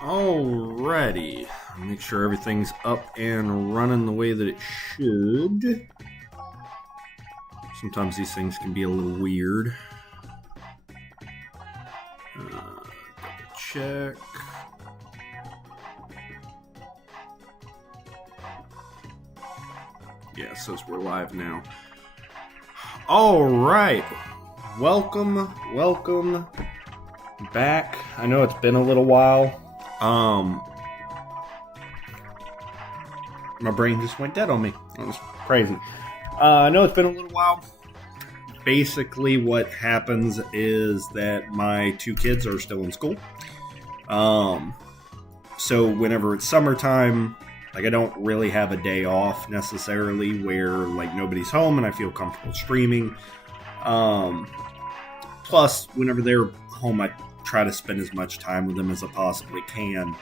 Alrighty. Make sure everything's up and running the way that it should. Sometimes these things can be a little weird. Double check. Yeah, it says we're live now. Alright. Welcome back. I know it's been a little while. My brain just went dead on me. That was crazy. I know it's been a little while. Basically, what happens is that my two kids are still in school. So whenever it's summertime, I don't really have a day off necessarily where nobody's home and I feel comfortable streaming. Plus, whenever they're home, I try to spend as much time with them as I possibly can.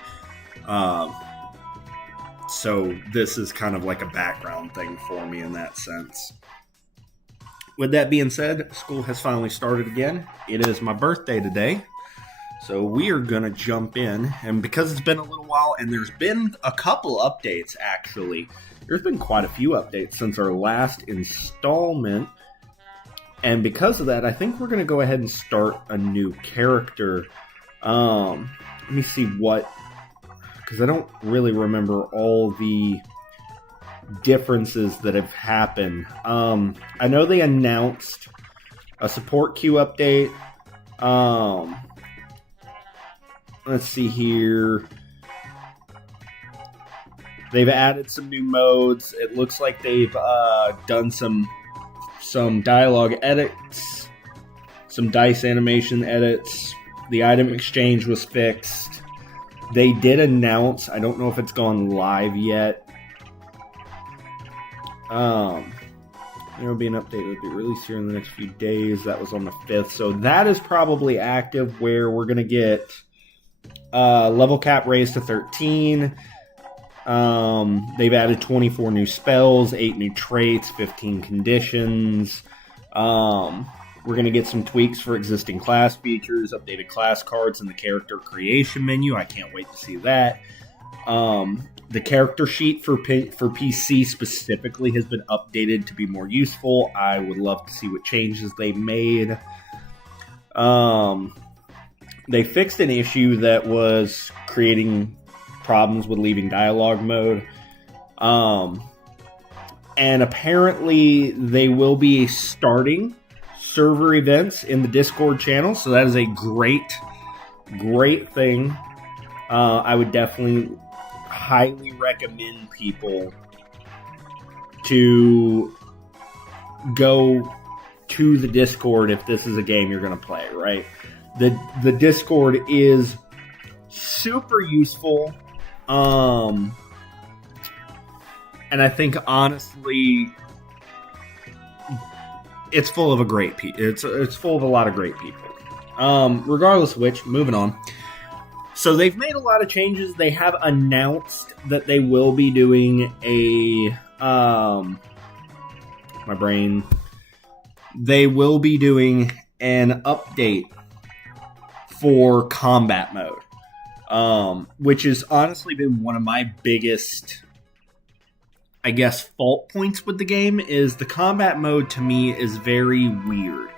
So this is kind of like a background thing for me in that sense. With that being said, school has finally started again. It is my birthday today. So we are going to jump in. And because it's been a little while and there's been a couple updates actually. There's been quite a few updates since our last installment. And because of that, I think we're going to go ahead and start a new character. Let me see what... because I don't really remember all the differences that have happened. I know they announced a support queue update. Let's see here. They've added some new modes. It looks like they've done some dialogue edits, some dice animation edits. The item exchange was fixed. They did announce, I don't know if it's gone live yet. There will be an update that will be released here in the next few days. That was on the 5th. So that is probably active where we're going to get level cap raised to 13. They've added 24 new spells, 8 new traits, 15 conditions. We're going to get some tweaks for existing class features, updated class cards in the character creation menu. I can't wait to see that. The character sheet for PC specifically has been updated to be more useful. I would love to see what changes they made. They fixed an issue that was creating problems with leaving dialogue mode. And apparently they will be starting server events in the Discord channel, so that is a great thing. I would definitely highly recommend people to go to the Discord if this is a game you're going to play, right? The Discord is super useful, and I think honestly it's full of it's full of a lot of great people. Regardless of which, moving on. So they've made a lot of changes. They have announced that they will be doing They will be doing an update for combat mode, which has honestly been one of my biggest, I guess, fault points with the game. Is the combat mode to me is very weird.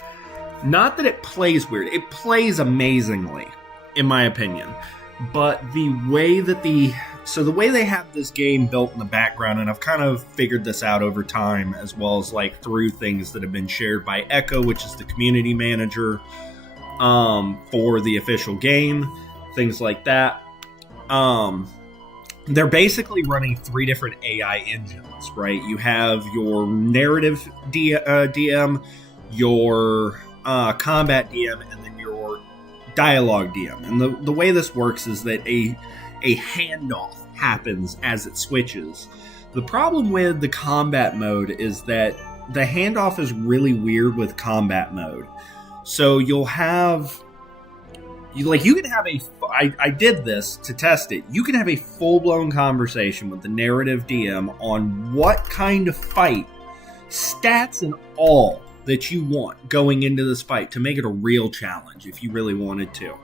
Not that it plays weird. It plays amazingly, in my opinion. But the way that the way they have this game built in the background, and I've kind of figured this out over time, as well as through things that have been shared by Echo, which is the community manager for the official game, things like that. They're basically running 3 different AI engines, right? You have your narrative DM, your combat DM, and then your dialogue DM. And the way this works is that a handoff happens as it switches. The problem with the combat mode is that the handoff is really weird with combat mode. So you'll have... you can have I did this to test it. You can have a full-blown conversation with the narrative DM on what kind of fight, stats and all, that you want going into this fight to make it a real challenge if you really wanted to.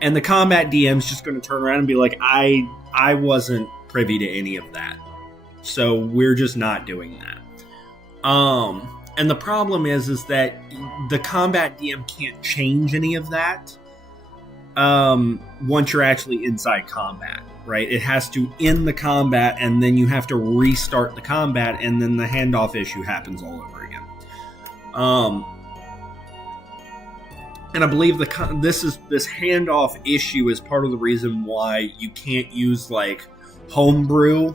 And the combat DM's just going to turn around and be like, I wasn't privy to any of that. So we're just not doing that. And the problem is that the combat DM can't change any of that once you're actually inside combat, right? It has to end the combat, and then you have to restart the combat, and then the handoff issue happens all over again. And I believe this handoff issue is part of the reason why you can't use like homebrew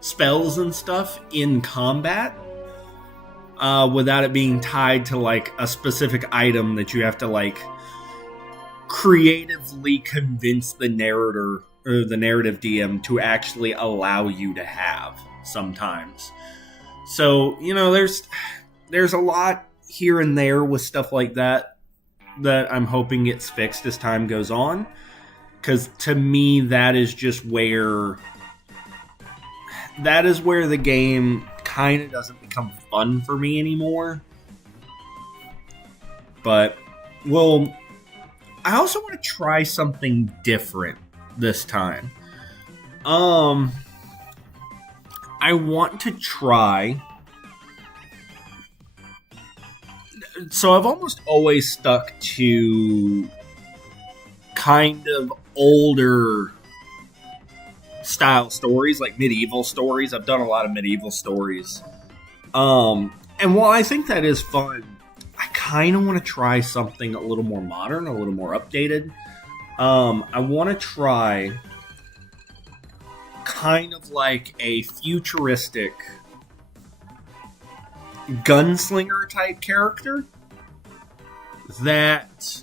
spells and stuff in combat without it being tied to like a specific item that you have to like creatively convince the narrator or the narrative DM to actually allow you to have sometimes. So, you know, there's a lot here and there with stuff like that I'm hoping gets fixed as time goes on. Because to me, that is the game kind of doesn't become fun for me anymore. But, well, I also want to try something different this time. I want to try... So I've almost always stuck to kind of older style stories, like medieval stories. I've done a lot of medieval stories. And while I think that is fun, I kind of want to try something a little more modern, a little more updated. I want to try kind of like a futuristic gunslinger type character that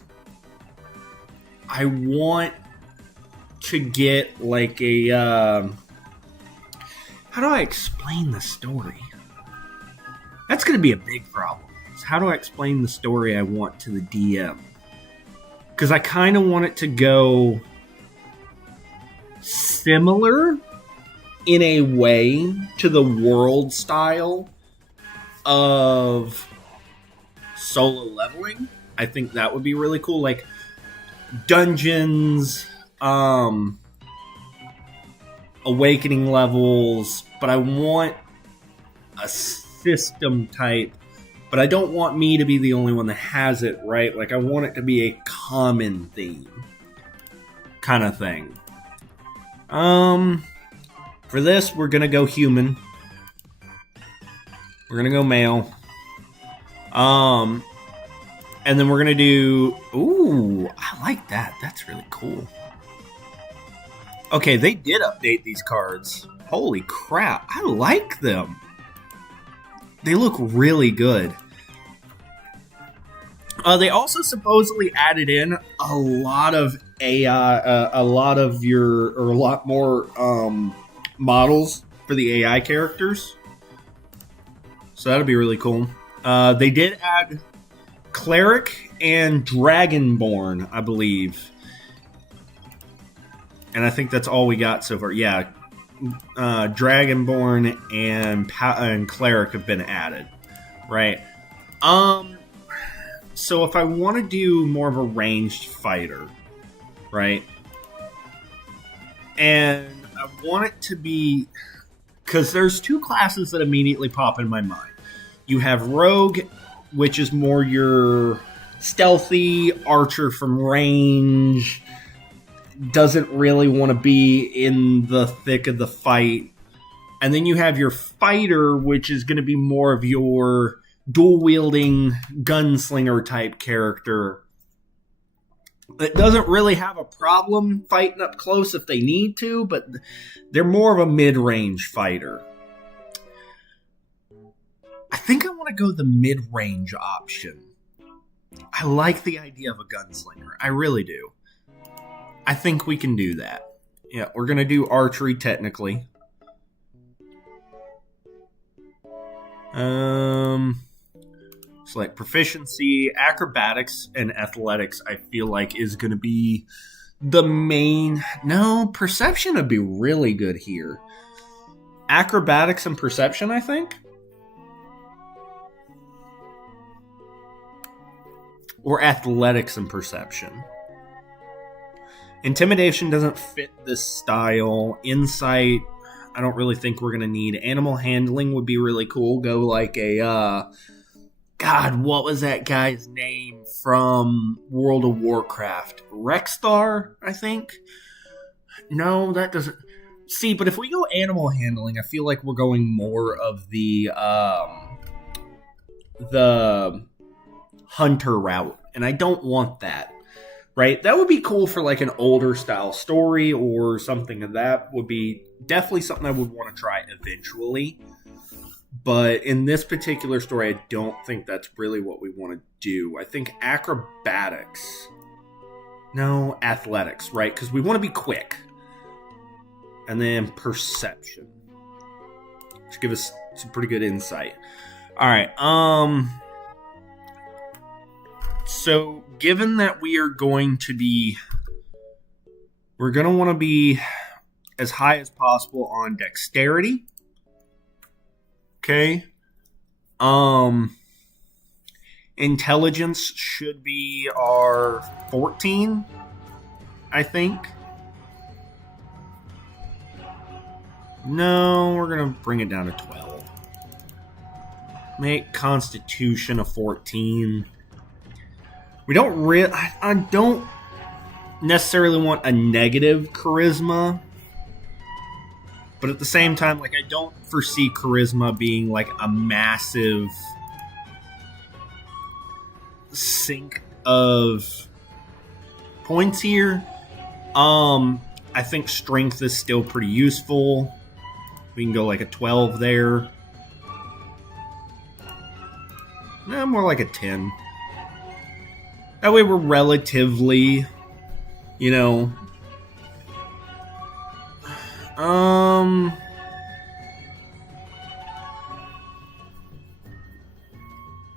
I want to get like a how do I explain the story? That's going to be a big problem. How do I explain the story I want to the DM? Because I kind of want it to go similar in a way to the world style of Solo Leveling. I think that would be really cool. Like dungeons, awakening levels, but I want a system type, but I don't want me to be the only one that has it, right? Like I want it to be a common theme kind of thing. For this, we're gonna go human. We're gonna go male. And then we're gonna do... Ooh, I like that. That's really cool. Okay, they did update these cards. Holy crap, I like them. They look really good. They also supposedly added in a lot of AI, a lot more models for the AI characters. So that'll be really cool. They did add Cleric and Dragonborn, I believe. And I think that's all we got so far. Yeah, Dragonborn and Cleric have been added. Right. So if I want to do more of a ranged fighter, right? And I want it to be... Because there's two classes that immediately pop in my mind. You have Rogue, which is more your stealthy archer from range, doesn't really want to be in the thick of the fight. And then you have your fighter, which is going to be more of your dual-wielding gunslinger type character that doesn't really have a problem fighting up close if they need to, but they're more of a mid-range fighter. I think I want to go the mid-range option. I like the idea of a gunslinger. I really do. I think we can do that. Yeah, we're going to do archery technically. Select proficiency, acrobatics, and athletics. I feel like is going to be the main... No, perception would be really good here. Acrobatics and perception, I think. Or athletics and perception. Intimidation doesn't fit this style. Insight, I don't really think we're going to need. Animal handling would be really cool. Go like a, God, what was that guy's name from World of Warcraft? Rexstar, I think? No, that doesn't... See, but if we go animal handling, I feel like we're going more of the hunter route, and I don't want that. Right? That would be cool for like an older style story or something, and that would be definitely something I would want to try eventually. But in this particular story, I don't think that's really what we want to do. I think acrobatics. No, athletics, right? Because we want to be quick. And then perception, which give us some pretty good insight. All right. So given that we're going to want to be as high as possible on dexterity. Okay. Intelligence should be our 14, I think. No, we're going to bring it down to 12. Make Constitution a 14. We don't really... I don't necessarily want a negative charisma. But at the same time, like, I don't foresee charisma being, like, a massive sink of points here. I think strength is still pretty useful. We can go like a 12 there. No, more like a 10. That way we're relatively, you know...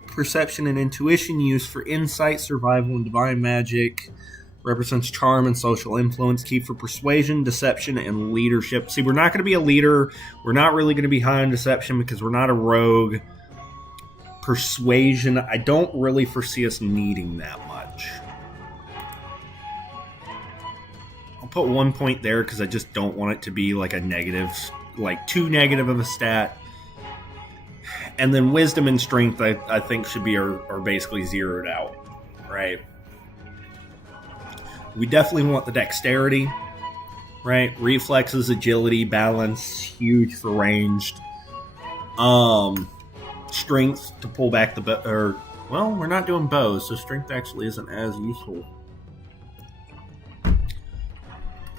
Perception and intuition used for insight, survival, and divine magic. Represents charm and social influence. Key for persuasion, deception, and leadership. See, we're not going to be a leader. We're not really going to be high on deception because we're not a rogue. Persuasion, I don't really foresee us needing that much. I'll put 1 point there because I just don't want it to be like a negative, like too negative of a stat. And then wisdom and strength, I think, should be are basically zeroed out, right? We definitely want the dexterity, right? Reflexes, agility, balance, huge for ranged. Strength to pull back the bow, well, we're not doing bows, so strength actually isn't as useful.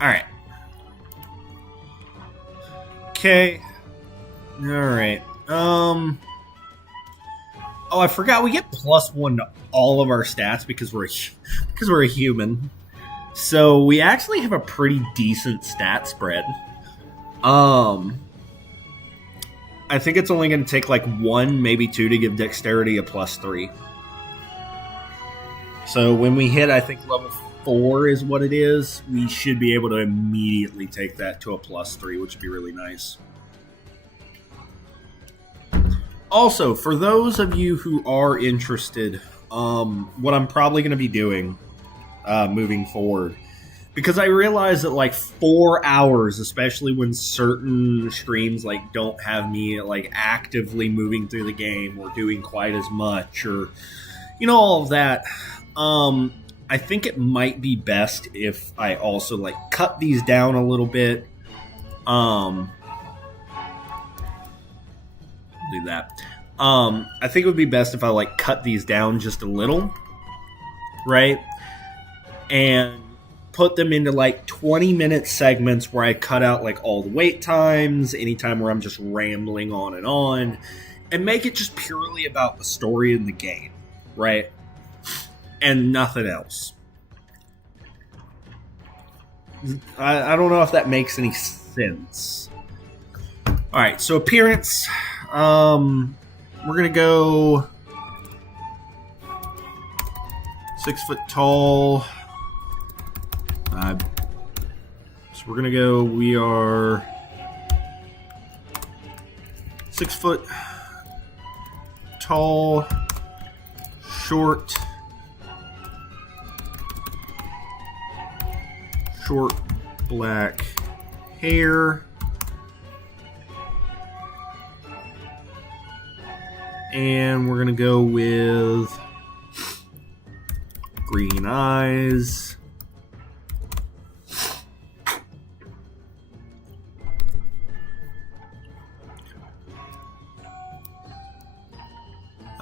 Alright. Okay. Alright. Oh, I forgot we get +1 to all of our stats because we're a human. So we actually have a pretty decent stat spread. I think it's only going to take like 1, maybe 2 to give dexterity a +3. So when we hit, I think level 4 is what it is, we should be able to immediately take that to a +3, which would be really nice. Also, for those of you who are interested, what I'm probably going to be doing moving forward, because I realize that like 4 hours, especially when certain streams like don't have me like actively moving through the game or doing quite as much, or you know, all of that, I think it might be best if I also like cut these down a little bit. Do that. I think it would be best if I like cut these down just a little, right? And put them into like 20-minute segments where I cut out like all the wait times, anytime where I'm just rambling on, and make it just purely about the story in the game, right? And nothing else. I don't know if that makes any sense. Alright, so appearance. We're going to go 6 foot tall. So we're going to go, we are 6 foot tall, short black hair. And we're going to go with green eyes.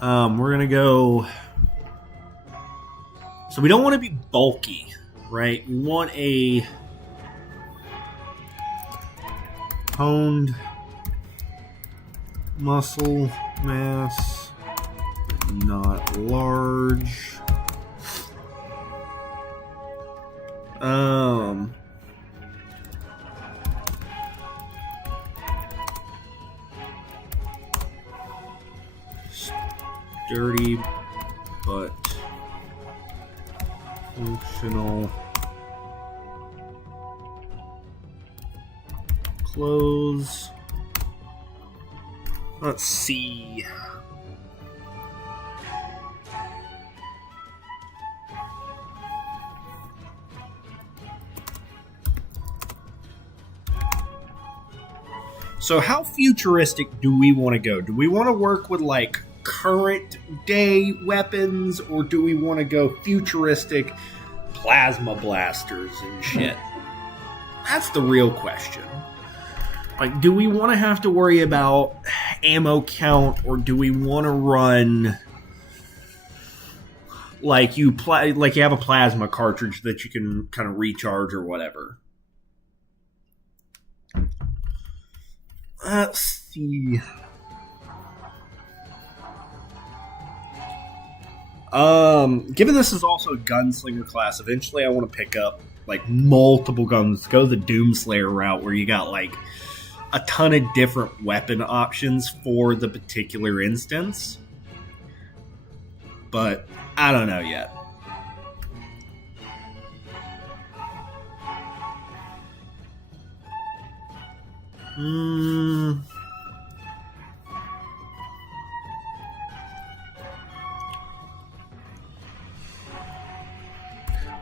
We're going to go... So we don't want to be bulky, right? We want a toned muscle mass, not large. Sturdy but functional clothes. Let's see. So how futuristic do we want to go? Do we want to work with like current day weapons, or do we want to go futuristic plasma blasters and shit? That's the real question. Like, do we want to have to worry about ammo count, or do we want to run like you have a plasma cartridge that you can kind of recharge or whatever? Let's see. Given this is also a gunslinger class, eventually I want to pick up like multiple guns. Go the Doomslayer route where you got like a ton of different weapon options for the particular instance. But I don't know yet.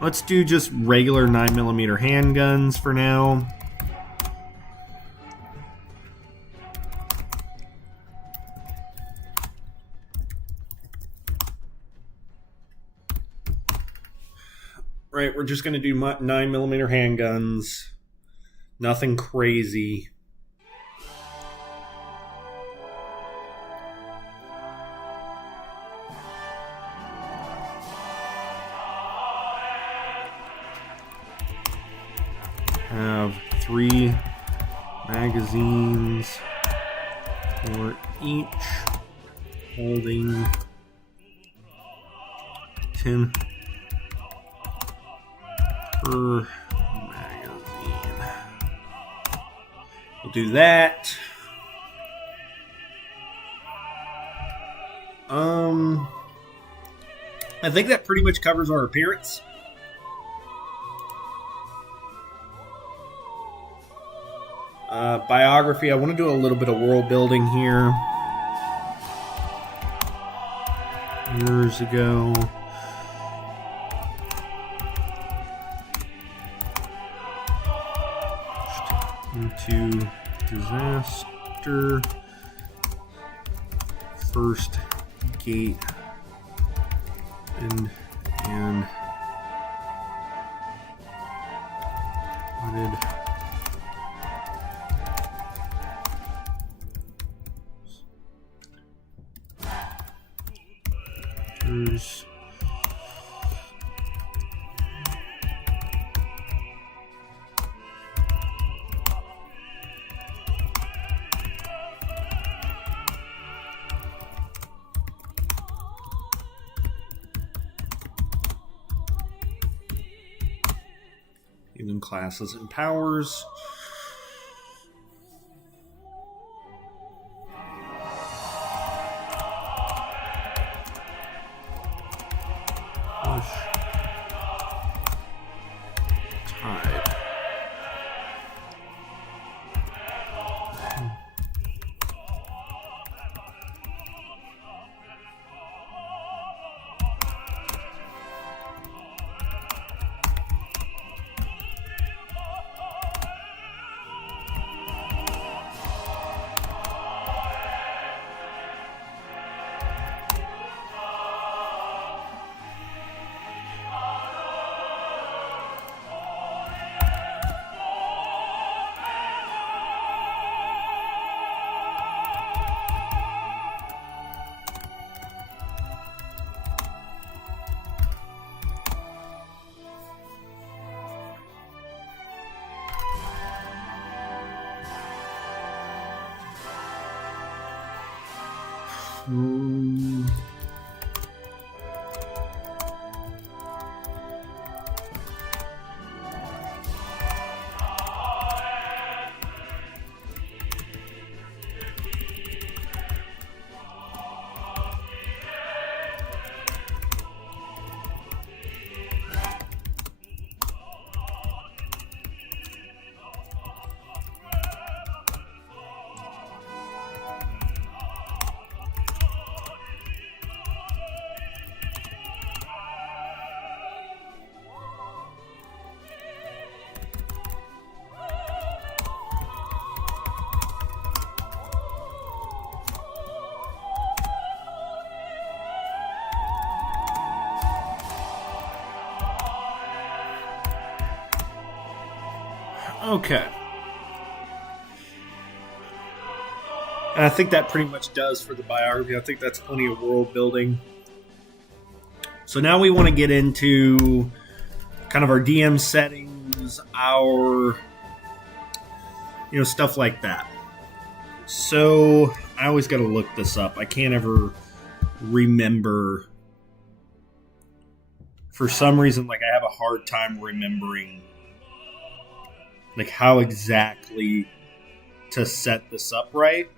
Let's do just regular 9mm handguns for now. Right, we're just going to do 9mm handguns. Nothing crazy. Have 3 magazines for each, holding 10 per magazine. We'll do that. I think that pretty much covers our appearance. Biography, I want to do a little bit of world building here. Years ago. Into disaster. First gate. And what did... Even classes and powers. Tide. Okay. And I think that pretty much does for the biography. I think that's plenty of world building. So now we want to get into kind of our DM settings, our, stuff like that. So I always got to look this up. I can't ever remember. For some reason, I have a hard time remembering, how exactly to set this up right.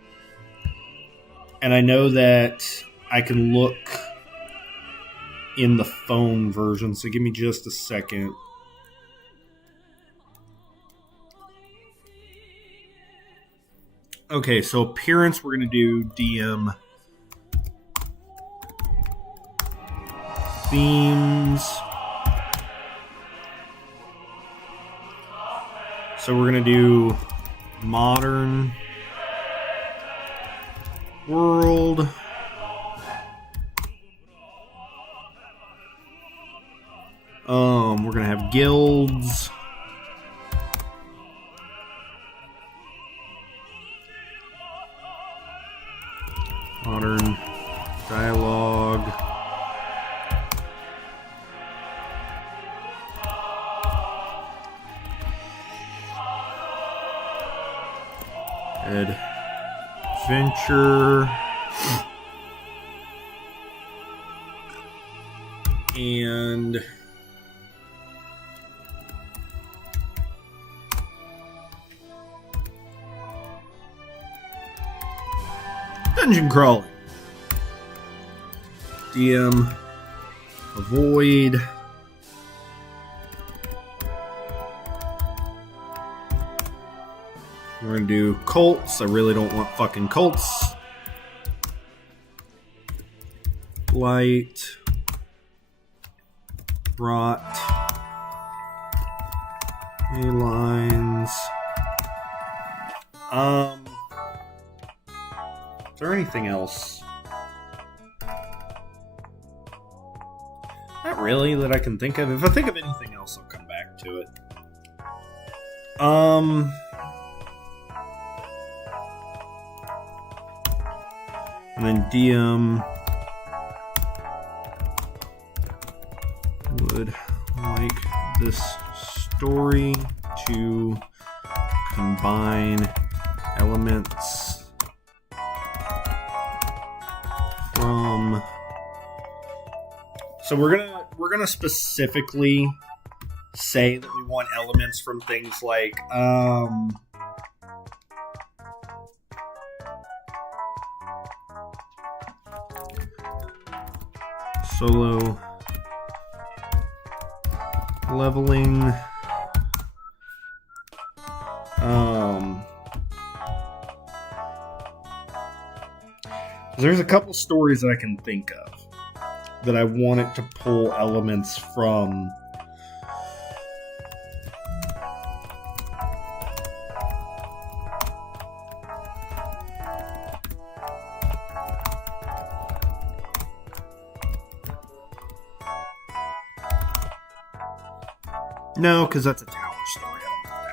And I know that I can look in the phone version, so give me just a second. Okay, so appearance, we're going to do DM. Themes. So we're going to do modern world. We're going to have guilds. Modern dialogue. Adventure. And dungeon crawling. DM avoid. We're gonna do cults. I really don't want fucking cults. Light. Rot. A-lines. Is there anything else? Not really that I can think of. If I think of anything else, I'll come back to it. And then DM would like this story to combine elements from. So we're gonna specifically say that we want elements from things like solo leveling, there's a couple stories that I can think of that I want it to pull elements from. No, because that's a tower story. I don't want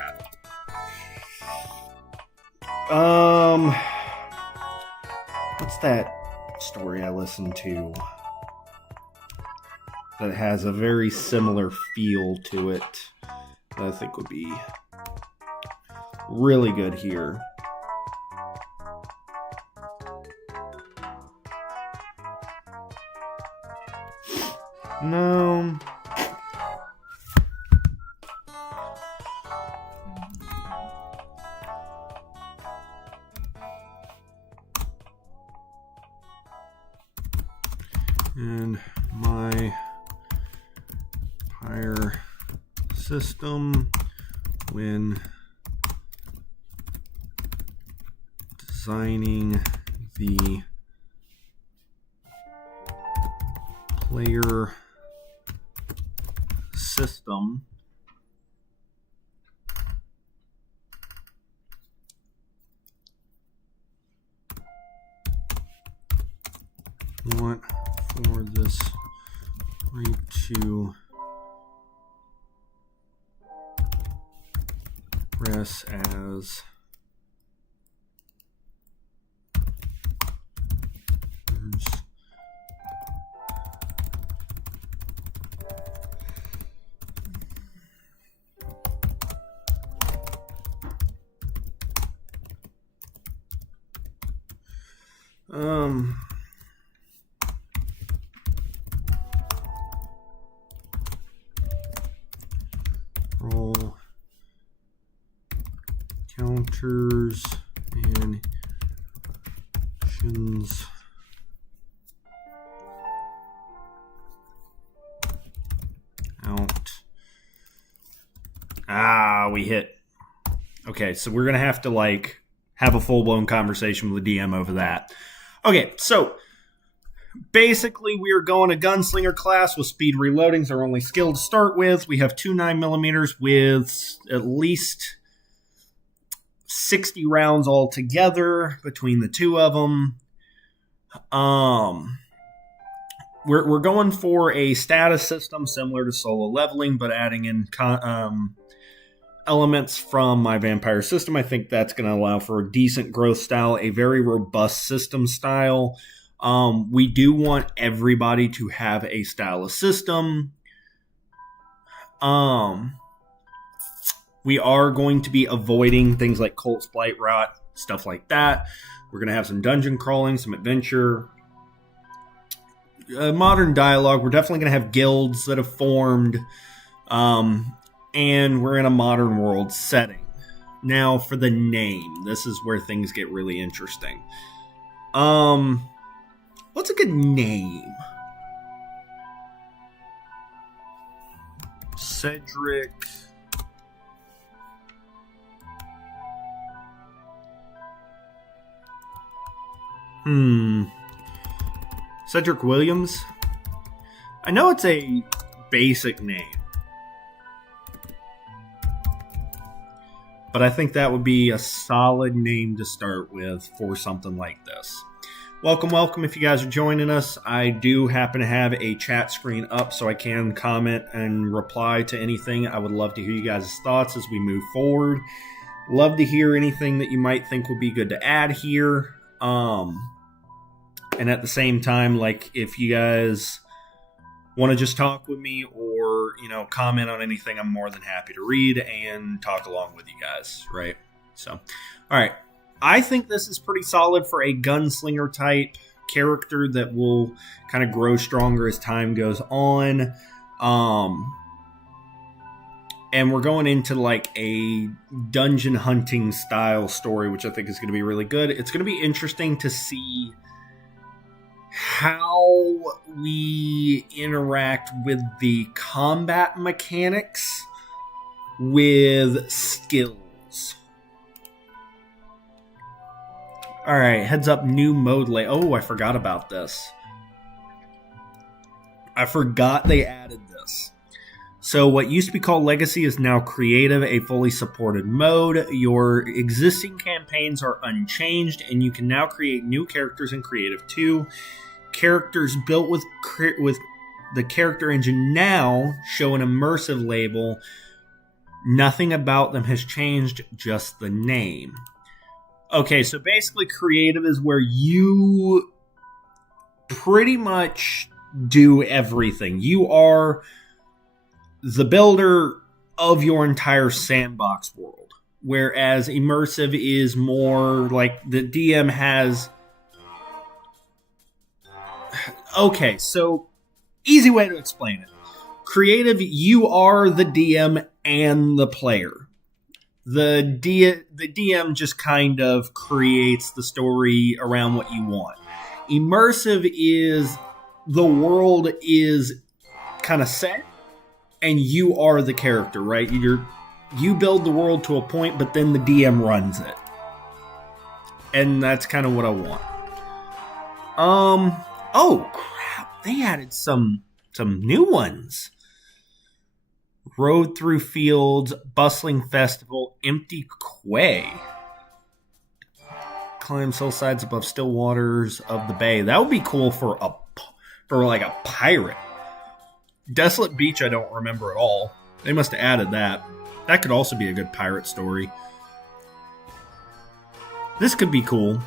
that. What's that story I listened to that has a very similar feel to it that I think would be really good here? No. And my Pyre system, when designing the player system, want for this rate to Press as roll counters and actions out. We hit. Okay, so we're gonna have to like have a full-blown conversation with the DM over that. Okay, so basically we are going a gunslinger class with speed reloadings, our only skill to start with. We have 2 9mm with at least 60 rounds altogether between the two of them. We're going for a status system similar to solo leveling, but adding in elements from my vampire system. I think that's going to allow for a decent growth style, a very robust system style. We do want everybody to have a style of system. We are going to be avoiding things like Cult's Blight Rot, stuff like that. We're going to have some dungeon crawling, some adventure, modern dialogue. We're definitely going to have guilds that have formed, and we're in a modern world setting. Now, for the name, this is where things get really interesting. What's a good name? Cedric. Cedric Williams. I know it's a basic name, but I think that would be a solid name to start with for something like this. Welcome if you guys are joining us. I do happen to have a chat screen up so I can comment and reply to anything. I would love to hear you guys' thoughts as we move forward. Love to hear anything that you might think would be good to add here. And at the same time, like, if you guys want to just talk with me or, comment on anything, I'm more than happy to read and talk along with you guys, right? So, all right. I think this is pretty solid for a gunslinger type character that will kind of grow stronger as time goes on. And we're going into like a dungeon hunting style story, which I think is going to be really good. It's going to be interesting to see how we interact with the combat mechanics with skills. All right, heads up, new mode lay. Oh, I forgot about this. I forgot they added this. So what used to be called Legacy is now Creative, a fully supported mode. Your existing campaigns are unchanged, and you can now create new characters in Creative too. Characters built with the character engine now show an immersive label. Nothing about them has changed, just the name. Okay, so basically Creative is where you pretty much do everything. You are the builder of your entire sandbox world, whereas Immersive is more like the DM has... Okay, so easy way to explain it. Creative, you are the DM and the player. The DM just kind of creates the story around what you want. Immersive is the world is kind of set, and you are the character, right? You build the world to a point, but then the DM runs it. And that's kind of what I want. Oh crap, they added some new ones. Road through fields, bustling festival, empty quay. Climb hillsides above still waters of the bay. That would be cool for like a pirate. Desolate Beach, I don't remember at all. They must have added that. That could also be a good pirate story. This could be cool.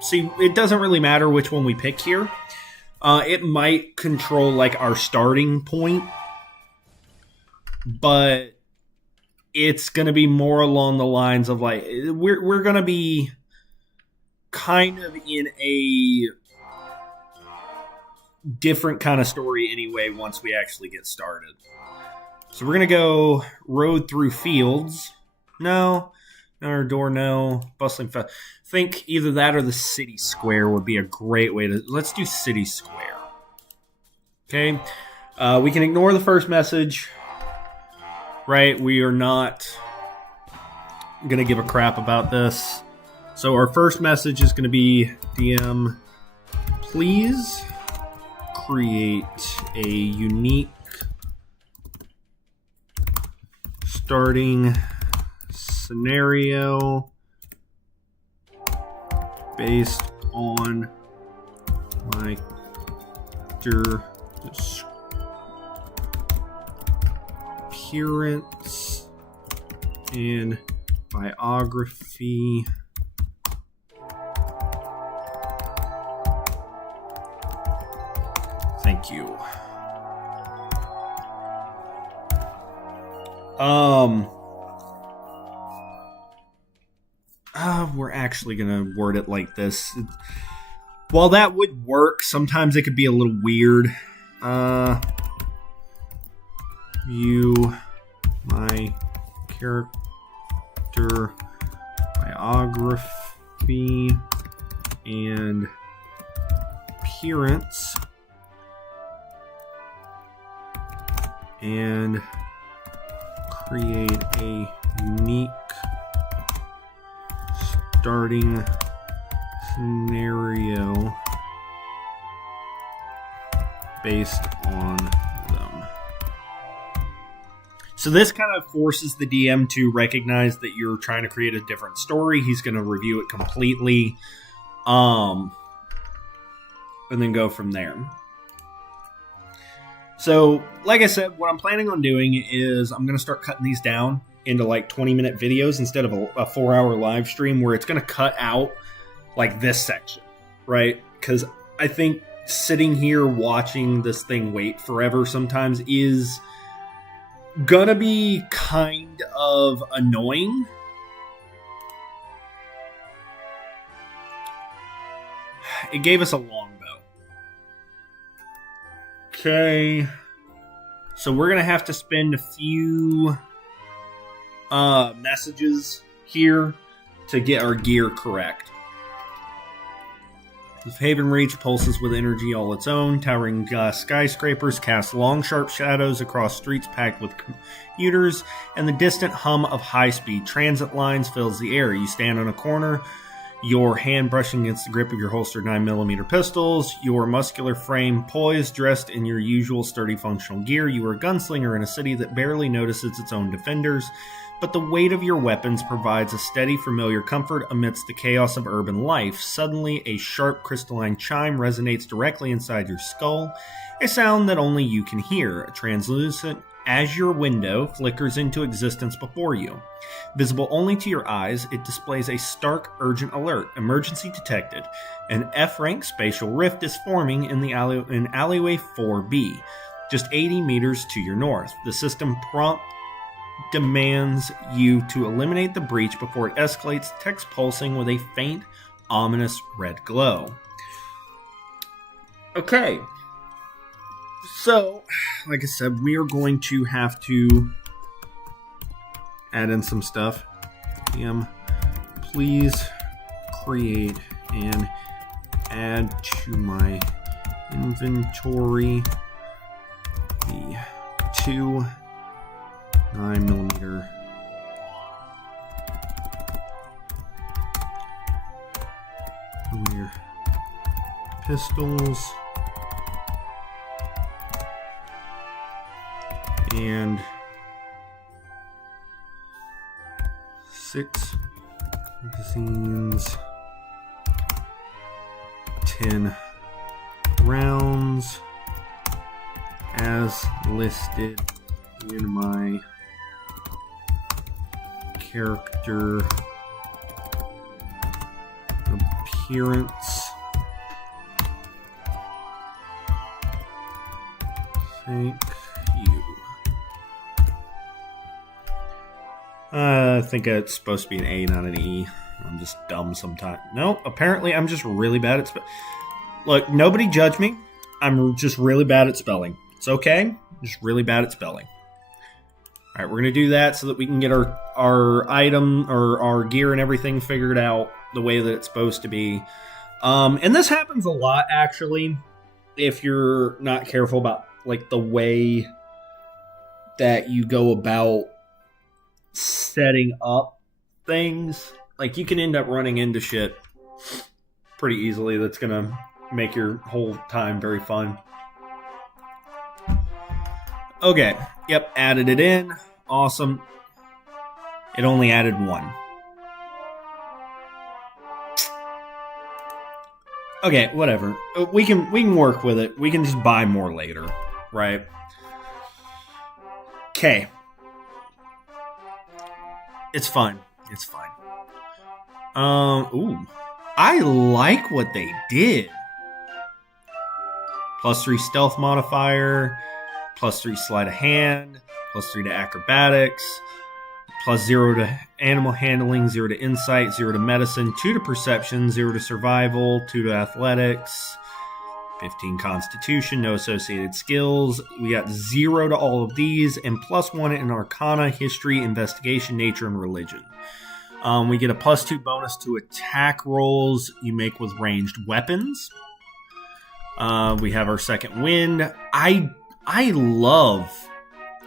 See, it doesn't really matter which one we pick here. It might control like our starting point, but it's going to be more along the lines of like we're going to be kind of in a different kind of story anyway once we actually get started. So we're going to go road through fields. No. Our door, no. Bustling think either that or the city square would be a great way to... Let's do city square. Okay. We can ignore the first message. Right? We are not going to give a crap about this. So our first message is going to be, DM, please create a unique starting scenario based on my appearance and biography. Thank you. We're actually gonna word it like this. While that would work, sometimes it could be a little weird. View my character biography and appearance and create a unique starting scenario based on them. So this kind of forces the DM to recognize that you're trying to create a different story. He's going to review it completely, and then go from there. So, like I said, what I'm planning on doing is I'm going to start cutting these down into like 20-minute videos instead of a 4-hour live stream where it's going to cut out like this section, right? Because I think sitting here watching this thing wait forever sometimes is going to be kind of annoying. It gave us a longbow. Okay. So we're going to have to spend a few messages here to get our gear correct. If Haven Reach pulses with energy all its own, towering skyscrapers cast long, sharp shadows across streets packed with commuters, and the distant hum of high-speed transit lines fills the air. You stand on a corner, your hand brushing against the grip of your holstered 9mm pistols, your muscular frame poised, dressed in your usual sturdy functional gear. You are a gunslinger in a city that barely notices its own defenders, but the weight of your weapons provides a steady, familiar comfort amidst the chaos of urban life. Suddenly, a sharp, crystalline chime resonates directly inside your skull, a sound that only you can hear. A translucent azure window flickers into existence before you. Visible only to your eyes, it displays a stark, urgent alert. Emergency detected. An F-rank spatial rift is forming in alleyway 4B, just 80 meters to your north. The system prompt demands you to eliminate the breach before it escalates, text pulsing with a faint, ominous red glow. Okay. So, like I said, we are going to have to add in some stuff. Please create and add to my inventory the 2 9mm pistols and 6 magazines, 10 rounds as listed in my character appearance. Thank you. I think it's supposed to be an A, not an E. I'm just dumb sometimes. No, apparently I'm just really bad at spelling. Look, nobody judge me. I'm just really bad at spelling. It's okay. Just really bad at spelling. All right, we're going to do that so that we can get our item or our gear and everything figured out the way that it's supposed to be. And this happens a lot, actually, if you're not careful about like the way that you go about setting up things. Like, you can end up running into shit pretty easily that's going to make your whole time very fun. Okay, yep, added it in. Awesome. It only added one. Okay, whatever. We can work with it. We can just buy more later, right? Okay. It's fine. It's fine. Ooh. I like what they did. +3 stealth modifier, +3 sleight of hand, +3 to acrobatics, +0 to animal handling, 0 to insight, 0 to medicine, 2 to perception, 0 to survival, 2 to athletics, 15 constitution, no associated skills. We got 0 to all of these, and +1 in arcana, history, investigation, nature, and religion. We get a +2 bonus to attack rolls you make with ranged weapons. We have our second wind. I love,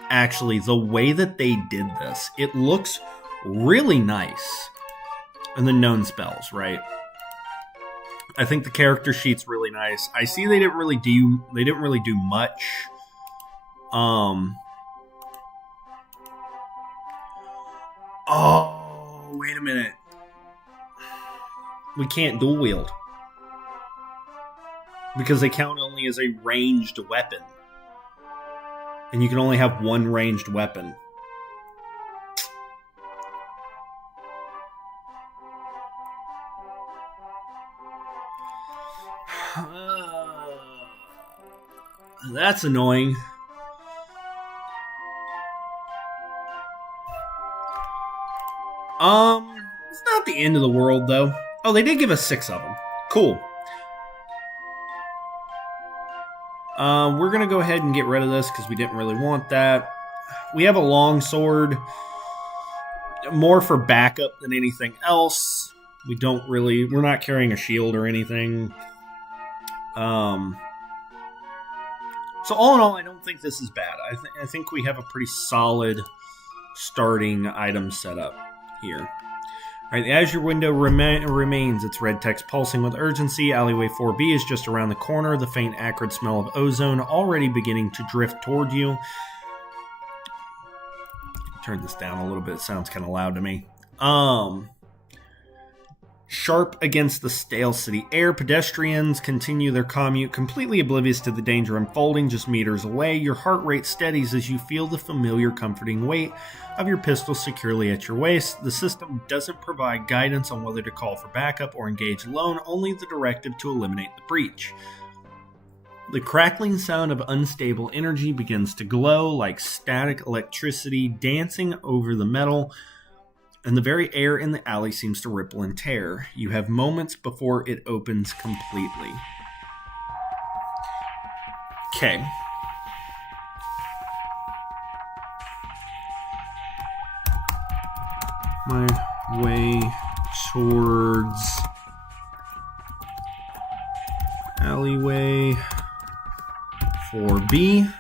actually, the way that they did this. It looks really nice. And the known spells, right? I think the character sheet's really nice. I see they didn't really do much. Oh, wait a minute. We can't dual wield. Because they count only as a ranged weapon. And you can only have one ranged weapon. That's annoying. It's not the end of the world, though. Oh, they did give us 6 of them. Cool. We're going to go ahead and get rid of this because we didn't really want that. We have a long sword. More for backup than anything else. We're not carrying a shield or anything. So all in all, I don't think this is bad. I think we have a pretty solid starting item setup here. All right, the Azure window remains. Its red text pulsing with urgency. Alleyway 4B is just around the corner. The faint acrid smell of ozone already beginning to drift toward you. Turn this down a little bit. It sounds kind of loud to me. Sharp against the stale city air, pedestrians continue their commute, completely oblivious to the danger unfolding just meters away. Your heart rate steadies as you feel the familiar, comforting weight of your pistol securely at your waist. The system doesn't provide guidance on whether to call for backup or engage alone, only the directive to eliminate the breach. The crackling sound of unstable energy begins to glow like static electricity dancing over the metal, and the very air in the alley seems to ripple and tear. You have moments before it opens completely. Okay. My way towards alleyway 4B.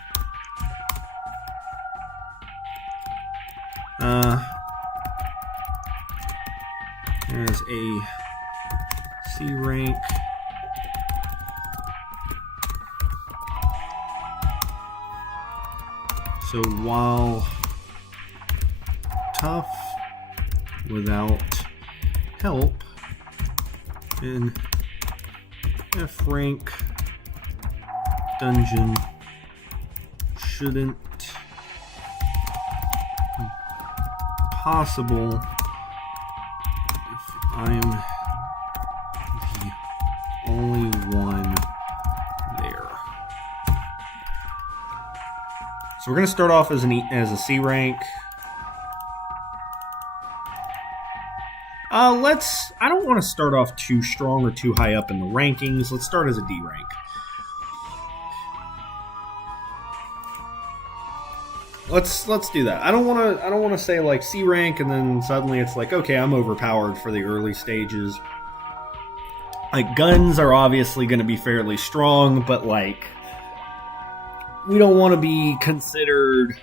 As a C rank. So while tough without help, an F rank dungeon shouldn't be possible So we're going to start off as a C rank. I don't want to start off too strong or too high up in the rankings. Let's start as a D rank. Let's do that. I don't want to say like C rank and then suddenly it's like, okay, I'm overpowered for the early stages. Like, guns are obviously going to be fairly strong, but like, we don't want to be considered,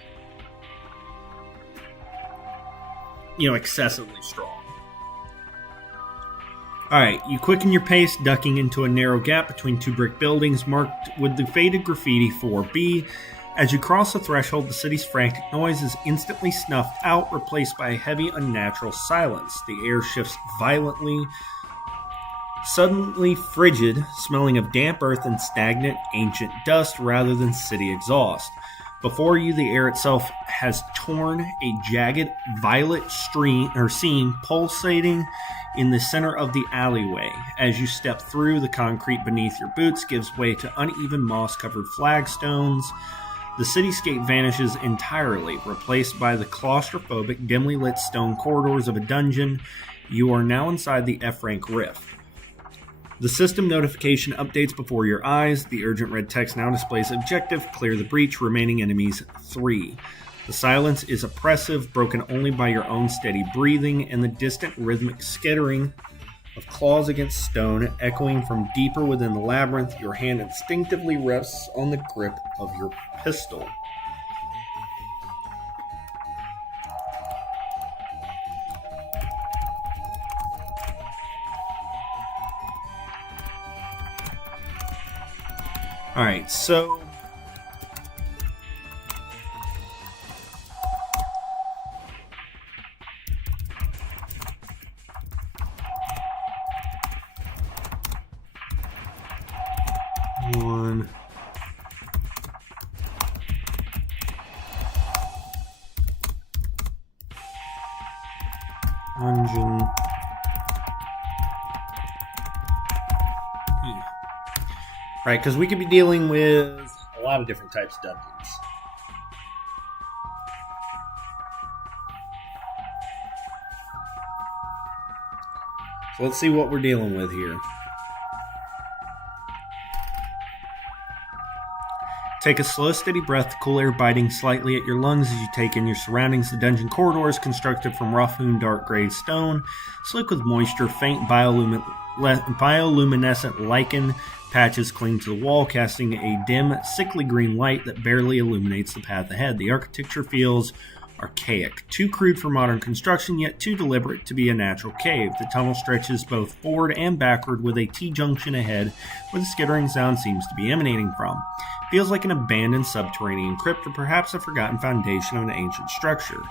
excessively strong. Alright, you quicken your pace, ducking into a narrow gap between two brick buildings marked with the faded graffiti 4B. As you cross the threshold, the city's frantic noise is instantly snuffed out, replaced by a heavy, unnatural silence. The air shifts violently, suddenly frigid, smelling of damp earth and stagnant, ancient dust rather than city exhaust. Before you, the air itself has torn a jagged violet seam pulsating in the center of the alleyway. As you step through, the concrete beneath your boots gives way to uneven moss-covered flagstones. The cityscape vanishes entirely, replaced by the claustrophobic, dimly lit stone corridors of a dungeon. You are now inside the F-rank rift. The system notification updates before your eyes. The urgent red text now displays objective, clear the breach, remaining enemies 3. The silence is oppressive, broken only by your own steady breathing and the distant rhythmic skittering of claws against stone echoing from deeper within the labyrinth. Your hand instinctively rests on the grip of your pistol. Alright, so one dungeon. Right, because we could be dealing with a lot of different types of dungeons. So let's see what we're dealing with here. Take a slow, steady breath, the cool air biting slightly at your lungs as you take in your surroundings. The dungeon corridor is constructed from rough-hewn dark gray stone, slick with moisture. Faint bioluminescent lichen patches cling to the wall, casting a dim, sickly green light that barely illuminates the path ahead. The architecture feels archaic, too crude for modern construction, yet too deliberate to be a natural cave. The tunnel stretches both forward and backward, with a T-junction ahead where the skittering sound seems to be emanating from. Feels like an abandoned subterranean crypt, or perhaps a forgotten foundation of an ancient structure,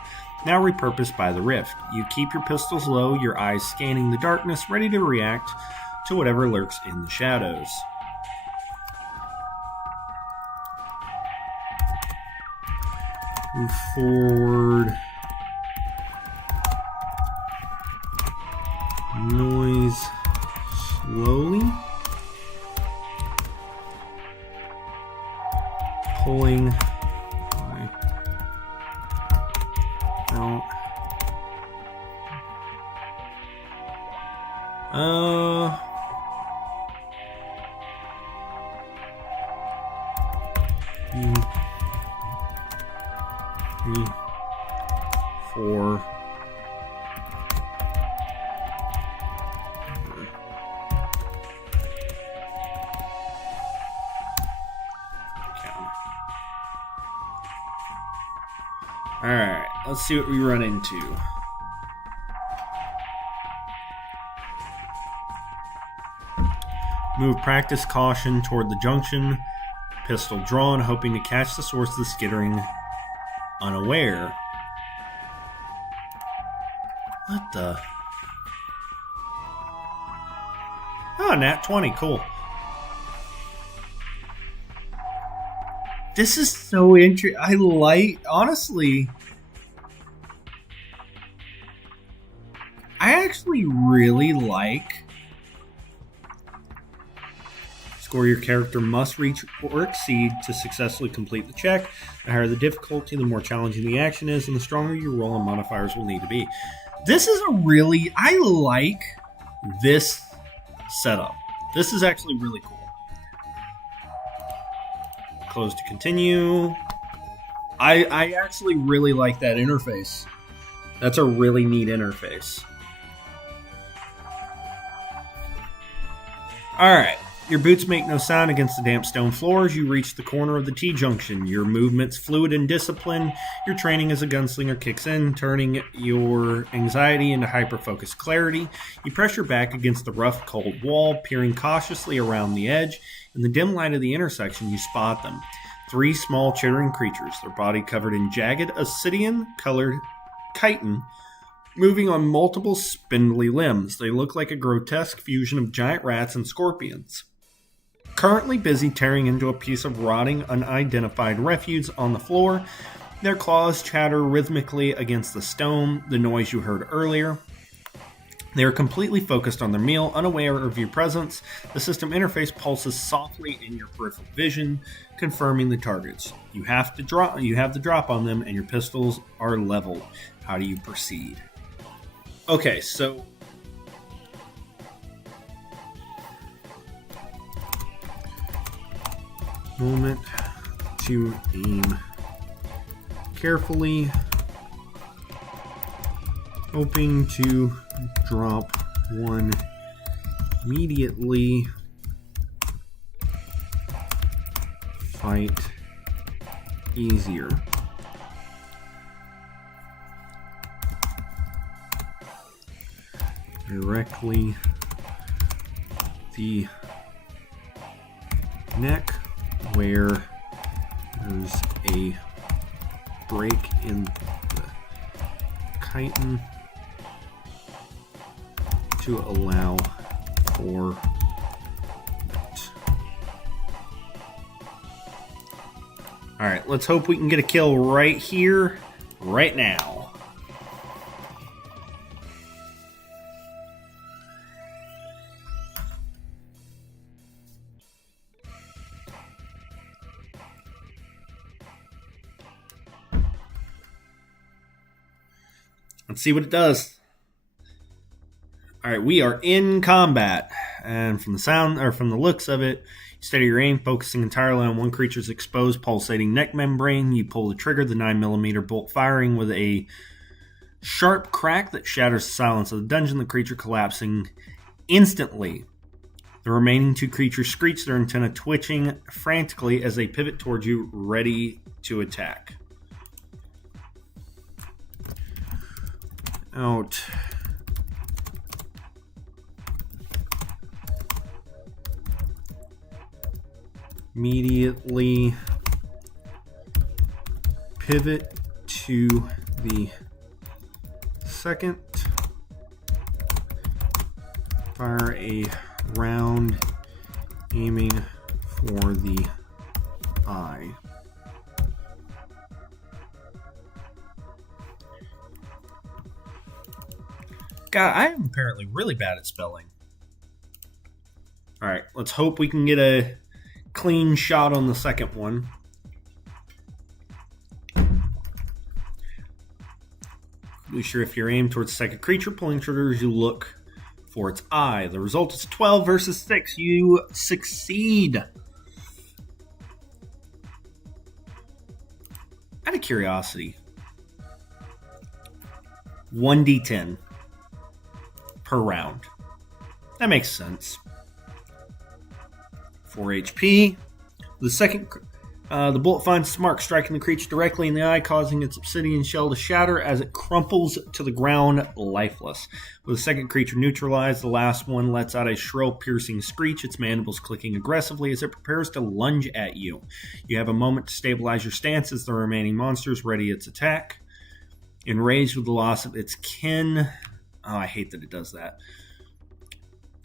now repurposed by the rift. You keep your pistols low, your eyes scanning the darkness, ready to react to whatever lurks in the shadows. Move forward. Noise slowly. Pulling out. Three, 4. Alright, let's see what we run into. Move practice caution toward the junction. Pistol drawn, hoping to catch the source of the skittering unaware. What the? Oh, nat 20, cool. This is so interesting. Honestly, I actually really like score your character must reach or exceed to successfully complete the check. The higher the difficulty, the more challenging the action is, and the stronger your roll and modifiers will need to be. This is I like this setup. This is actually really cool. Close to continue. I actually really like that interface. That's a really neat interface. Alright, your boots make no sound against the damp stone floors. You reach the corner of the T-junction. Your movement's fluid and disciplined. Your training as a gunslinger kicks in, turning your anxiety into hyper-focused clarity. You press your back against the rough, cold wall, peering cautiously around the edge. In the dim light of the intersection, you spot them. 3 small chittering creatures, their body covered in jagged, obsidian-colored chitin, moving on multiple spindly limbs. They look like a grotesque fusion of giant rats and scorpions. Currently busy tearing into a piece of rotting, unidentified refuse on the floor, their claws chatter rhythmically against the stone, the noise you heard earlier. They are completely focused on their meal, unaware of your presence. The system interface pulses softly in your peripheral vision, confirming the targets. You have the drop on them, and your pistols are leveled. How do you proceed? Okay, so moment to aim carefully, hoping to drop one immediately. Fight easier. Directly the neck where there's a break in the chitin to allow for it. Alright, let's hope we can get a kill right here, right now. Let's see what it does. All right, we are in combat, and from the looks of it, you steady your aim, focusing entirely on one creature's exposed, pulsating neck membrane. You pull the trigger, the 9mm bolt firing with a sharp crack that shatters the silence of the dungeon. The creature collapsing instantly. The remaining 2 creatures screech, their antennae twitching frantically as they pivot towards you, ready to attack. Out. Immediately pivot to the second. Fire a round aiming for the eye. God, I am apparently really bad at spelling. Alright, let's hope we can get a clean shot on the second one. Be sure if you're aimed towards the second creature, pulling triggers, you look for its eye. The result is 12 versus 6. You succeed. Out of curiosity, 1d10 per round. That makes sense. 4 HP. The bullet finds its mark, striking the creature directly in the eye, causing its obsidian shell to shatter as it crumples to the ground, lifeless. With the second creature neutralized, the last one lets out a shrill, piercing screech, its mandibles clicking aggressively as it prepares to lunge at you. You have a moment to stabilize your stance as the remaining monsters ready its attack. Enraged with the loss of its kin... Oh, I hate that it does that.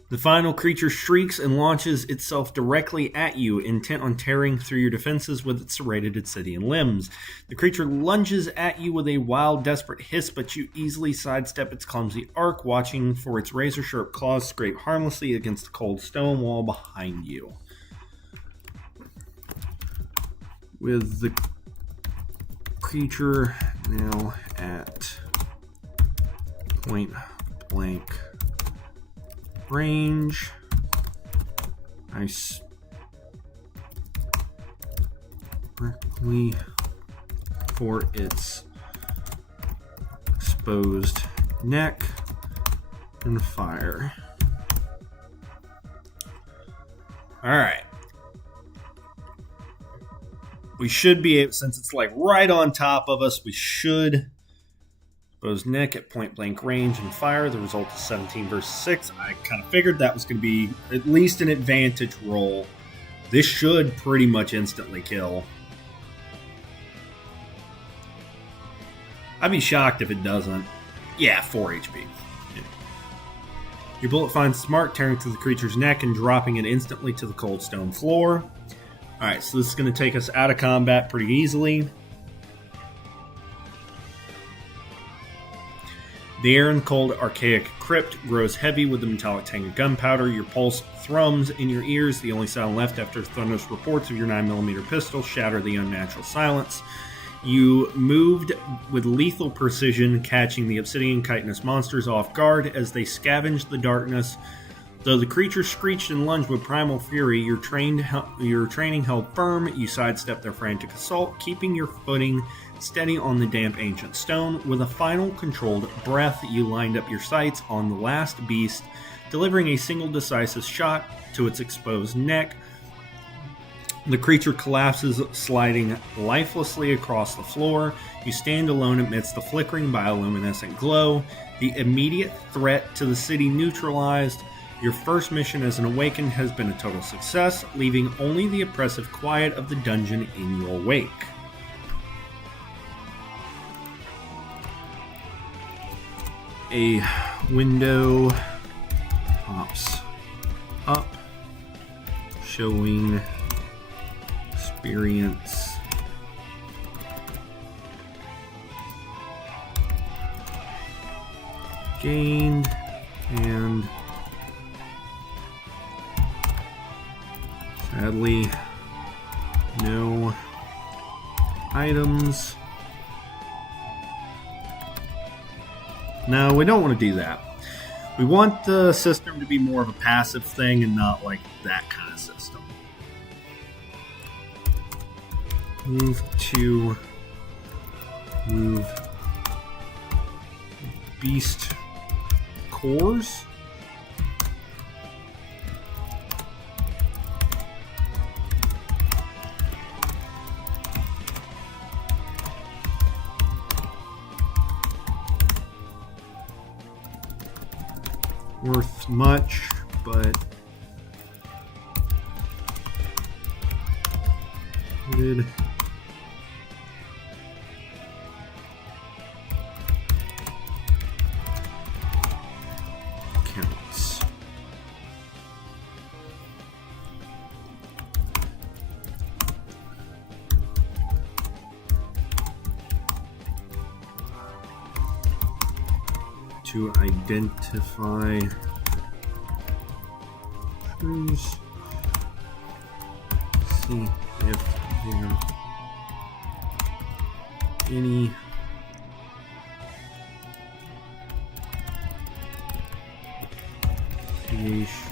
The final creature shrieks and launches itself directly at you, intent on tearing through your defenses with its serrated obsidian limbs. The creature lunges at you with a wild, desperate hiss, but you easily sidestep its clumsy arc, watching for its razor-sharp claws scrape harmlessly against the cold stone wall behind you. with the creature now at point blank range. Nice. Directly for its exposed neck and fire. Alright. We should be able, since it's like right on top of us, we should expose neck at point blank range and fire. The result is 17 versus 6. I kind of figured that was going to be at least an advantage roll. This should pretty much instantly kill. I'd be shocked if it doesn't. Yeah, 4 HP. Yeah. Your bullet finds Smart, tearing through the creature's neck and dropping it instantly to the cold stone floor. Alright, so this is going to take us out of combat pretty easily. The air in cold archaic crypt grows heavy with the metallic tang of gunpowder. Your pulse thrums in your ears. The only sound left after thunderous reports of your 9mm pistol shatter the unnatural silence. You moved with lethal precision, catching the obsidian chitinous monsters off guard as they scavenged the darkness. Though the creature screeched and lunged with primal fury, your training held firm. You sidestepped their frantic assault, keeping your footing steady on the damp ancient stone. With a final controlled breath, you lined up your sights on the last beast, delivering a single decisive shot to its exposed neck. The creature collapses, sliding lifelessly across the floor. You stand alone amidst the flickering bioluminescent glow. The immediate threat to the city neutralized. Your first mission as an Awakened has been a total success, leaving only the oppressive quiet of the dungeon in your wake. A window pops up, showing experience gained and sadly no items. No, we don't want to do that. We want the system to be more of a passive thing and not like that kind of system. Move beast cores. Worth much, but good. Counts. To identify trees. See if there are any creation.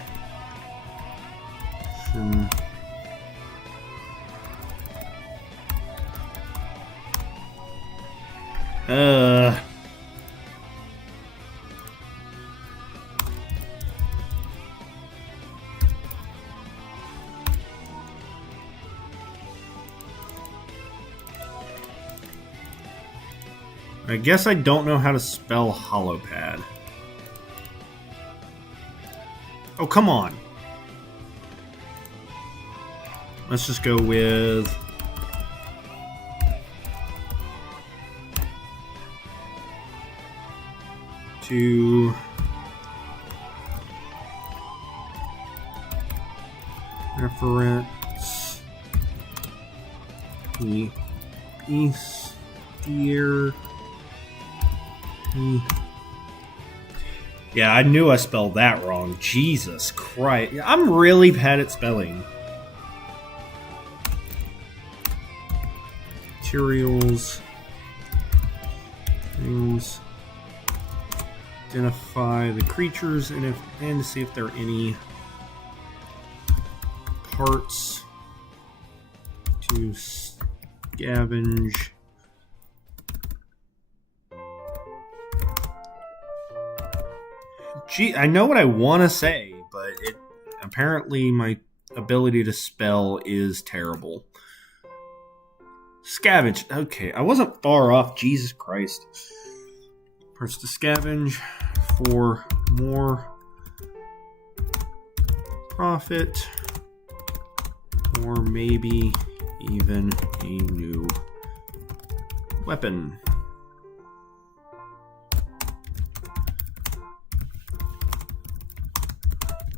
I guess I don't know how to spell holopad. Oh, come on. Let's just go with to reference the beast deer. Yeah, I knew I spelled that wrong. Jesus Christ. I'm really bad at spelling. materials, things, identify the creatures, and to see if there are any parts to scavenge. Gee, I know what I want to say, but apparently my ability to spell is terrible. Scavenge. Okay, I wasn't far off. Jesus Christ. Press to scavenge for more profit, or maybe even a new weapon.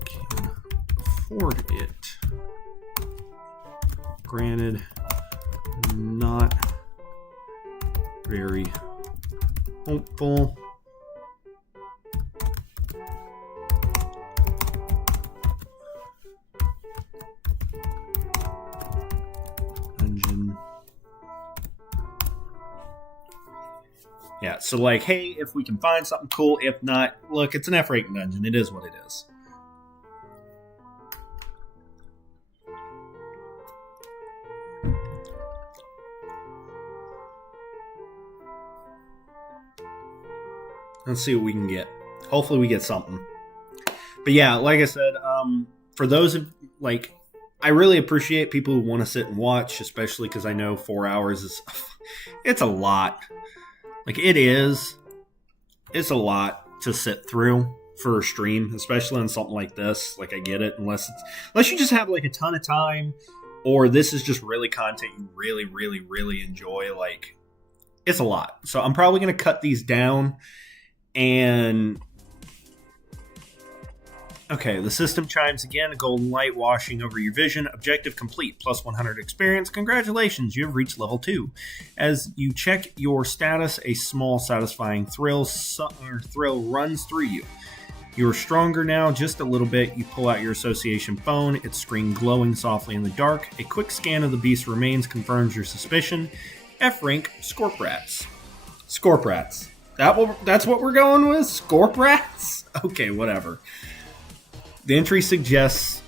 Can afford it. Granted, not very hopeful. Dungeon. Yeah, so like, hey, if we can find something cool, if not, look, it's an F-rating dungeon. It is what it is. Let's see what we can get. Hopefully we get something. But yeah, like I said, for those of, like, I really appreciate people who want to sit and watch, especially because I know 4 hours is, it's a lot. Like, it is. It's a lot to sit through for a stream, especially on something like this. Like, I get it, unless you just have, like, a ton of time, or this is just really content you really, really, really enjoy. Like, it's a lot. So I'm probably going to cut these down. And okay, the system chimes again, a golden light washing over your vision. Objective complete, plus 100 experience. Congratulations, you have reached level 2. As you check your status, a small satisfying thrill runs through you. You're stronger now, just a little bit. You pull out your association phone, its screen glowing softly in the dark. A quick scan of the beast's remains confirms your suspicion. F rank, Scorp Rats. Scorp Rats. That's what we're going with? Scorp Rats? Okay, whatever. The entry suggests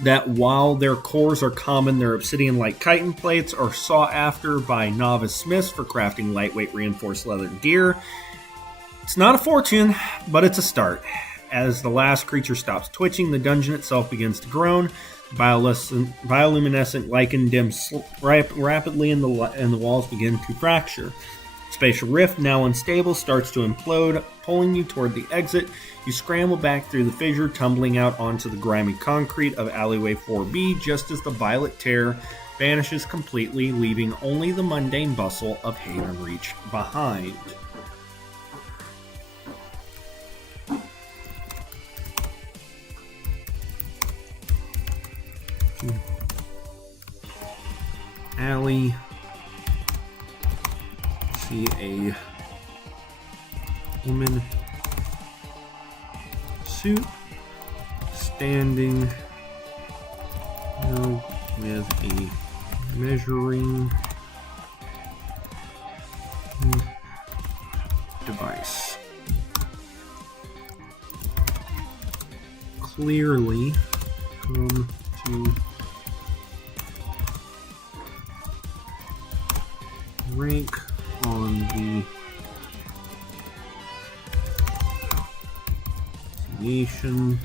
that while their cores are common, their obsidian-like chitin plates are sought after by novice smiths for crafting lightweight reinforced leather gear. It's not a fortune, but it's a start. As the last creature stops twitching, the dungeon itself begins to groan. Bioluminescent lichen dims rapidly and the walls begin to fracture. Spatial rift, now unstable, starts to implode, pulling you toward the exit. You scramble back through the fissure, tumbling out onto the grimy concrete of alleyway 4B just as the violet tear vanishes completely, leaving only the mundane bustle of Haven Reach behind. Alley. See a woman suit standing with a measuring device. Clearly come to rank on the nation.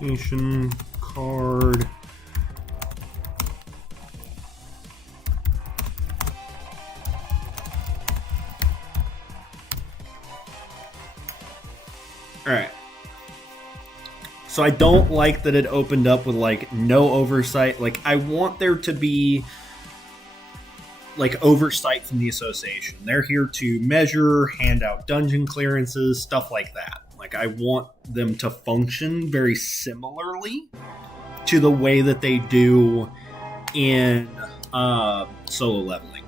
Nation card. Alright. So I don't like that it opened up with, like, no oversight. Like, I want there to be, like, oversight from the association. They're here to measure, hand out dungeon clearances, stuff like that. Like, I want them to function very similarly to the way that they do in solo leveling.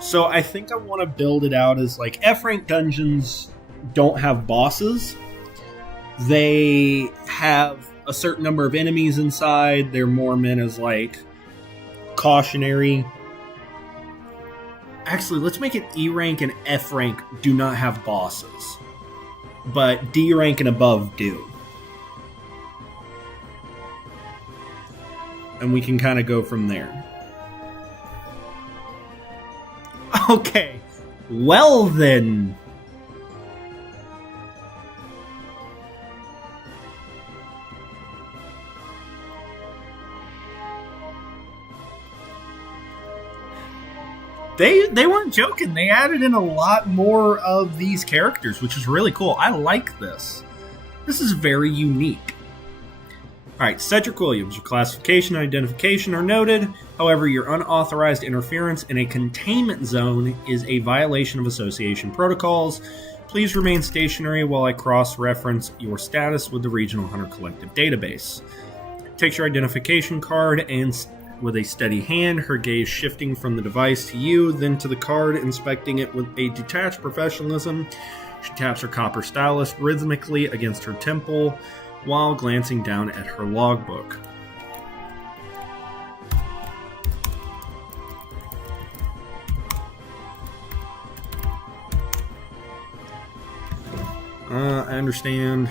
So I think I want to build it out as, like, F-rank dungeons don't have bosses. They have a certain number of enemies inside. They're more meant as, like, cautionary. Actually, let's make it E-rank and F-rank do not have bosses. But D-rank and above do. And we can kind of go from there. Okay. Well then. They weren't joking. They added in a lot more of these characters, which is really cool. I like this. This is very unique. Alright, Cedric Williams, your classification and identification are noted. However, your unauthorized interference in a containment zone is a violation of association protocols. Please remain stationary while I cross-reference your status with the Regional Hunter Collective database. Takes your identification card and, with a steady hand, her gaze shifting from the device to you, then to the card, inspecting it with a detached professionalism. She taps her copper stylus rhythmically against her temple, while glancing down at her logbook. I understand.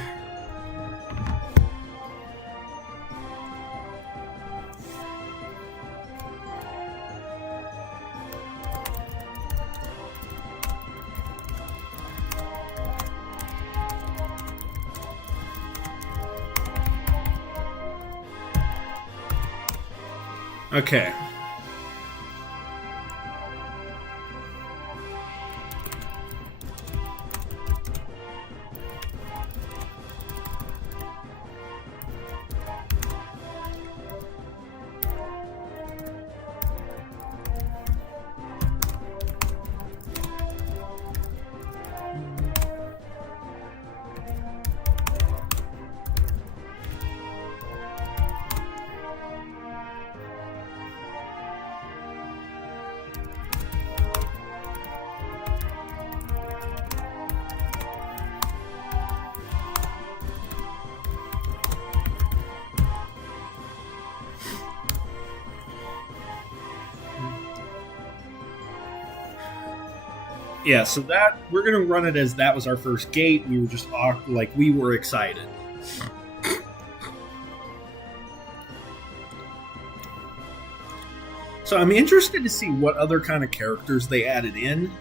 Okay. Yeah, so that we're gonna run it as that was our first gate. We were just like we were excited. So I'm interested to see what other kind of characters they added in.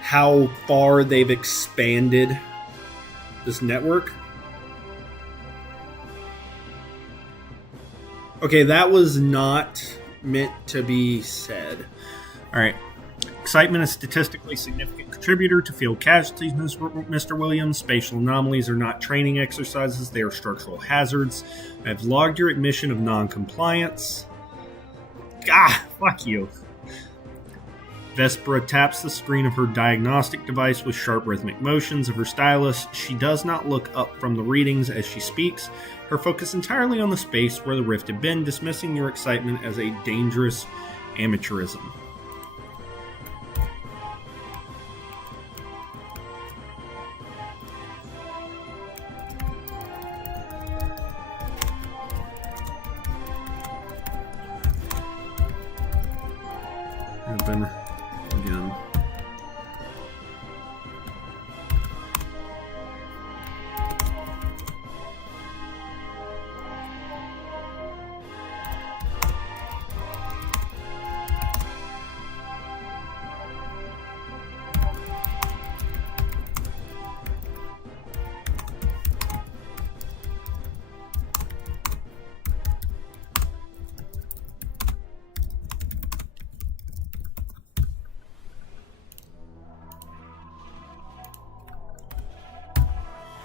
How far they've expanded this network. Okay, that was not meant to be said. Alright. Excitement is a statistically significant contributor to field casualties, Mr. Williams. Spatial anomalies are not training exercises, they are structural hazards. I have logged your admission of non-compliance. Fuck you. Vespera taps the screen of her diagnostic device with sharp rhythmic motions of her stylus. She does not look up from the readings as she speaks, her focus entirely on the space where the rift had been, dismissing your excitement as a dangerous amateurism. Open again.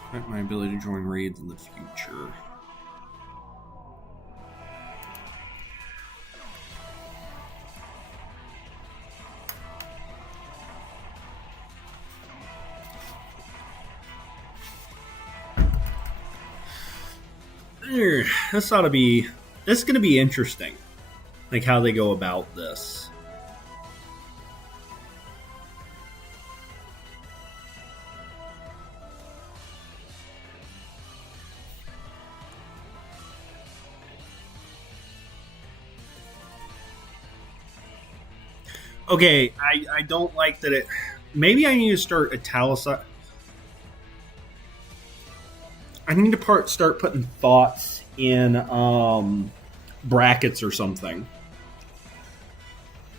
Affect my ability to join raids in the future. This ought to be. This is going to be interesting, like how they go about this. Okay, I don't like that it. Maybe I need to start italicizing. I need to start putting thoughts in brackets or something.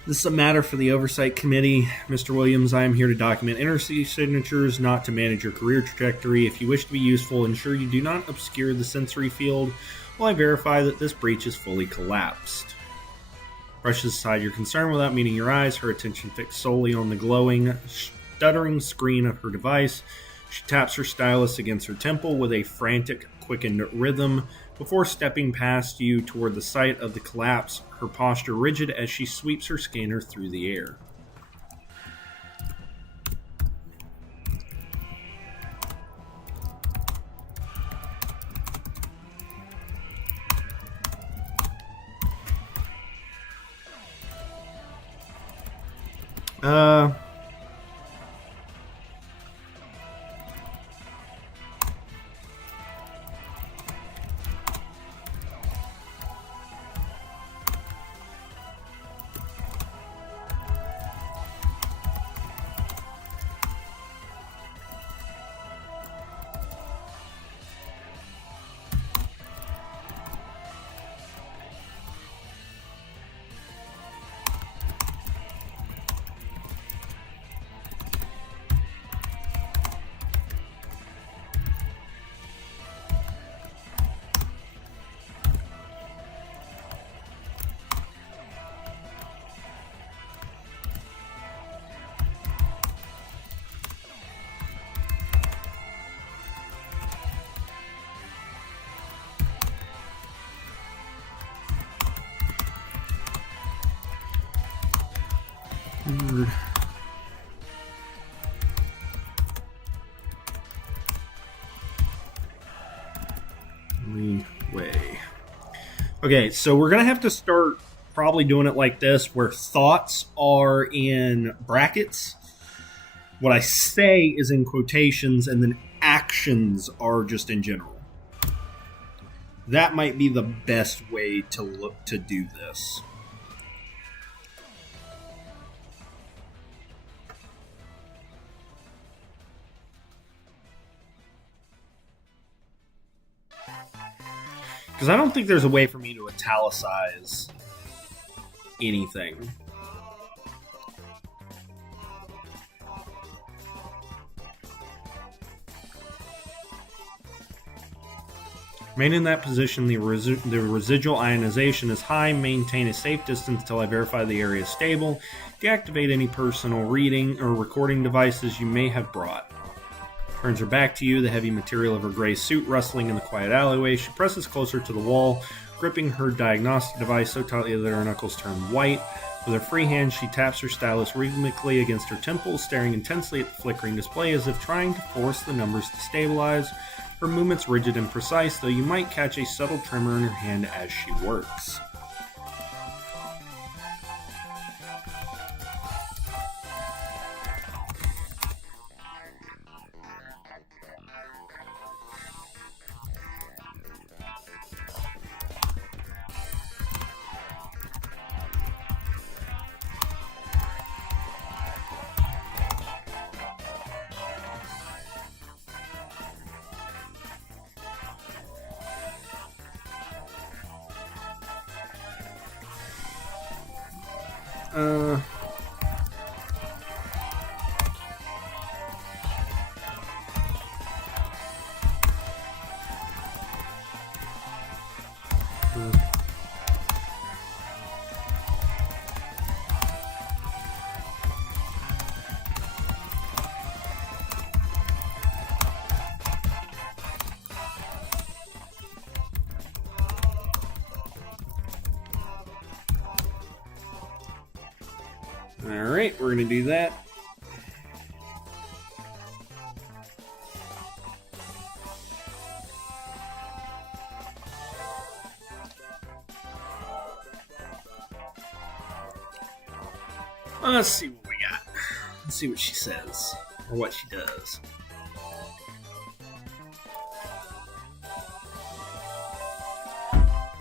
This is a matter for the Oversight Committee. Mr. Williams, I am here to document NRC signatures, not to manage your career trajectory. If you wish to be useful, ensure you do not obscure the sensory field while I verify that this breach is fully collapsed. Brushes aside your concern without meeting your eyes, her attention fixed solely on the glowing, stuttering screen of her device. She taps her stylus against her temple with a frantic, quickened rhythm before stepping past you toward the site of the collapse, her posture rigid as she sweeps her scanner through the air. Okay, so we're going to have to start probably doing it like this, where thoughts are in brackets. What I say is in quotations, and then actions are just in general. That might be the best way to look to do this. Because I don't think there's a way for me to italicize anything. Remain in that position. The residual ionization is high. Maintain a safe distance until I verify the area is stable. Deactivate any personal reading or recording devices you may have brought. Turns her back to you, the heavy material of her gray suit rustling in the quiet alleyway. She presses closer to the wall, gripping her diagnostic device so tightly that her knuckles turn white. With her free hand, she taps her stylus rhythmically against her temples, staring intensely at the flickering display as if trying to force the numbers to stabilize. Her movements rigid and precise, though you might catch a subtle tremor in her hand as she works. Alright, we're going to do that. Let's see what we got. Let's see what she says, or what she does.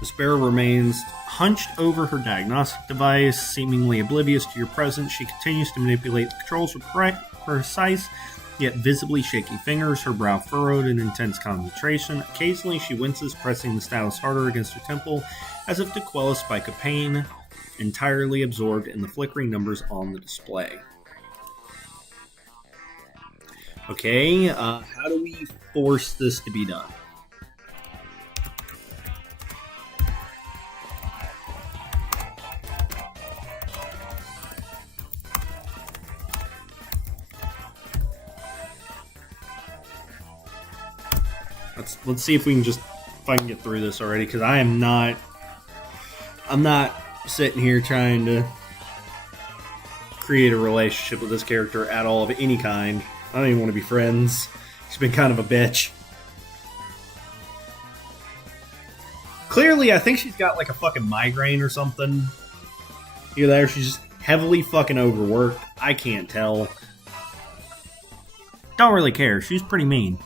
The Sparrow remains hunched over her diagnostic device, seemingly oblivious to your presence. She continues to manipulate the controls with precise, yet visibly shaky fingers, her brow furrowed in intense concentration. Occasionally, she winces, pressing the stylus harder against her temple, as if to quell a spike of pain, entirely absorbed in the flickering numbers on the display. Okay, how do we force this to be done? Let's see if we can if I can get through this already, because I'm not sitting here trying to create a relationship with this character at all of any kind. I don't even want to be friends. She's been kind of a bitch. Clearly, I think she's got like a fucking migraine or something. Either that or she's just heavily fucking overworked. I can't tell. Don't really care. She's pretty mean.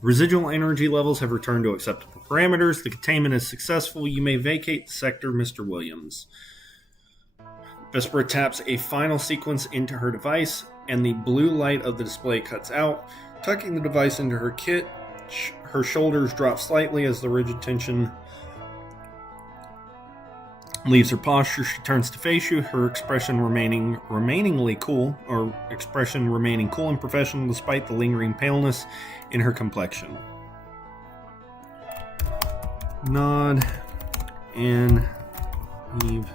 Residual energy levels have returned to acceptable parameters. The containment is successful. You may vacate the sector, Mr. Williams. Vespera taps a final sequence into her device, and the blue light of the display cuts out. Tucking the device into her kit, her shoulders drop slightly as the rigid tension leaves her posture. She turns to face you, her expression remaining cool and professional despite the lingering paleness in her complexion. Nod and leave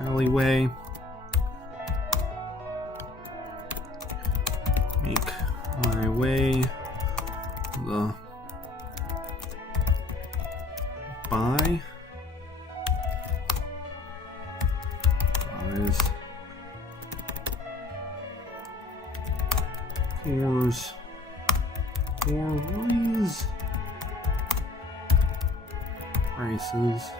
alleyway. Make my way the by eyes cores worries prices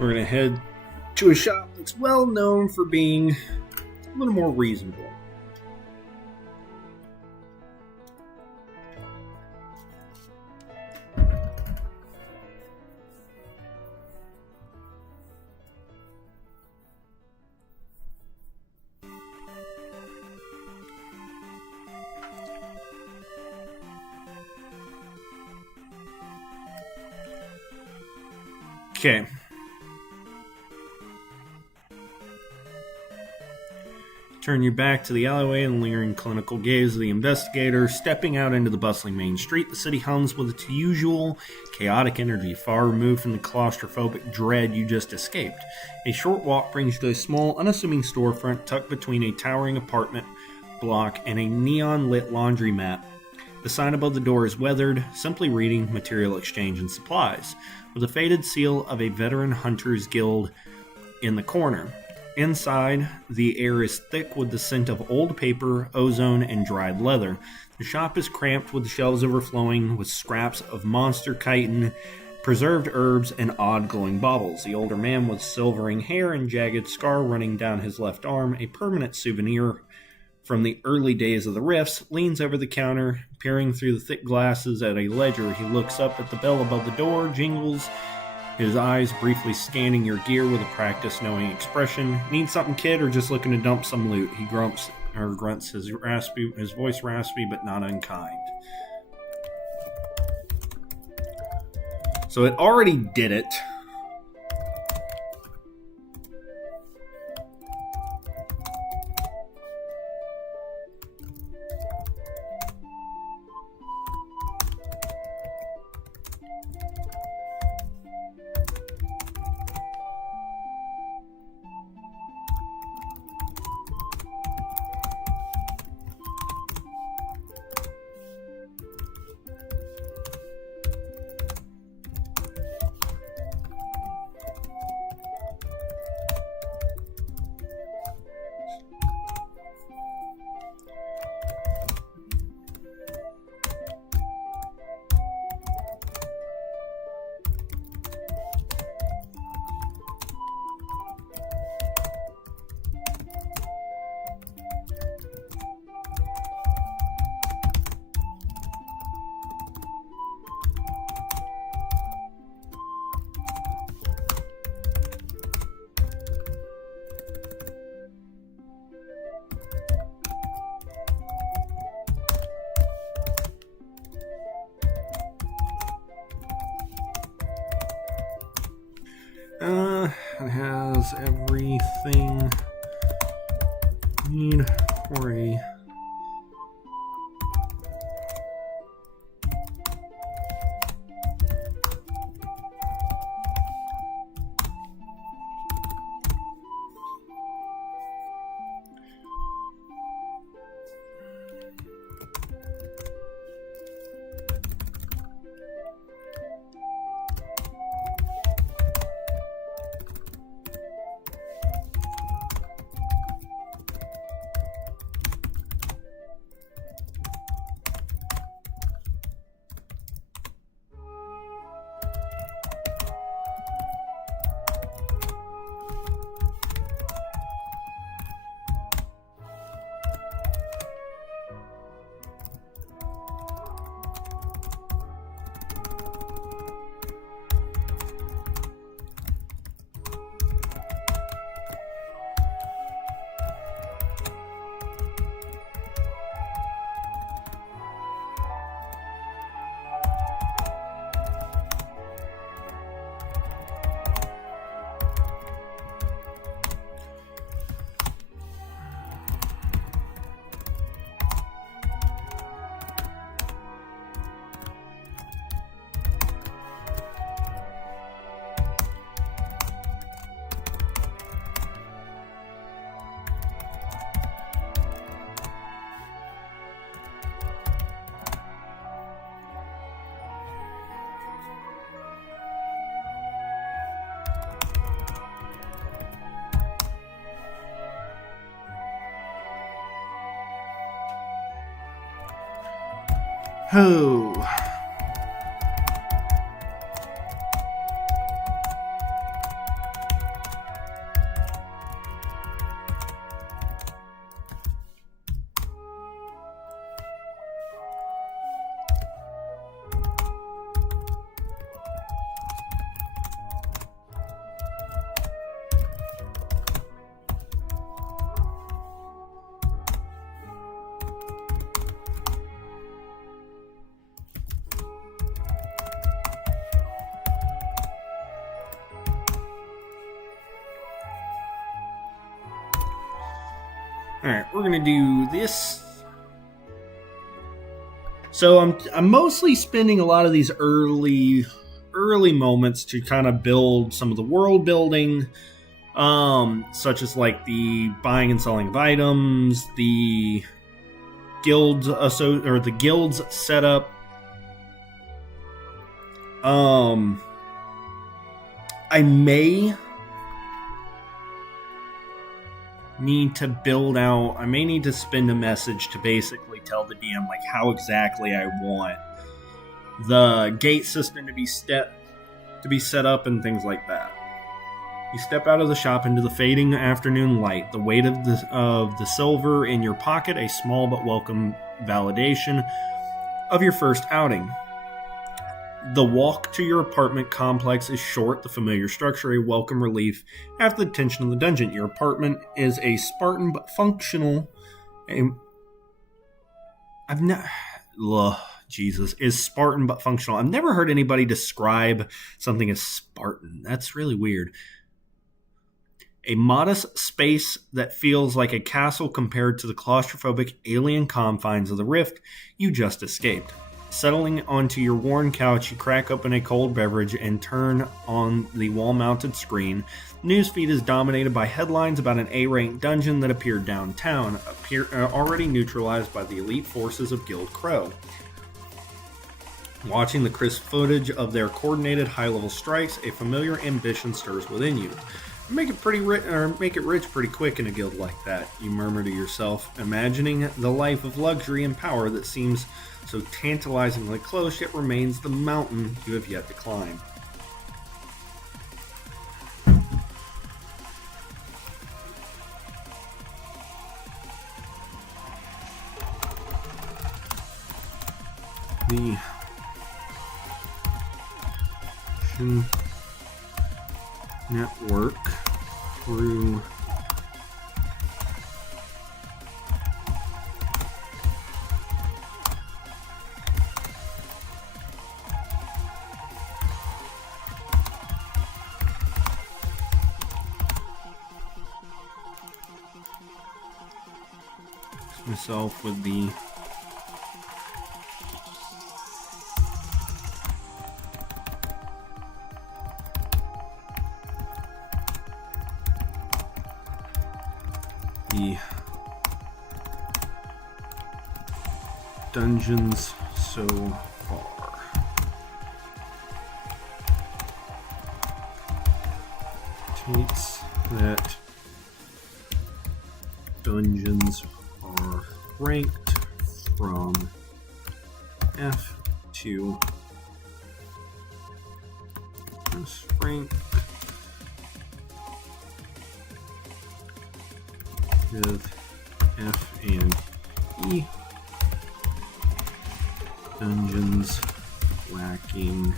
We're going to head to a shop that's well known for being a little more reasonable. Okay. Turn your back to the alleyway and lingering clinical gaze of the investigator. Stepping out into the bustling main street, the city hums with its usual chaotic energy, far removed from the claustrophobic dread you just escaped. A short walk brings you to a small, unassuming storefront tucked between a towering apartment block and a neon-lit laundromat. The sign above the door is weathered, simply reading Material Exchange and Supplies, with a faded seal of a veteran hunters guild in the corner. Inside, the air is thick with the scent of old paper, ozone, and dried leather. The shop is cramped with the shelves overflowing with scraps of monster chitin preserved herbs, and odd glowing baubles. The older man with silvering hair and jagged scar running down his left arm, a permanent souvenir from the early days of the Rifts, leans over the counter, peering through the thick glasses at a ledger. He looks up at the bell above the door, jingles, his eyes briefly scanning your gear with a practiced, knowing expression. Need something, kid, or just looking to dump some loot? He grunts, his voice raspy but not unkind. So it already did it. It has everything I need for a Oh. Alright, we're gonna do this. So I'm mostly spending a lot of these early moments to kind of build some of the world building, such as like the buying and selling of items, the guilds or the guilds setup. I may need to build out, I may need to spend a message to basically tell the DM like how exactly I want the gate system to be to be set up and things like that. You step out of the shop into the fading afternoon light, the weight of the silver in your pocket, a small but welcome validation of your first outing. The walk to your apartment complex is short, the familiar structure a welcome relief after the tension of the dungeon. Your apartment is a Spartan but functional. Is Spartan but functional. I've never heard anybody describe something as Spartan. That's really weird. A modest space that feels like a castle compared to the claustrophobic alien confines of the rift you just escaped. Settling onto your worn couch, you crack open a cold beverage and turn on the wall-mounted screen. The newsfeed is dominated by headlines about an A-ranked dungeon that appeared downtown, already neutralized by the elite forces of Guild Crow. Watching the crisp footage of their coordinated high-level strikes, a familiar ambition stirs within you. Make it rich pretty quick in a guild like that, you murmur to yourself, imagining the life of luxury and power that seems so tantalizingly close yet remains the mountain you have yet to climb. The network through myself with the dungeons so far. States that dungeons are ranked from F to S rank with F and E. Dungeons lacking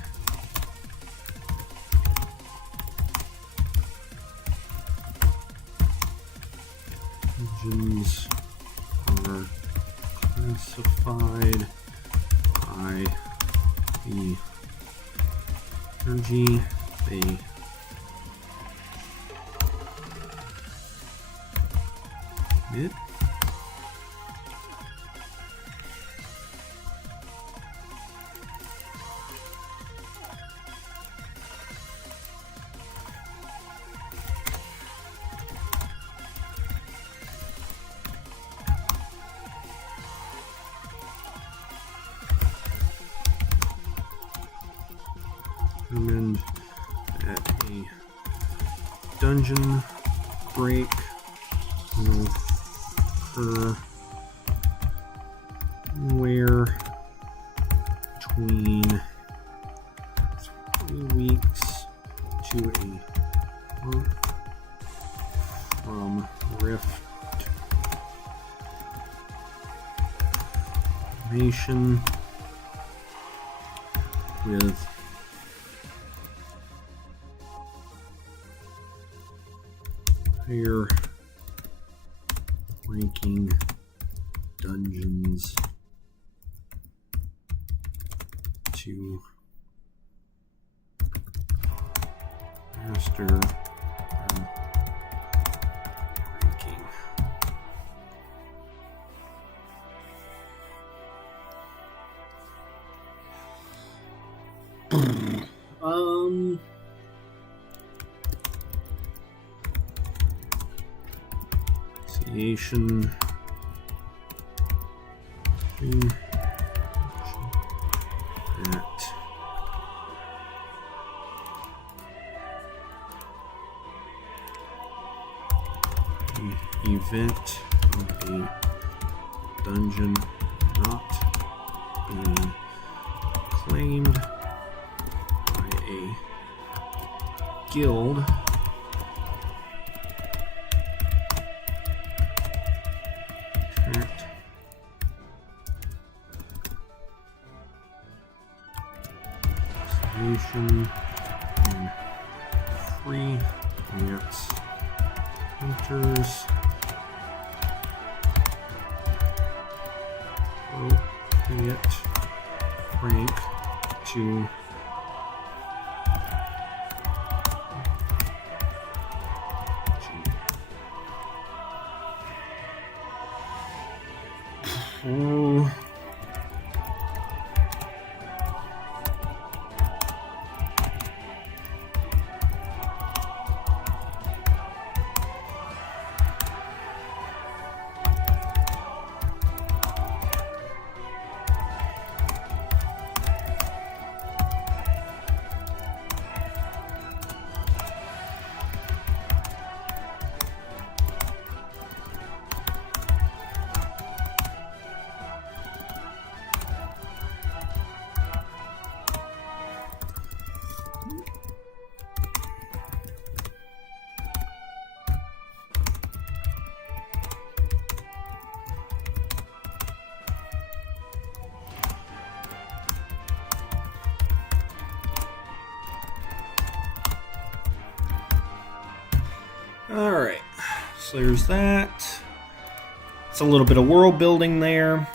dungeons are classified by the energy they emit. Determined that a dungeon break will occur where between 3 weeks to a month from Rift Nation with higher ranking dungeons to master and ranking. Association that the event of a dungeon not being claimed by a guild. Solution and free lance hunters. Appropriate rank to G. Alright, so there's that. It's a little bit of world building there.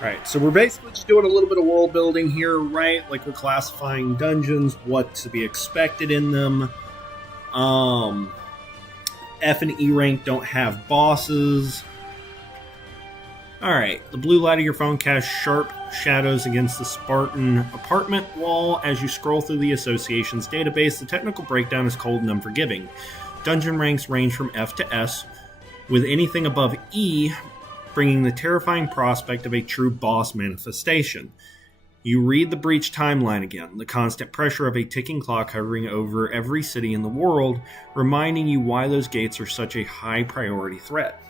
Right, so we're basically just doing a little bit of world building here, right? Like we're classifying dungeons, what to be expected in them. F and E rank don't have bosses. Alright, the blue light of your phone casts sharp shadows against the Spartan apartment wall. As you scroll through the association's database, the technical breakdown is cold and unforgiving. Dungeon ranks range from F to S, with anything above E bringing the terrifying prospect of a true boss manifestation. You read the breach timeline again, the constant pressure of a ticking clock hovering over every city in the world, reminding you why those gates are such a high priority threat.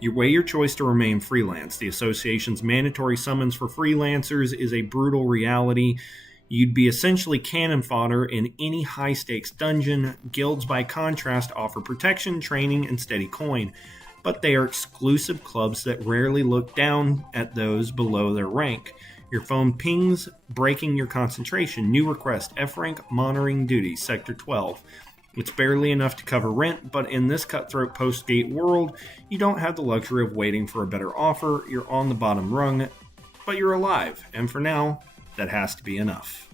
You weigh your choice to remain freelance. The association's mandatory summons for freelancers is a brutal reality. You'd be essentially cannon fodder in any high-stakes dungeon. Guilds, by contrast, offer protection, training, and steady coin, but they are exclusive clubs that rarely look down at those below their rank. Your phone pings, breaking your concentration. New request, F-rank monitoring duties, Sector 12. It's barely enough to cover rent, but in this cutthroat post-gate world, you don't have the luxury of waiting for a better offer. You're on the bottom rung, but you're alive, and for now, that has to be enough.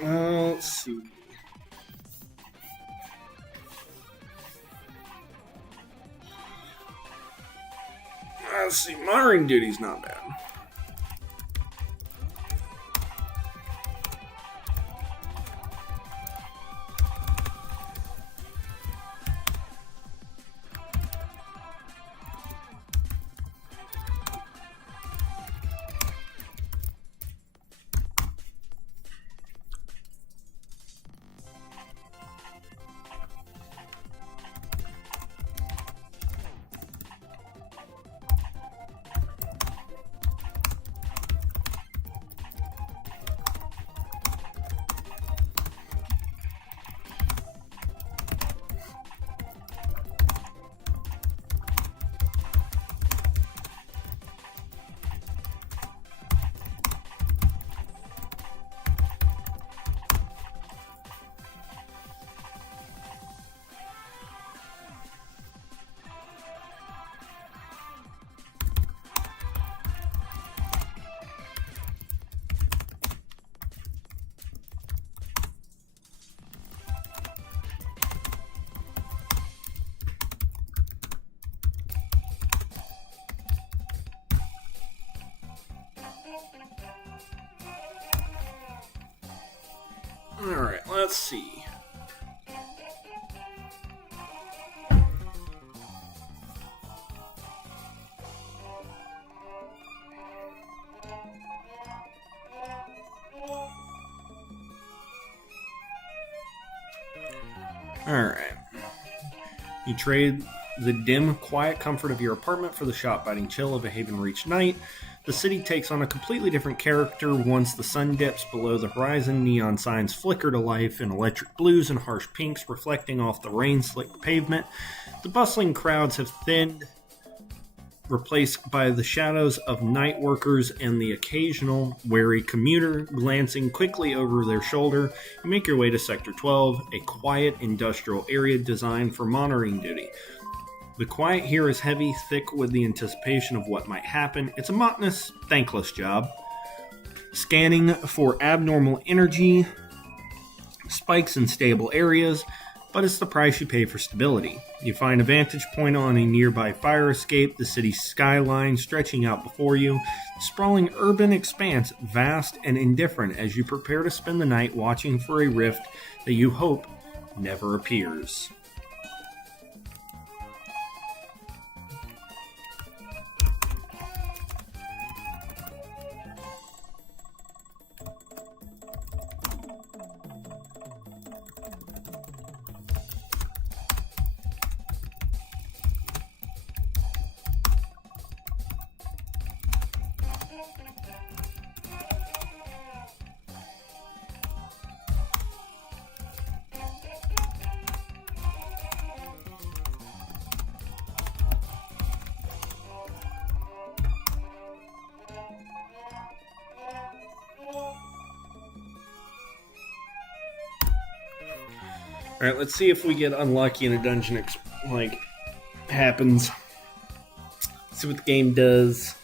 Let's see. Monitoring duty's not bad. Alright, let's see. Alright. You trade the dim, quiet comfort of your apartment for the shot-biting chill of a Haven Reach night. The city takes on a completely different character once the sun dips below the horizon. Neon signs flicker to life in electric blues and harsh pinks reflecting off the rain-slicked pavement. The bustling crowds have thinned, replaced by the shadows of night workers and the occasional wary commuter glancing quickly over their shoulder. You make your way to Sector 12, a quiet industrial area designed for monitoring duty. The quiet here is heavy, thick with the anticipation of what might happen. It's a monotonous, thankless job. Scanning for abnormal energy, spikes in stable areas, but it's the price you pay for stability. You find a vantage point on a nearby fire escape, the city's skyline stretching out before you, the sprawling urban expanse vast and indifferent as you prepare to spend the night watching for a rift that you hope never appears. Alright, let's see if we get unlucky and a dungeon happens. Let's see what the game does.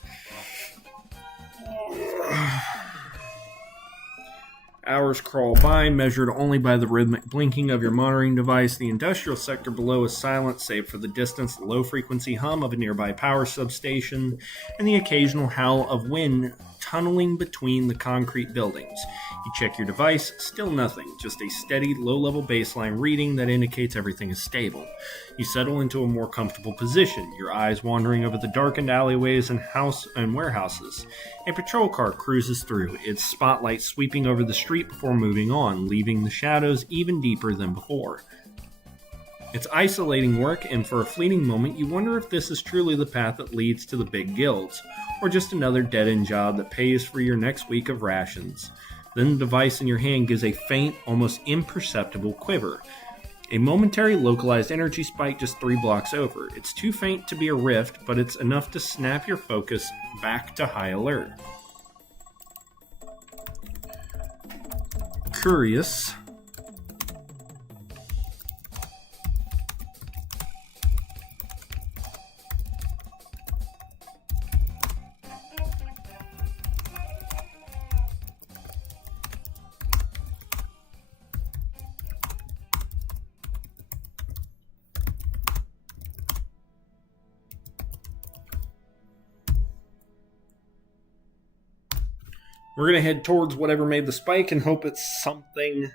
Hours crawl by, measured only by the rhythmic blinking of your monitoring device. The industrial sector below is silent, save for the distant, low-frequency hum of a nearby power substation and the occasional howl of wind tunneling between the concrete buildings. You check your device, still nothing, just a steady, low-level baseline reading that indicates everything is stable. You settle into a more comfortable position, your eyes wandering over the darkened alleyways and warehouses. A patrol car cruises through, its spotlight sweeping over the street before moving on, leaving the shadows even deeper than before. It's isolating work, and for a fleeting moment you wonder if this is truly the path that leads to the big guilds, or just another dead-end job that pays for your next week of rations. Then the device in your hand gives a faint, almost imperceptible quiver. A momentary localized energy spike just 3 blocks over. It's too faint to be a rift, but it's enough to snap your focus back to high alert. Curious. We're going to head towards whatever made the spike and hope it's something.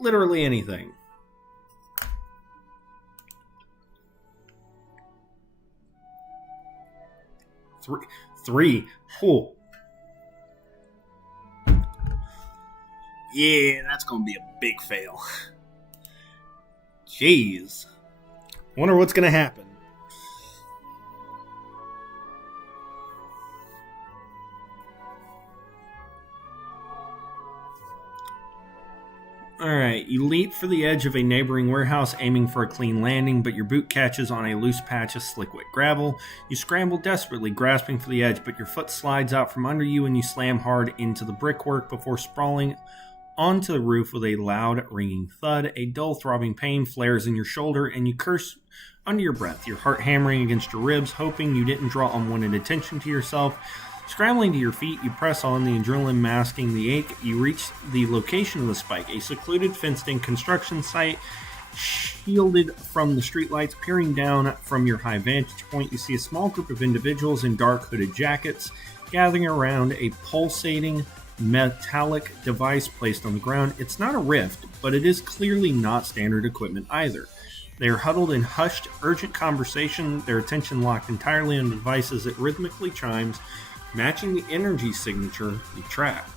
Literally anything. Three. Oh. Yeah, that's going to be a big fail. Jeez. Wonder what's going to happen. Alright, you leap for the edge of a neighboring warehouse, aiming for a clean landing, but your boot catches on a loose patch of slick wet gravel. You scramble desperately, grasping for the edge, but your foot slides out from under you and you slam hard into the brickwork before sprawling onto the roof with a loud, ringing thud. A dull, throbbing pain flares in your shoulder, and you curse under your breath, your heart hammering against your ribs, hoping you didn't draw unwanted attention to yourself. Scrambling to your feet, you press on, the adrenaline masking the ache. You reach the location of the spike, a secluded, fenced-in construction site, shielded from the streetlights. Peering down from your high vantage point, you see a small group of individuals in dark hooded jackets. gathering around a pulsating metallic device placed on the ground. It's not a rift, but it is clearly not standard equipment either. They are huddled in hushed, urgent conversation, their attention locked entirely on devices that rhythmically chimes, matching the energy signature they tracked.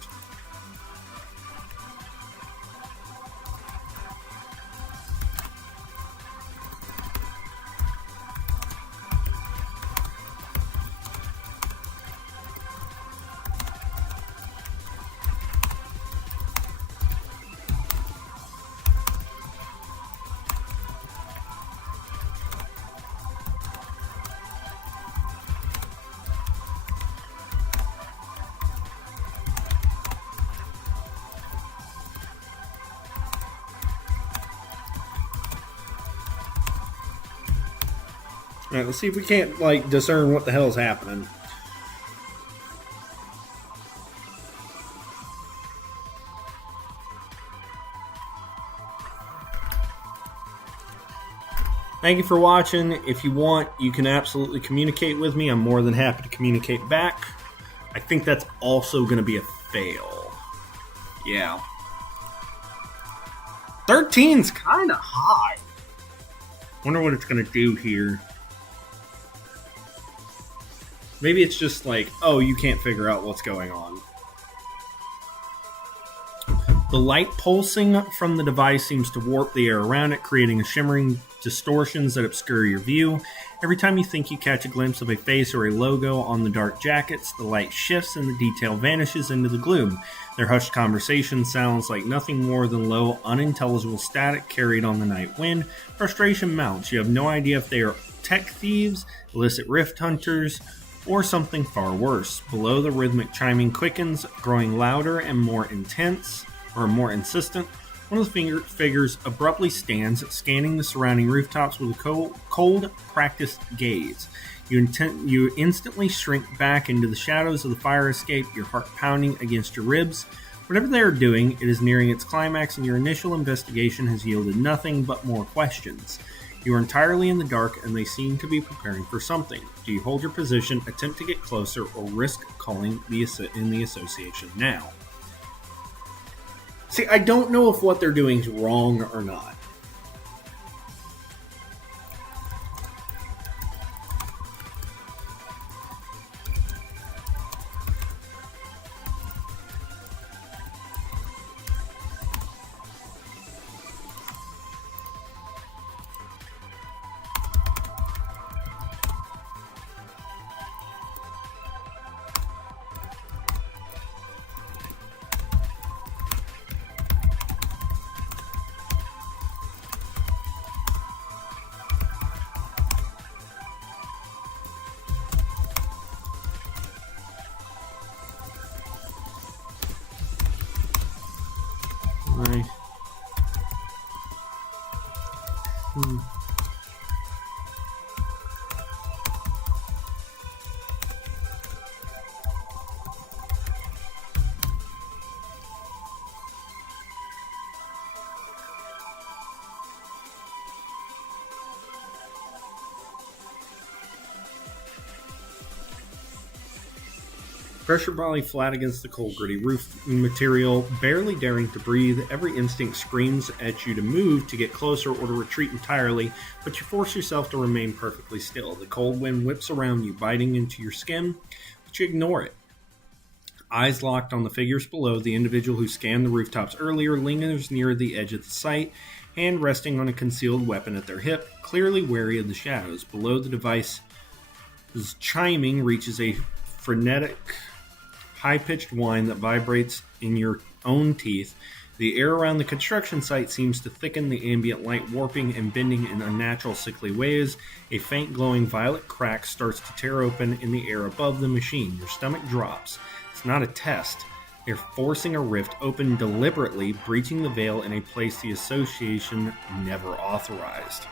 All right, let's see if we can't discern what the hell's happening. Thank you for watching. If you want, you can absolutely communicate with me. I'm more than happy to communicate back. I think that's also going to be a fail. Yeah. 13's kind of high. Wonder what it's going to do here. Maybe it's just like, oh, you can't figure out what's going on. The light pulsing from the device seems to warp the air around it, creating a shimmering distortions that obscure your view. Every time you think you catch a glimpse of a face or a logo on the dark jackets, the light shifts and the detail vanishes into the gloom. Their hushed conversation sounds like nothing more than low, unintelligible static carried on the night wind. Frustration mounts. You have no idea if they are tech thieves, illicit rift hunters, or something far worse. Below, the rhythmic chiming quickens, growing louder and more intense, or more insistent. One of the figures abruptly stands, scanning the surrounding rooftops with a cold, practiced gaze. You instantly shrink back into the shadows of the fire escape, your heart pounding against your ribs. Whatever they are doing, it is nearing its climax, and your initial investigation has yielded nothing but more questions. You are entirely in the dark, and they seem to be preparing for something. Do you hold your position, attempt to get closer, or risk calling in the association now? See, I don't know if what they're doing is wrong or not. Pressure body flat against the cold, gritty roof material, barely daring to breathe. Every instinct screams at you to move, to get closer, or to retreat entirely, but you force yourself to remain perfectly still. The cold wind whips around you, biting into your skin, but you ignore it. Eyes locked on the figures below, the individual who scanned the rooftops earlier lingers near the edge of the site, hand resting on a concealed weapon at their hip, clearly wary of the shadows. Below, the device's chiming reaches a frenetic, high-pitched whine that vibrates in your own teeth. The air around the construction site seems to thicken, the ambient light warping and bending in unnatural, sickly ways. A faint, glowing violet crack starts to tear open in the air above the machine. Your stomach drops. It's not a test. They're forcing a rift open deliberately, breaching the veil in a place the association never authorized.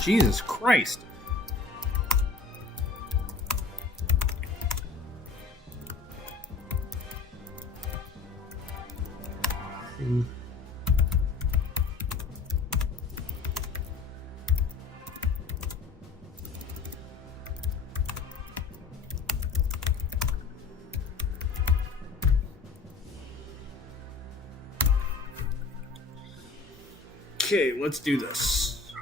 Jesus Christ. Okay, let's do this.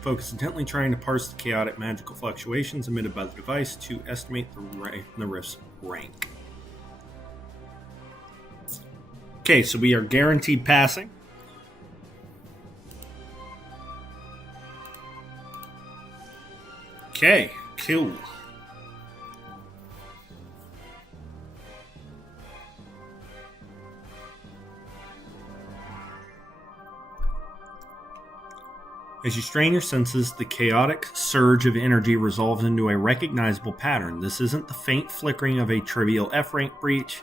Focus intently trying to parse the chaotic magical fluctuations emitted by the device to estimate the rift's rank. Okay, so we are guaranteed passing. Okay, cool. As you strain your senses, the chaotic surge of energy resolves into a recognizable pattern. This isn't the faint flickering of a trivial F-rank breach.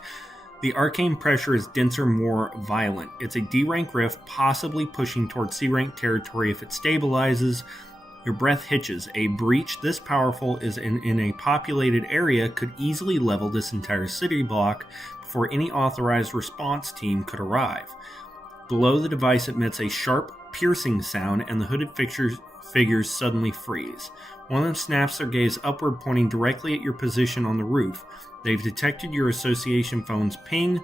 The arcane pressure is denser, more violent. It's a D-rank rift, possibly pushing toward C-rank territory if it stabilizes. Your breath hitches. A breach this powerful is in a populated area could easily level this entire city block before any authorized response team could arrive. Below, the device emits a sharp, piercing sound, and the hooded figures suddenly freeze. One of them snaps their gaze upward, pointing directly at your position on the roof. They've detected your association phone's ping.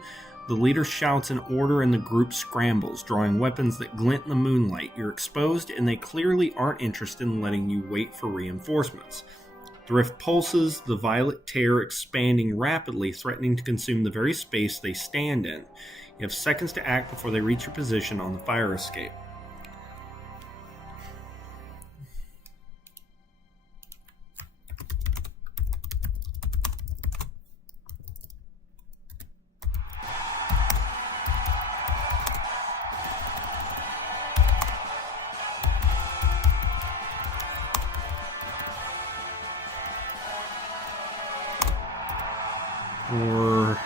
The leader shouts an order and the group scrambles, drawing weapons that glint in the moonlight. You're exposed, and they clearly aren't interested in letting you wait for reinforcements. The rift pulses, the violet tear expanding rapidly, threatening to consume the very space they stand in. You have seconds to act before they reach your position on the fire escape. Or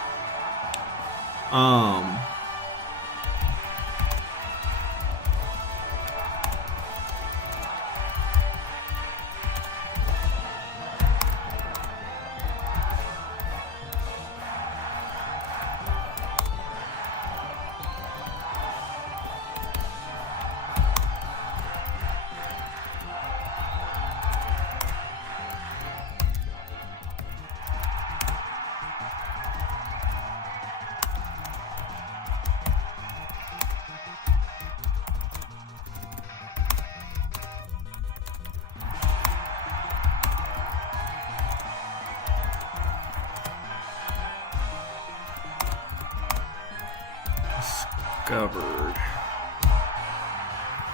discovered.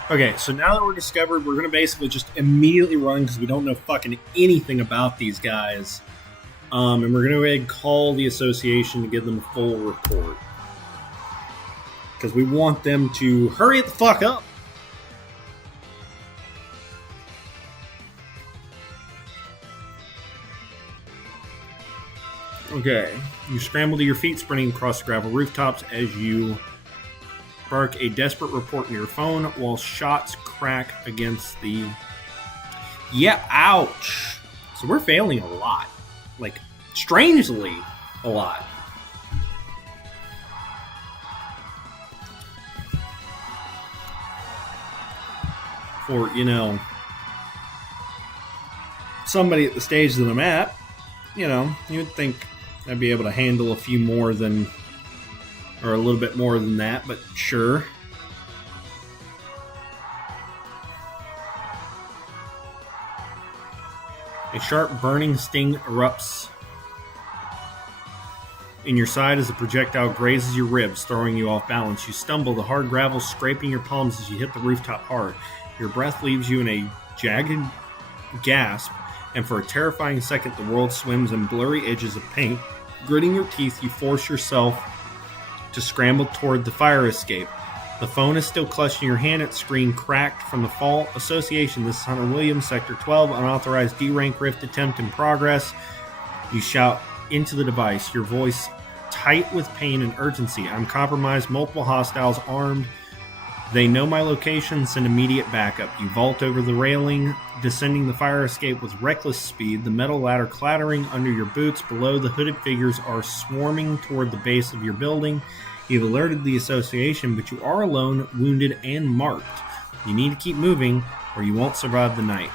Okay, so now that we're discovered, we're going to basically just immediately run because we don't know fucking anything about these guys. And we're going to go ahead and call the association to give them a full report. Because we want them to hurry the fuck up. Okay, you scramble to your feet, sprinting across the gravel rooftops as you bark a desperate report in your phone while shots crack against the... Yeah, ouch! So we're failing a lot. Like, strangely, a lot. For, you know, somebody at the stage that I'm at, you know, you would think I'd be able to handle a few more than, or a little bit more than that, but sure. A sharp burning sting erupts in your side as the projectile grazes your ribs, throwing you off balance. You stumble, the hard gravel scraping your palms as you hit the rooftop hard. Your breath leaves you in a jagged gasp, and for a terrifying second, the world swims in blurry edges of paint. Gritting your teeth, you force yourself to scramble toward the fire escape. The phone is still clutched in your hand, its screen cracked from the fall. Association, this is Hunter Williams, Sector 12, unauthorized D-rank rift attempt in progress. You shout into the device, your voice tight with pain and urgency. I'm compromised, multiple hostiles armed. They know my location, send immediate backup. You vault over the railing, descending the fire escape with reckless speed, the metal ladder clattering under your boots. Below, the hooded figures are swarming toward the base of your building. You've alerted the association, but you are alone, wounded, and marked. You need to keep moving, or you won't survive the night.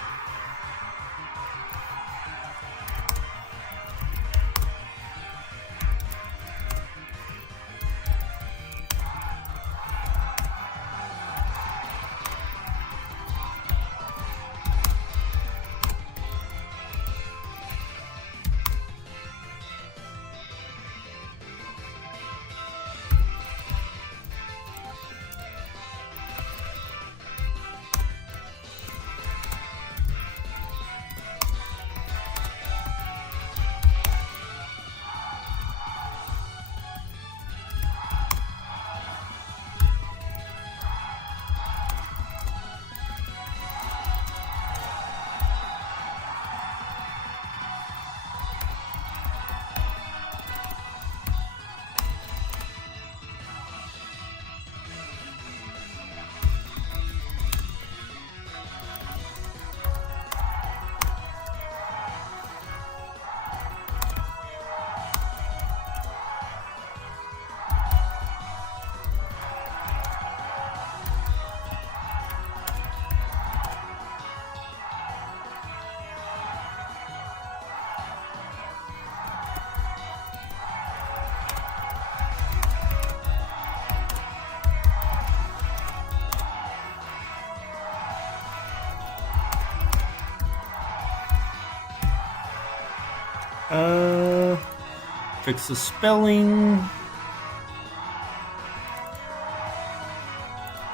Fix the spelling.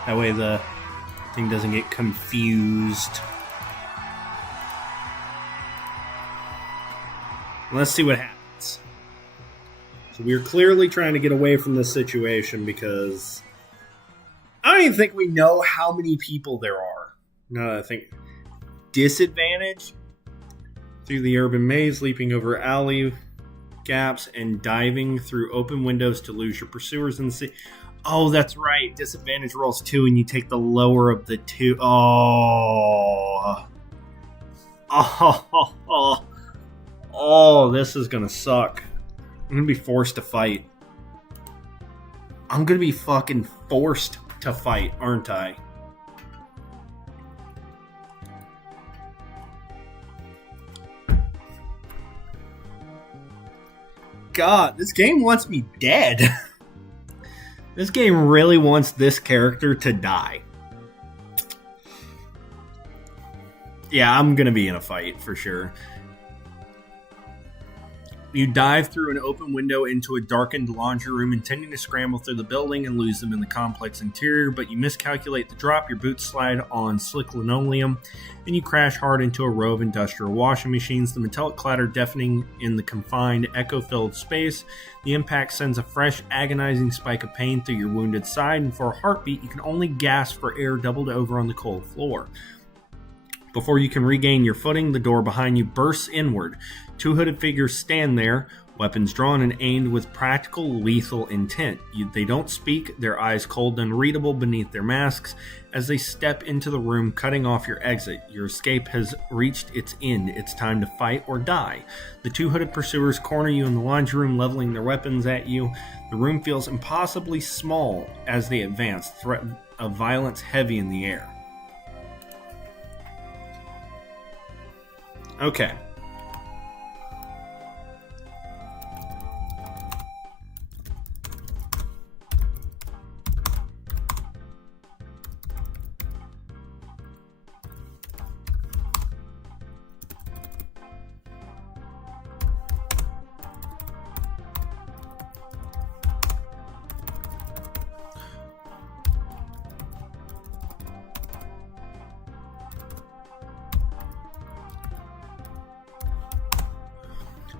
That way the thing doesn't get confused. Let's see what happens. So we're clearly trying to get away from this situation because I don't even think we know how many people there are. No, I think disadvantage through the urban maze, leaping over alley gaps, and diving through open windows to lose your pursuers in the city. Oh, that's right. Disadvantage rolls 2, and you take the lower of the 2. Oh, this is gonna suck. I'm gonna be forced to fight. I'm gonna be fucking forced to fight, aren't I? God, this game wants me dead. This game really wants this character to die. Yeah, I'm gonna be in a fight for sure. You dive through an open window into a darkened laundry room, intending to scramble through the building and lose them in the complex interior, but you miscalculate the drop, your boots slide on slick linoleum, and you crash hard into a row of industrial washing machines, the metallic clatter deafening in the confined, echo-filled space. The impact sends a fresh, agonizing spike of pain through your wounded side, and for a heartbeat, you can only gasp for air doubled over on the cold floor. Before you can regain your footing, the door behind you bursts inward. 2 hooded figures stand there, weapons drawn and aimed with practical, lethal intent. They don't speak, their eyes cold and unreadable beneath their masks, as they step into the room, cutting off your exit. Your escape has reached its end. It's time to fight or die. The 2 hooded pursuers corner you in the laundry room, leveling their weapons at you. The room feels impossibly small as they advance, threat of violence heavy in the air. Okay.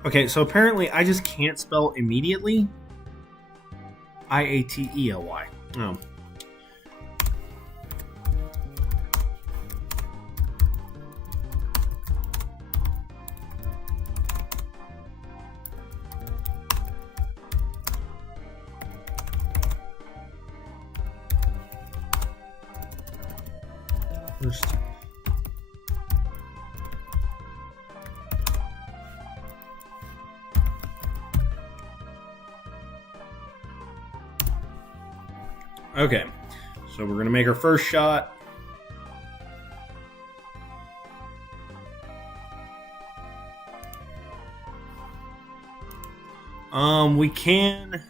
Okay, so apparently I just can't spell immediately. Iately. Oh. first. Okay, so we're going to make our first shot. We can...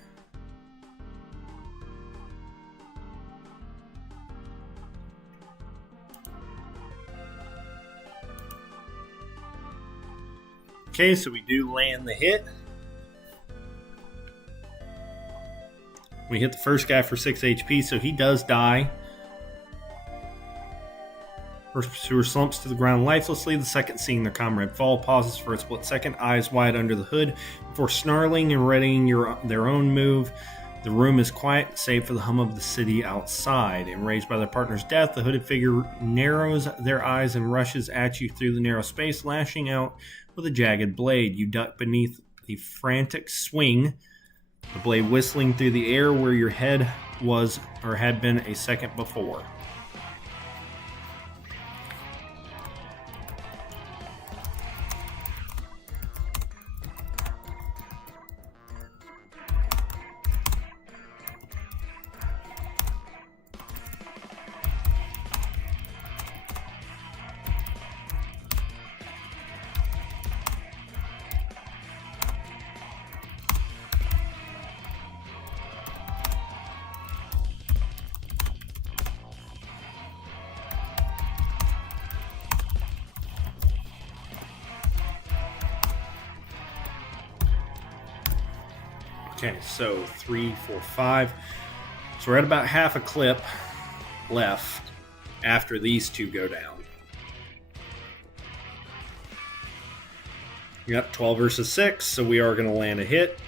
Okay, so we do land the hit. We hit the first guy for 6 HP, so he does die. First pursuer slumps to the ground lifelessly. The second, seeing their comrade fall, pauses for a split second, eyes wide under the hood, before snarling and readying their own move. The room is quiet, save for the hum of the city outside. Enraged by their partner's death, the hooded figure narrows their eyes and rushes at you through the narrow space, lashing out with a jagged blade. You duck beneath the frantic swing, the blade whistling through the air where your head was or had been a second before. Okay, so 3, 4, 5. So we're at about half a clip left after these two go down. Yep, 12 versus 6, so we are going to land a hit.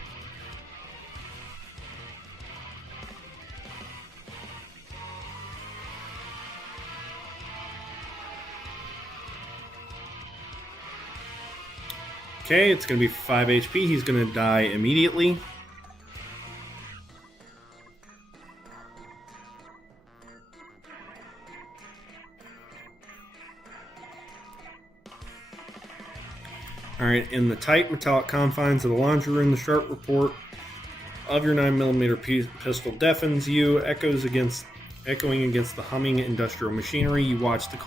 Okay, it's going to be 5 HP. He's going to die immediately. Alright, in the tight metallic confines of the laundry room, the sharp report of your 9mm pistol deafens you, echoing against the humming industrial machinery. You watch with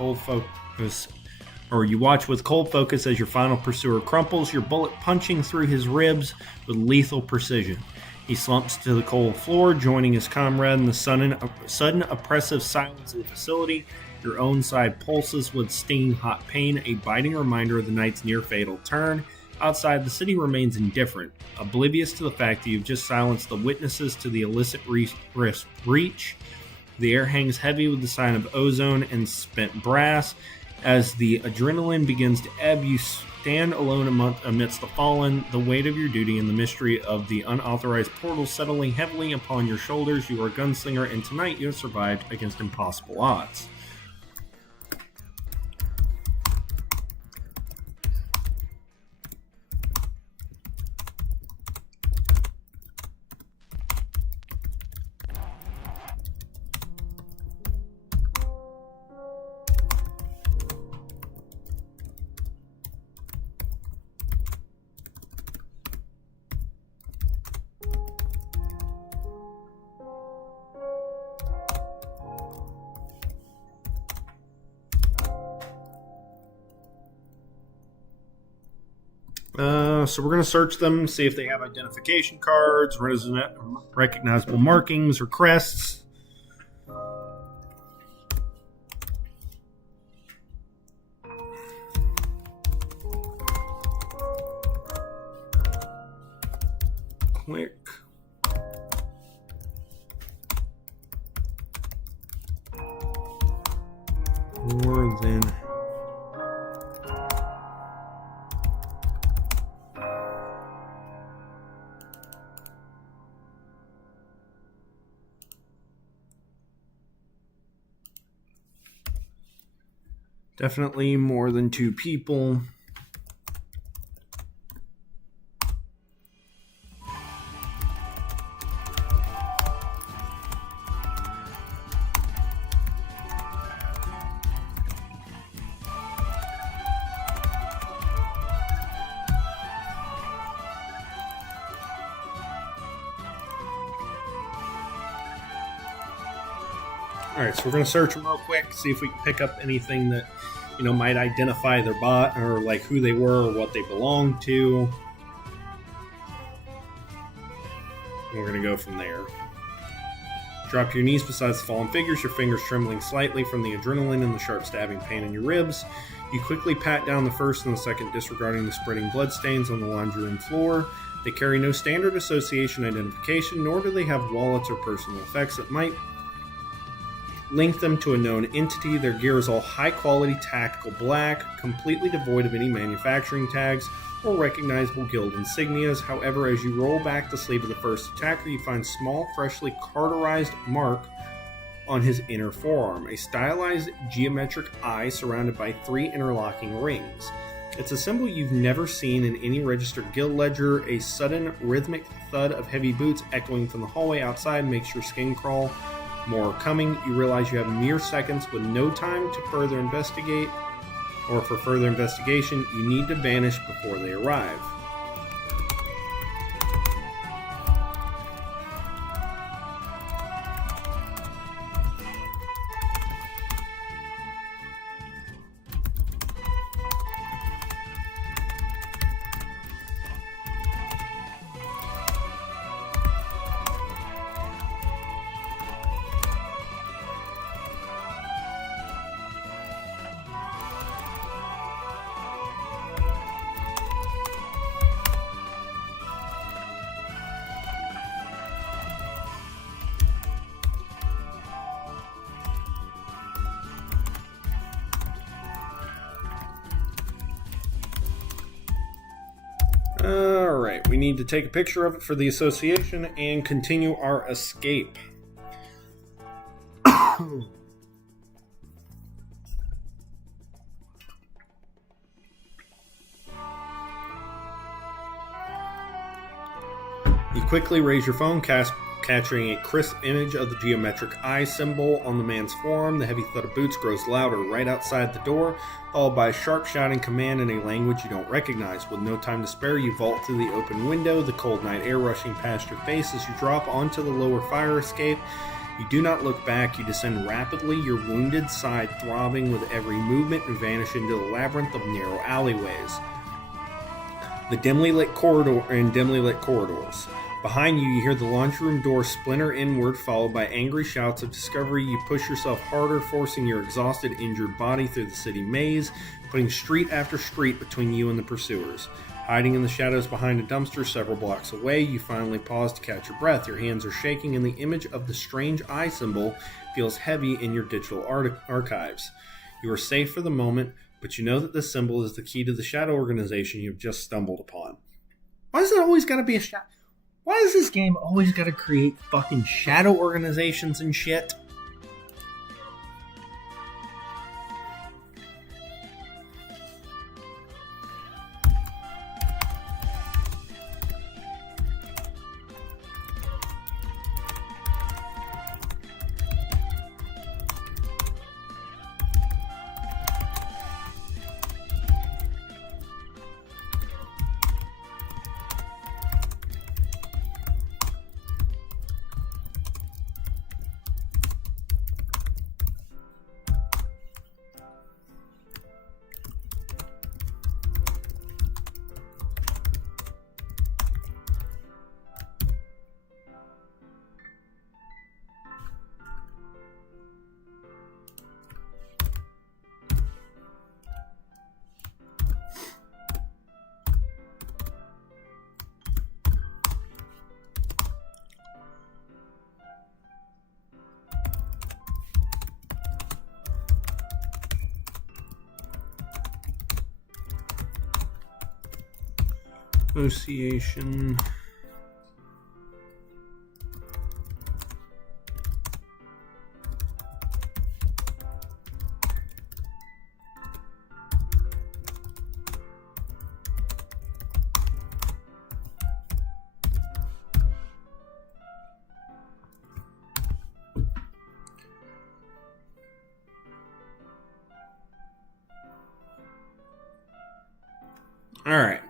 cold focus as your final pursuer crumples, your bullet punching through his ribs with lethal precision. He slumps to the cold floor, joining his comrade in the sudden oppressive silence of the facility. Your own side pulses with stinging hot pain, a biting reminder of the night's near-fatal turn. Outside, the city remains indifferent, oblivious to the fact that you've just silenced the witnesses to the illicit breach. The air hangs heavy with the sign of ozone and spent brass. As the adrenaline begins to ebb, you stand alone amidst the fallen, the weight of your duty and the mystery of the unauthorized portal settling heavily upon your shoulders. You are a gunslinger, and tonight you have survived against impossible odds. So we're going to search them, see if they have identification cards, recognizable markings, or crests. Click. More than... Definitely more than 2 people. All right, so we're going to search them real quick, see if we can pick up anything that, might identify their bot or like who they were or what they belonged to. And we're going to go from there. Drop to your knees beside the fallen figures, your fingers trembling slightly from the adrenaline and the sharp stabbing pain in your ribs. You quickly pat down the first and the second, disregarding the spreading bloodstains on the laundry room floor. They carry no standard association identification, nor do they have wallets or personal effects that might link them to a known entity. Their gear is all high-quality tactical black, completely devoid of any manufacturing tags or recognizable guild insignias. However, as you roll back the sleeve of the first attacker, you find a small, freshly cauterized mark on his inner forearm, a stylized geometric eye surrounded by 3 interlocking rings. It's a symbol you've never seen in any registered guild ledger. A sudden, rhythmic thud of heavy boots echoing from the hallway outside makes your skin crawl. More are coming. You realize you have mere seconds with no time to further investigate, or for further investigation, you need to vanish before they arrive. Alright, we need to take a picture of it for the association and continue our escape. You quickly raise your phone, capturing a crisp image of the geometric eye symbol on the man's forearm. The heavy thud of boots grows louder right outside the door, followed by a sharp shouting command in a language you don't recognize. With no time to spare, you vault through the open window, the cold night air rushing past your face as you drop onto the lower fire escape. You do not look back. You descend rapidly, your wounded side throbbing with every movement, and vanish into the labyrinth of narrow alleyways. The dimly lit corridors. Behind you, you hear the laundry room door splinter inward, followed by angry shouts of discovery. You push yourself harder, forcing your exhausted, injured body through the city maze, putting street after street between you and the pursuers. Hiding in the shadows behind a dumpster several blocks away, you finally pause to catch your breath. Your hands are shaking, and the image of the strange eye symbol feels heavy in your digital archives. You are safe for the moment, but you know that this symbol is the key to the shadow organization you've just stumbled upon. Why does it always gotta be a shadow? Why does this game always gotta create fucking shadow organizations and shit? Association. All right.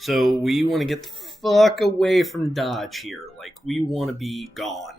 So we want to get the fuck away from Dodge here. Like, we want to be gone.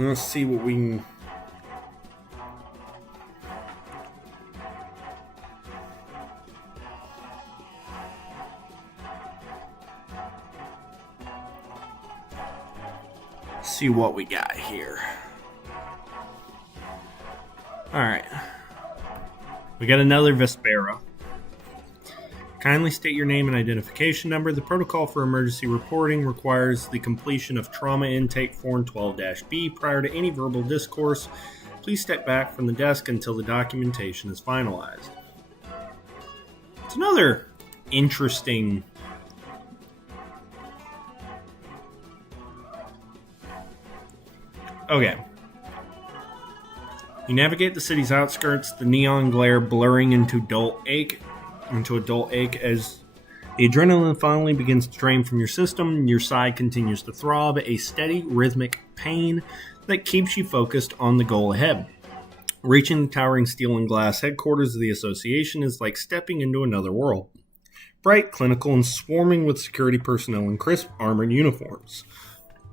Let's see what we can... See what we got here. Alright. We got another Vespera. Kindly state your name and identification number. The protocol for emergency reporting requires the completion of Trauma Intake Form 12-B prior to any verbal discourse. Please step back from the desk until the documentation is finalized. It's another interesting... Okay. You navigate the city's outskirts, the neon glare blurring into adult ache as the adrenaline finally begins to drain from your system. Your side continues to throb, a steady, rhythmic pain that keeps you focused on the goal ahead. Reaching the towering steel and glass headquarters of the association is like stepping into another world. Bright, clinical, and swarming with security personnel in crisp, armored uniforms.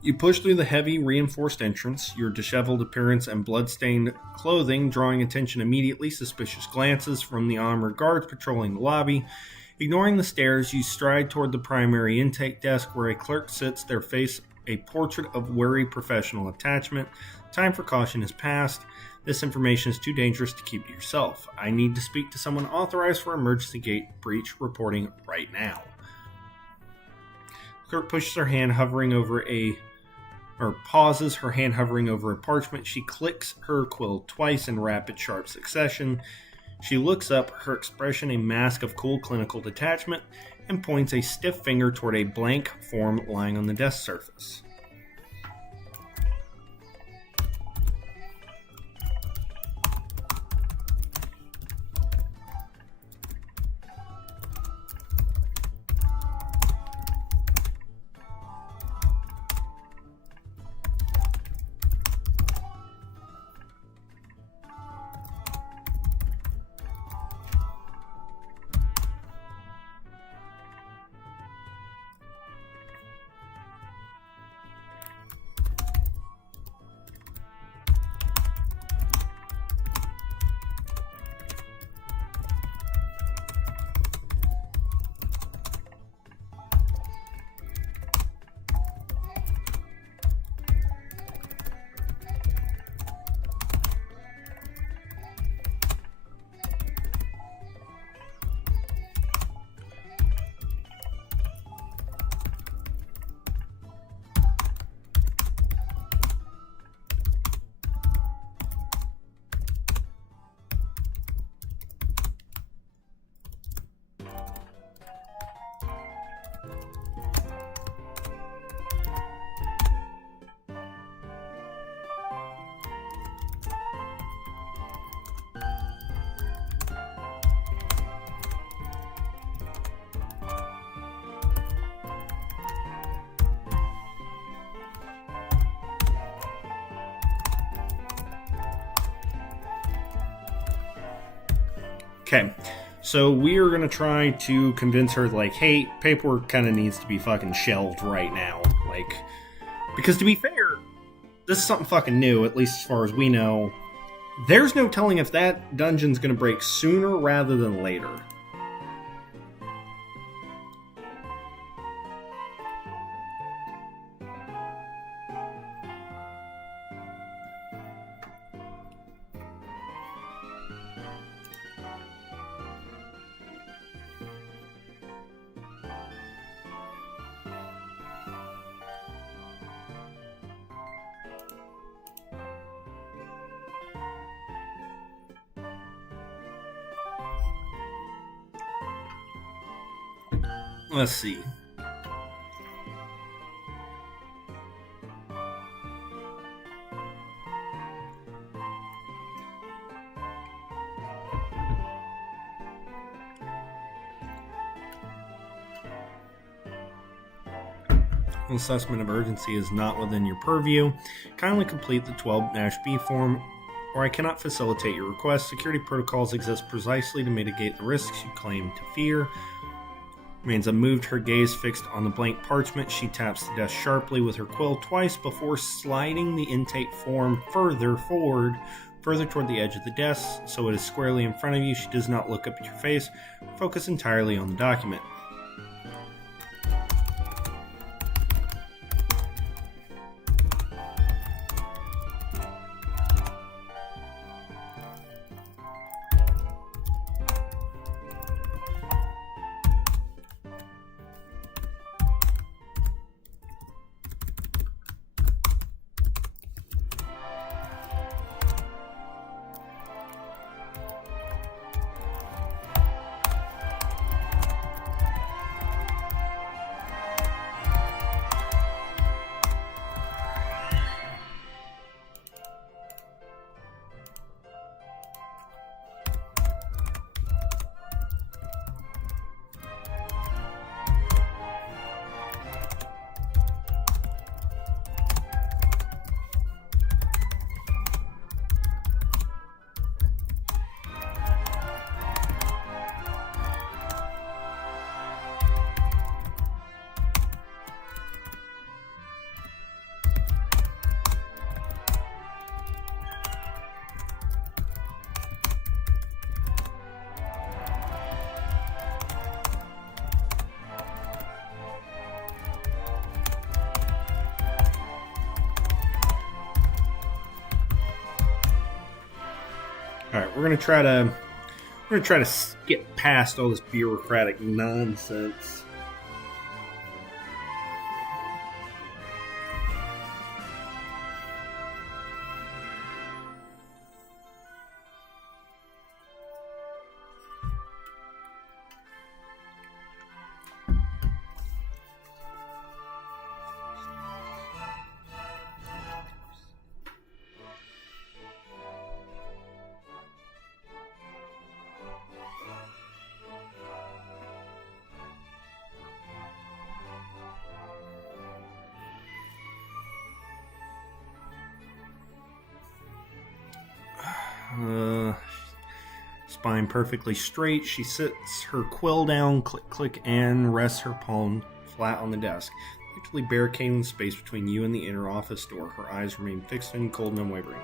You push through the heavy, reinforced entrance, your disheveled appearance and blood-stained clothing drawing attention immediately, suspicious glances from the armored guards patrolling the lobby. Ignoring the stairs, you stride toward the primary intake desk where a clerk sits, their face a portrait of wary professional attachment. Time for caution has passed. This information is too dangerous to keep to yourself. I need to speak to someone authorized for emergency gate breach reporting right now. Clerk pushes her hand pauses, her hand hovering over a parchment. She clicks her quill twice in rapid, sharp succession. She looks up, her expression a mask of cool clinical detachment, and points a stiff finger toward a blank form lying on the desk surface. Okay, so we are going to try to convince her, like, hey, paperwork kind of needs to be fucking shelved right now. Like, because to be fair, this is something fucking new, at least as far as we know. There's no telling if that dungeon's going to break sooner rather than later. Let's see. Assessment of urgency is not within your purview. Kindly complete the 12-B form, or I cannot facilitate your request. Security protocols exist precisely to mitigate the risks you claim to fear. Remains unmoved, her gaze fixed on the blank parchment. She taps the desk sharply with her quill twice before sliding the intake form further forward, further toward the edge of the desk, so it is squarely in front of you. She does not look up at your face, focus entirely on the document. All right, we're gonna try to skip past all this bureaucratic nonsense. Spine perfectly straight. She sits her quill down, click, click, and rests her palm flat on the desk, actually barricading the space between you and the inner office door. Her eyes remain fixed and cold and unwavering.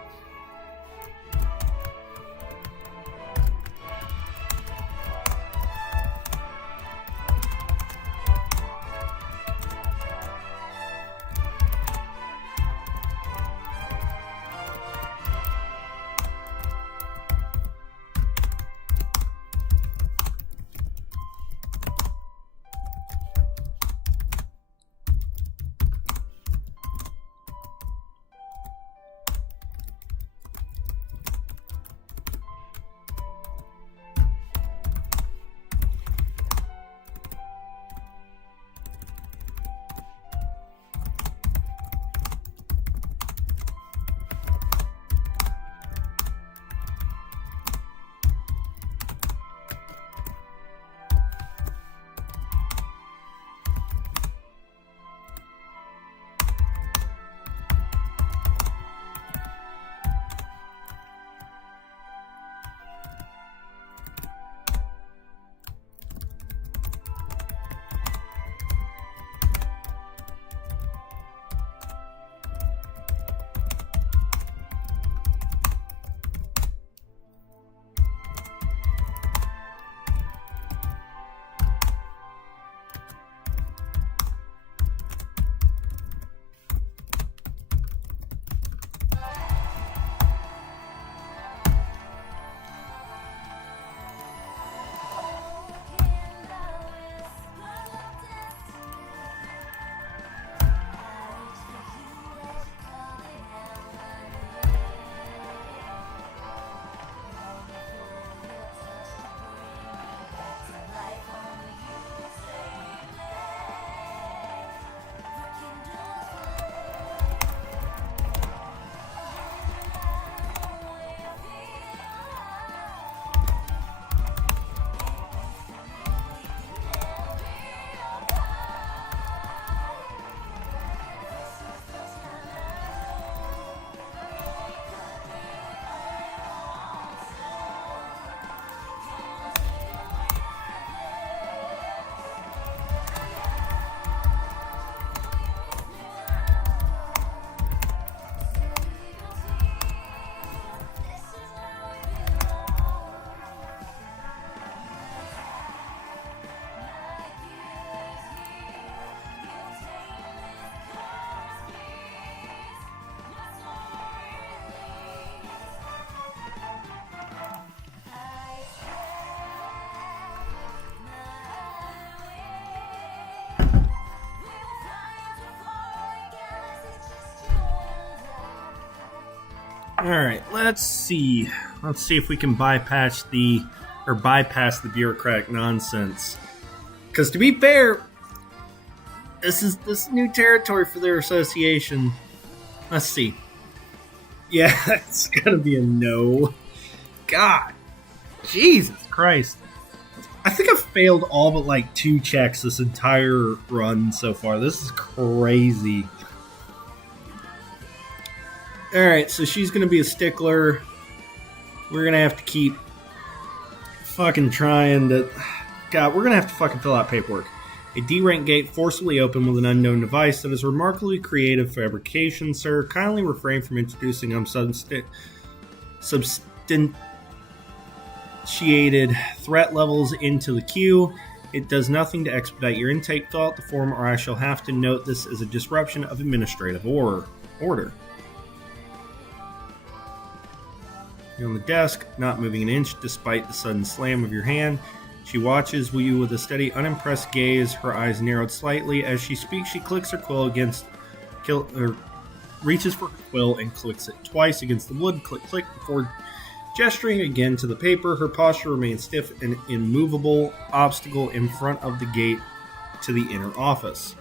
All right, let's see. Let's see if we can bypass the bureaucratic nonsense. Because to be fair, this is new territory for their association. Let's see. Yeah, it's gonna be a no. God, Jesus Christ! I think I've failed all but like 2 checks this entire run so far. This is crazy. Alright, so she's going to be a stickler. We're going to have to keep fucking trying to... God, we're going to have to fucking fill out paperwork. A D-rank gate forcibly opened with an unknown device that is remarkably creative fabrication, sir. Kindly refrain from introducing substantiated threat levels into the queue. It does nothing to expedite your intake. Fill out the form or I shall have to note this as a disruption of administrative order. On the desk, not moving an inch despite the sudden slam of your hand. She watches you with a steady, unimpressed gaze, her eyes narrowed slightly. As she speaks, she clicks her quill reaches for her quill and clicks it twice against the wood. Click, click, before gesturing again to the paper. Her posture remains stiff and immovable, obstacle in front of the gate to the inner office.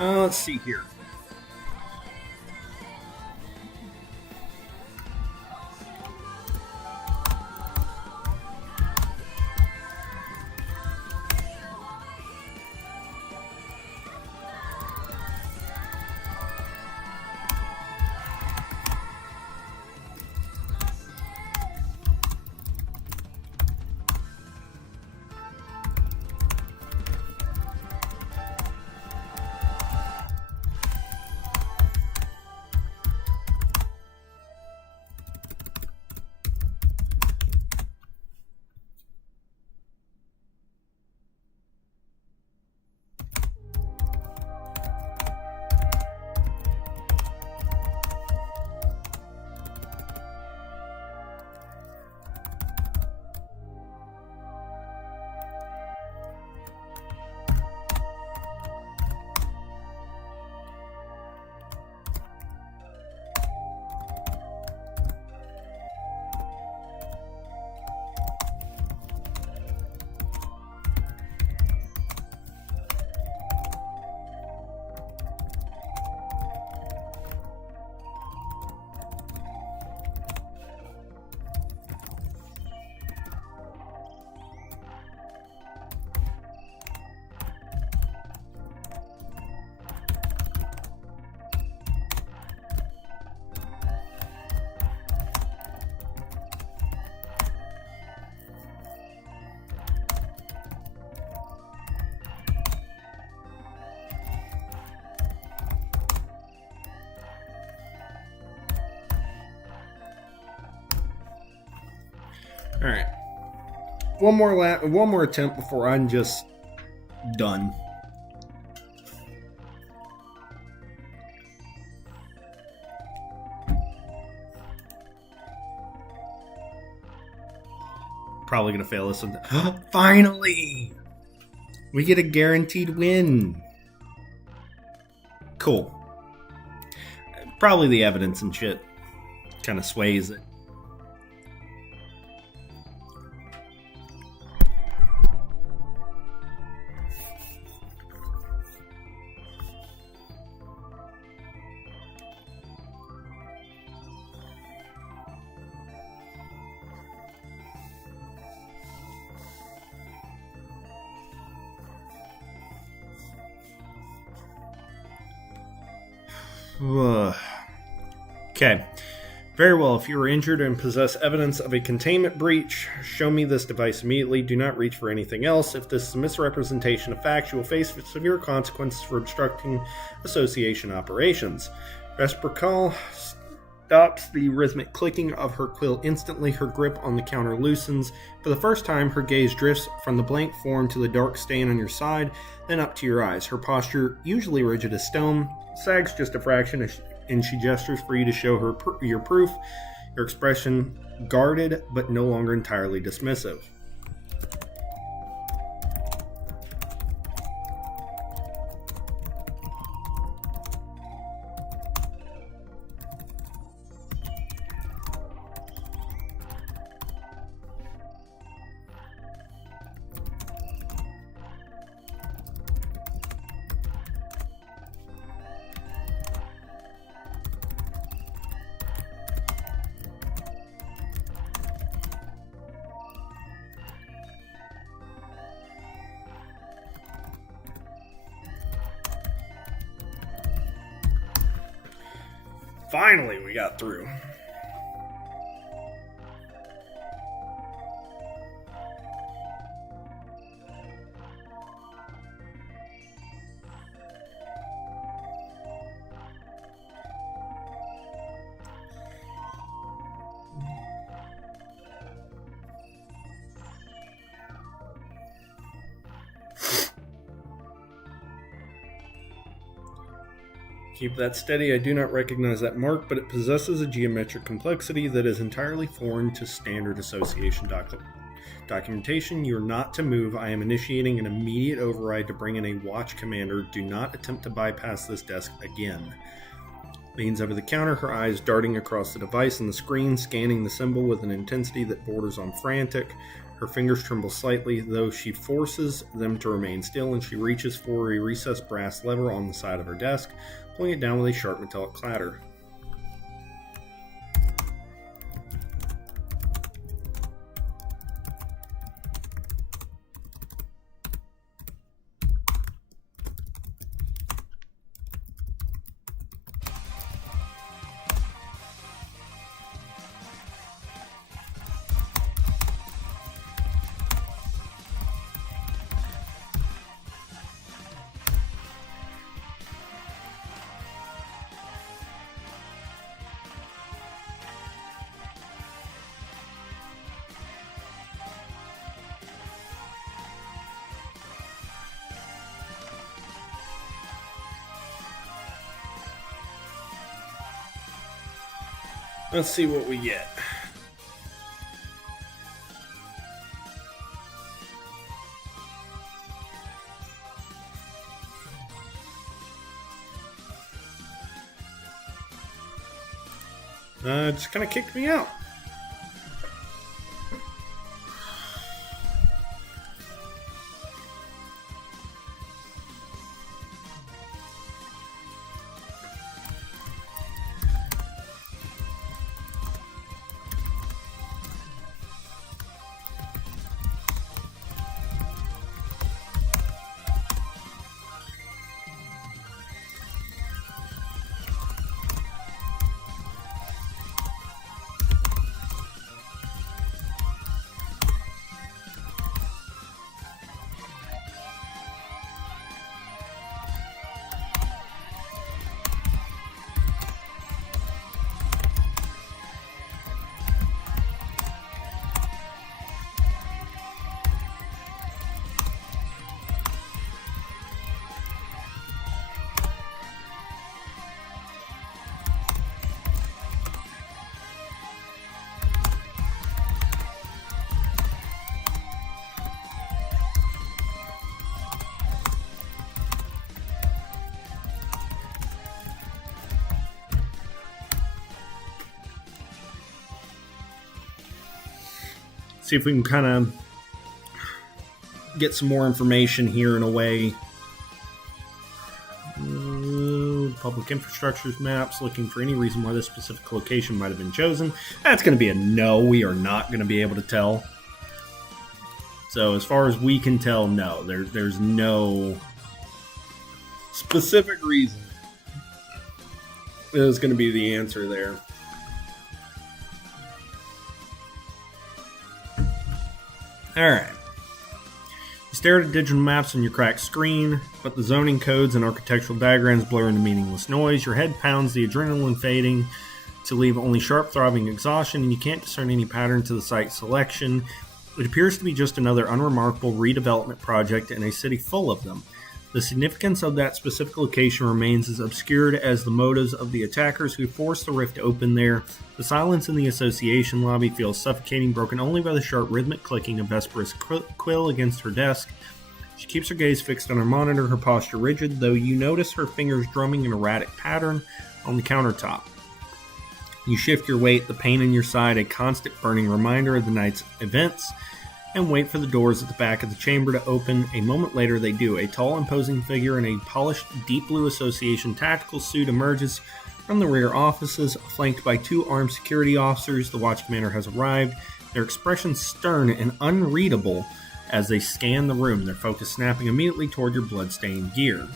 Let's see here. All right. One more attempt before I'm just done. Probably gonna fail this one. Finally! We get a guaranteed win. Cool. Probably the evidence and shit kind of sways it. Okay. Very well. If you are injured and possess evidence of a containment breach, show me this device immediately. Do not reach for anything else. If this is a misrepresentation of facts, you will face severe consequences for obstructing association operations. Vespercal stops the rhythmic clicking of her quill instantly. Her grip on the counter loosens. For the first time, her gaze drifts from the blank form to the dark stain on your side, then up to your eyes. Her posture, usually rigid as stone, sags just a fraction, and she gestures for you to show her your proof. Your expression guarded, but no longer entirely dismissive. Finally, we got through. Keep that steady. I do not recognize that mark, but it possesses a geometric complexity that is entirely foreign to standard association documentation. You are not to move. I am initiating an immediate override to bring in a watch commander. Do not attempt to bypass this desk again. Leans over the counter, her eyes darting across the device and the screen, scanning the symbol with an intensity that borders on frantic. Her fingers tremble slightly, though she forces them to remain still, and she reaches for a recessed brass lever on the side of her desk, pulling it down with a sharp metallic clatter. Let's see what we get. Just kind of kicked me out. See if we can kind of get some more information here in a way. Public infrastructures maps, looking for any reason why this specific location might have been chosen. That's going to be a no. We are not going to be able to tell. So as far as we can tell, no. There's no specific reason. is going to be the answer there. Alright. You stare at digital maps on your cracked screen, but the zoning codes and architectural diagrams blur into meaningless noise. Your head pounds, the adrenaline fading to leave only sharp throbbing exhaustion, and you can't discern any pattern to the site selection. It appears to be just another unremarkable redevelopment project in a city full of them. The significance of that specific location remains as obscured as the motives of the attackers who forced the rift open there. The silence in the association lobby feels suffocating, broken only by the sharp rhythmic clicking of Vesper's quill against her desk. She keeps her gaze fixed on her monitor, her posture rigid, though you notice her fingers drumming an erratic pattern on the countertop. You shift your weight, the pain in your side, a constant burning reminder of the night's events, and wait for the doors at the back of the chamber to open. A moment later, they do. A tall, imposing figure in a polished, deep blue association tactical suit emerges from the rear offices, flanked by two armed security officers. The watch commander has arrived, their expressions stern and unreadable as they scan the room, their focus snapping immediately toward your blood-stained gear.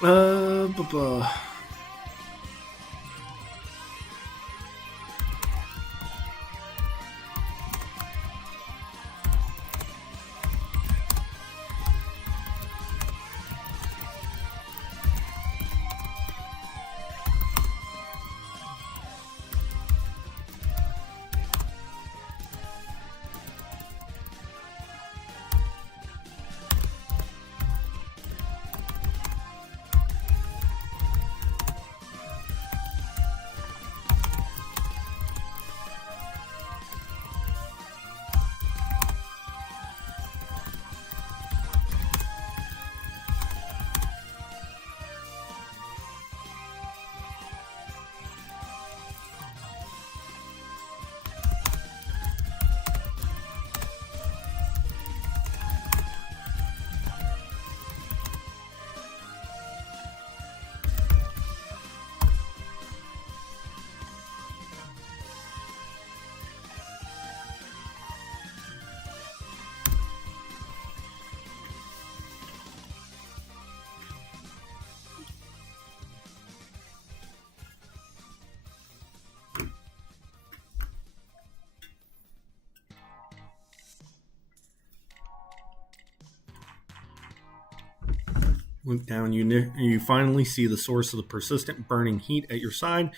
Buh-buh. Look down, you finally see the source of the persistent burning heat at your side.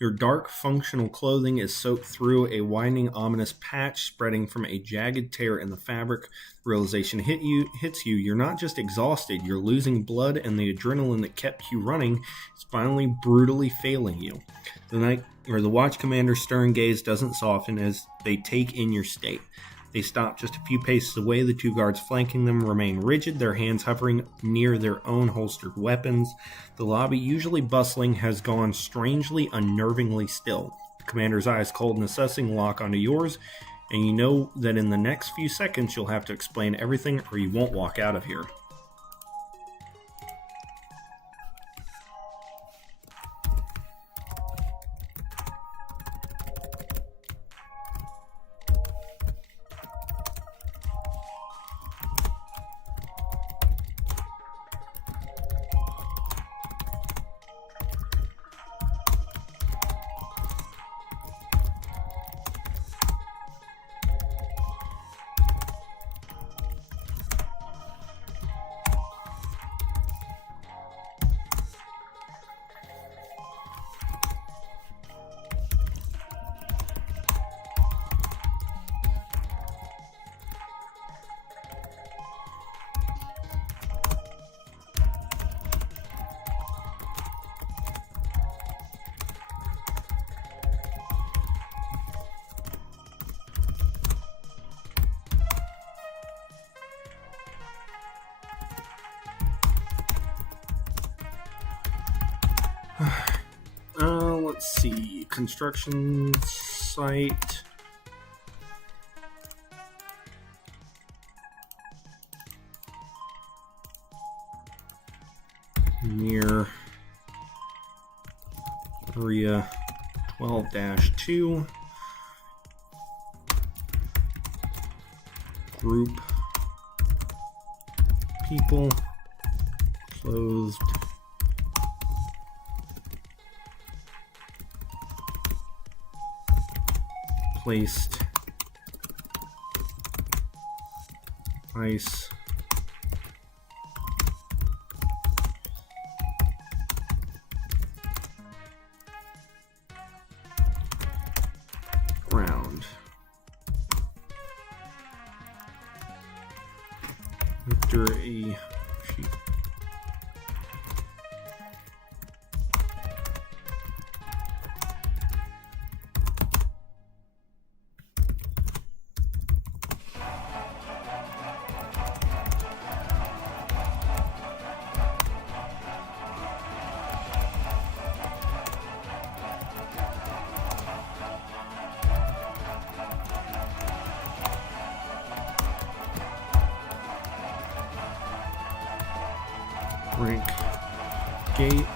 Your dark, functional clothing is soaked through a winding, ominous patch spreading from a jagged tear in the fabric. Realization hits you. You're not just exhausted, you're losing blood, and the adrenaline that kept you running is finally brutally failing you. The watch commander's stern gaze doesn't soften as they take in your state. They stop just a few paces away. The two guards flanking them remain rigid, their hands hovering near their own holstered weapons. The lobby, usually bustling, has gone strangely, unnervingly still. The commander's eyes, cold and assessing, lock onto yours, and you know that in the next few seconds you'll have to explain everything or you won't walk out of here. Let's see. Construction site. Near area 12-2. Group people closed. Placed ice ground. After a sheet. Rank gate.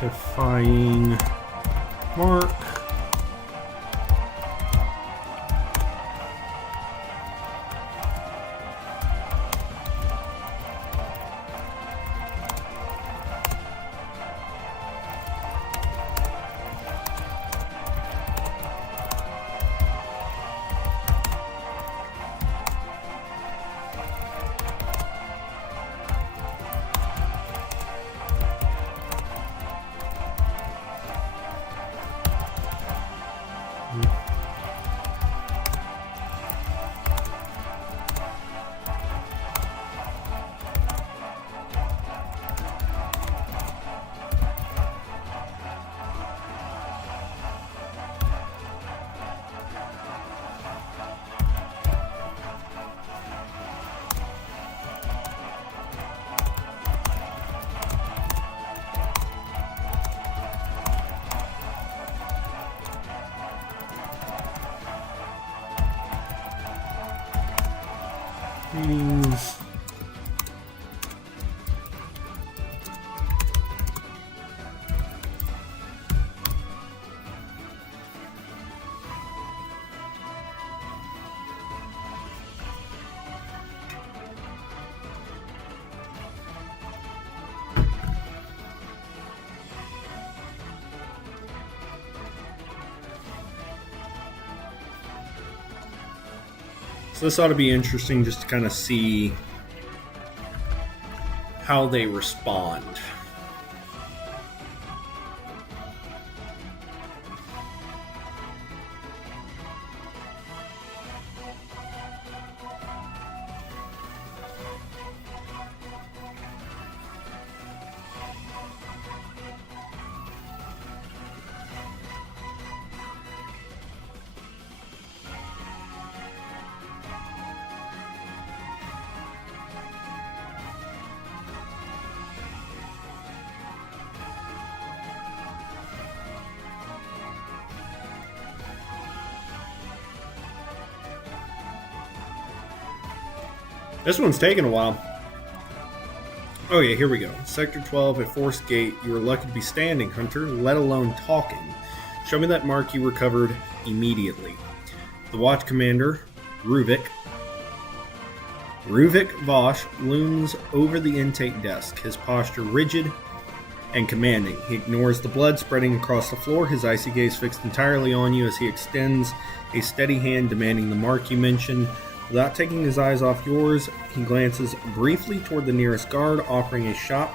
Defying mark. Meetings. So this ought to be interesting just to kind of see how they respond. This one's taking a while. Oh yeah, here we go. Sector 12 at Forest Gate. You are lucky to be standing, Hunter, let alone talking. Show me that mark you recovered immediately. The watch commander, Ruvik Vosh, looms over the intake desk, his posture rigid and commanding. He ignores the blood spreading across the floor, his icy gaze fixed entirely on you as he extends a steady hand demanding the mark you mentioned. Without taking his eyes off yours, he glances briefly toward the nearest guard, offering a sharp,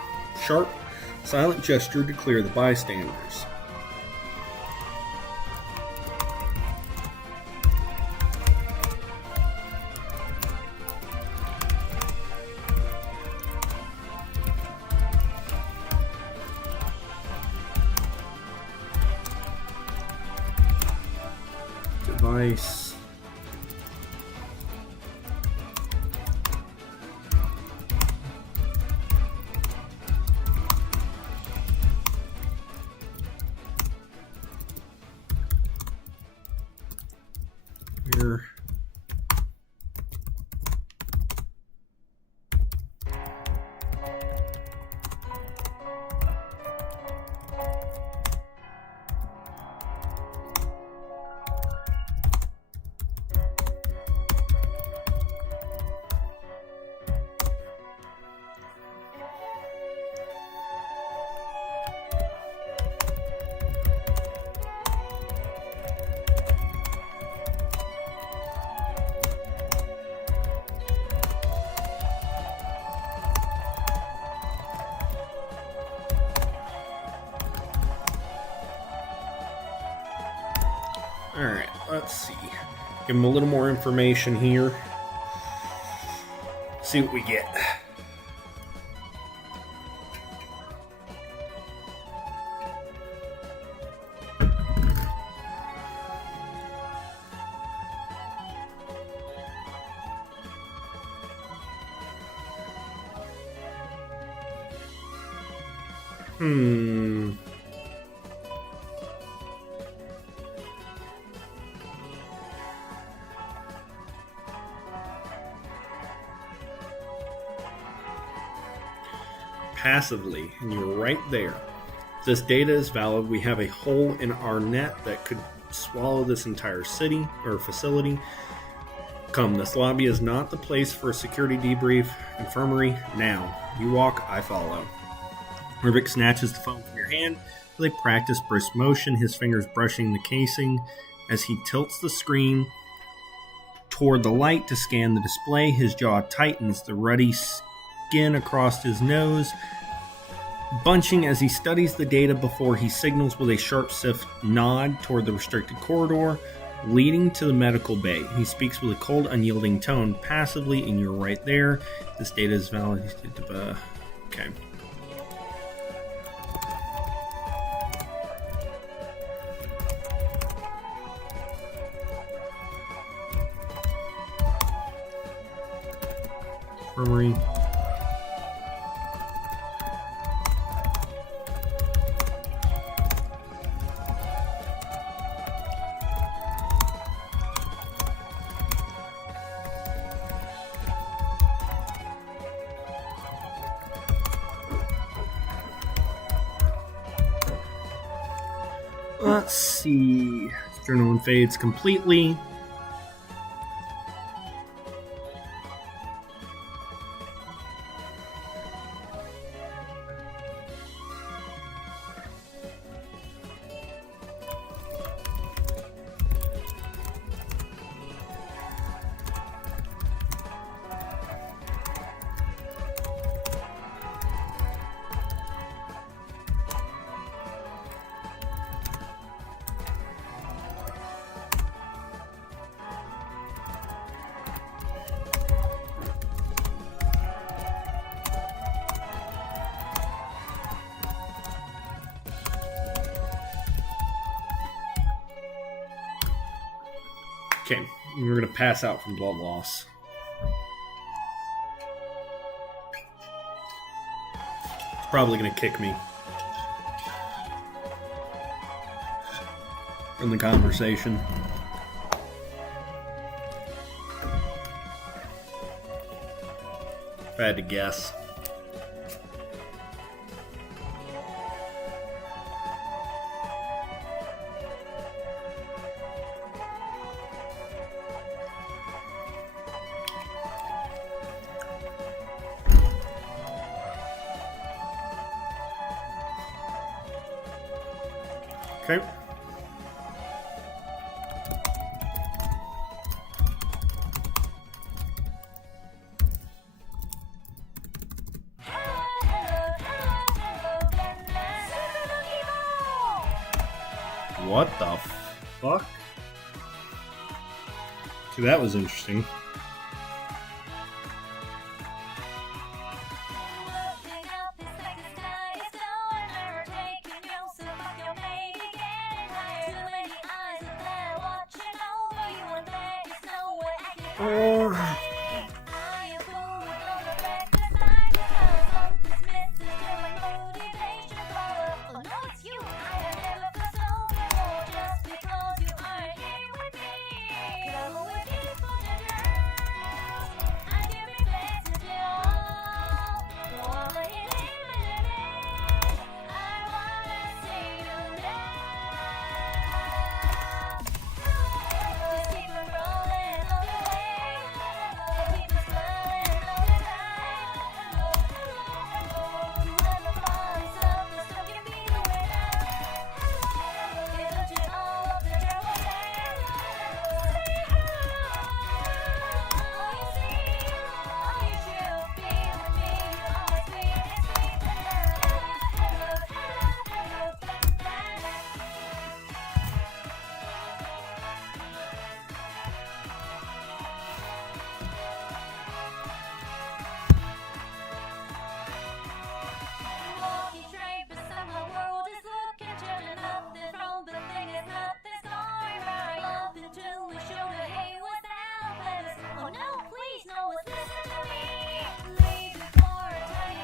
silent gesture to clear the bystanders. Device. Here. Alright, let's see. Give him a little more information here. See what we get. Passively, and you're right there. If this data is valid, we have a hole in our net that could swallow this entire city or facility. Come, this lobby is not the place for a security debrief. Infirmary, now. You walk, I follow. Ruvik snatches the phone from your hand with a practiced brisk motion, his fingers brushing the casing as he tilts the screen toward the light to scan the display. His jaw tightens, the ruddy skin across his nose bunching as he studies the data before he signals with a sharp stiff nod toward the restricted corridor leading to the medical bay. He speaks with a cold, unyielding tone, passively, and you're right there. This data is valid. Okay. Infirmary. Let's see. Adrenaline fades completely. Okay, we're going to pass out from blood loss. It's probably going to kick me from the conversation. I had to guess. Okay. What the fuck? See, that was interesting.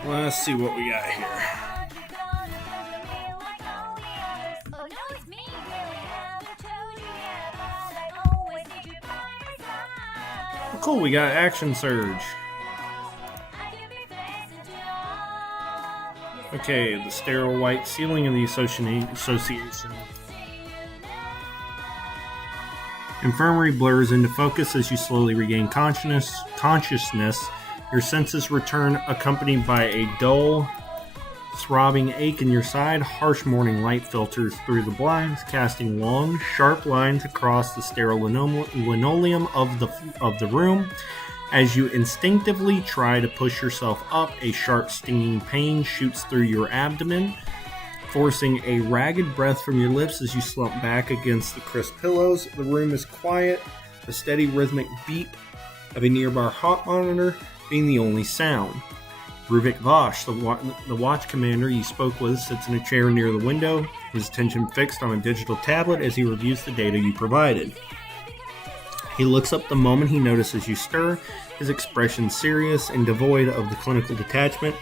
Let's see what we got here. Cool, we got Action Surge. Okay, the sterile white ceiling of the association. Infirmary blurs into focus as you slowly regain consciousness. Your senses return, accompanied by a dull, throbbing ache in your side. Harsh morning light filters through the blinds, casting long, sharp lines across the sterile linoleum of the room. As you instinctively try to push yourself up, a sharp, stinging pain shoots through your abdomen, forcing a ragged breath from your lips as you slump back against the crisp pillows. The room is quiet, the steady rhythmic beep of a nearby heart monitor being the only sound. Ruvik Vosh, the watch commander you spoke with, sits in a chair near the window, his attention fixed on a digital tablet as he reviews the data you provided. He looks up the moment he notices you stir, his expression serious and devoid of the clinical detachment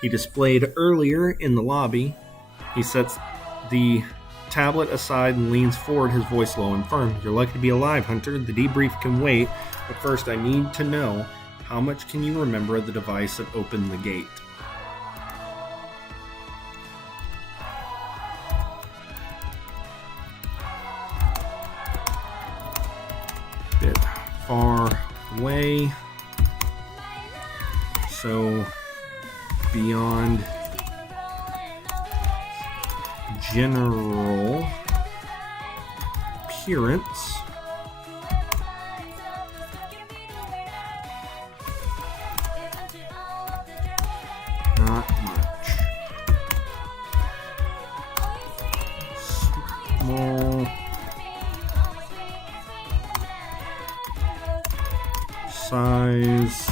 he displayed earlier in the lobby. He sets the tablet aside and leans forward, his voice low and firm. You're lucky to be alive, Hunter. The debrief can wait, but first I need to know, how much can you remember of the device that opened the gate? Bit far away. So beyond general appearance. Not much. Small. Size.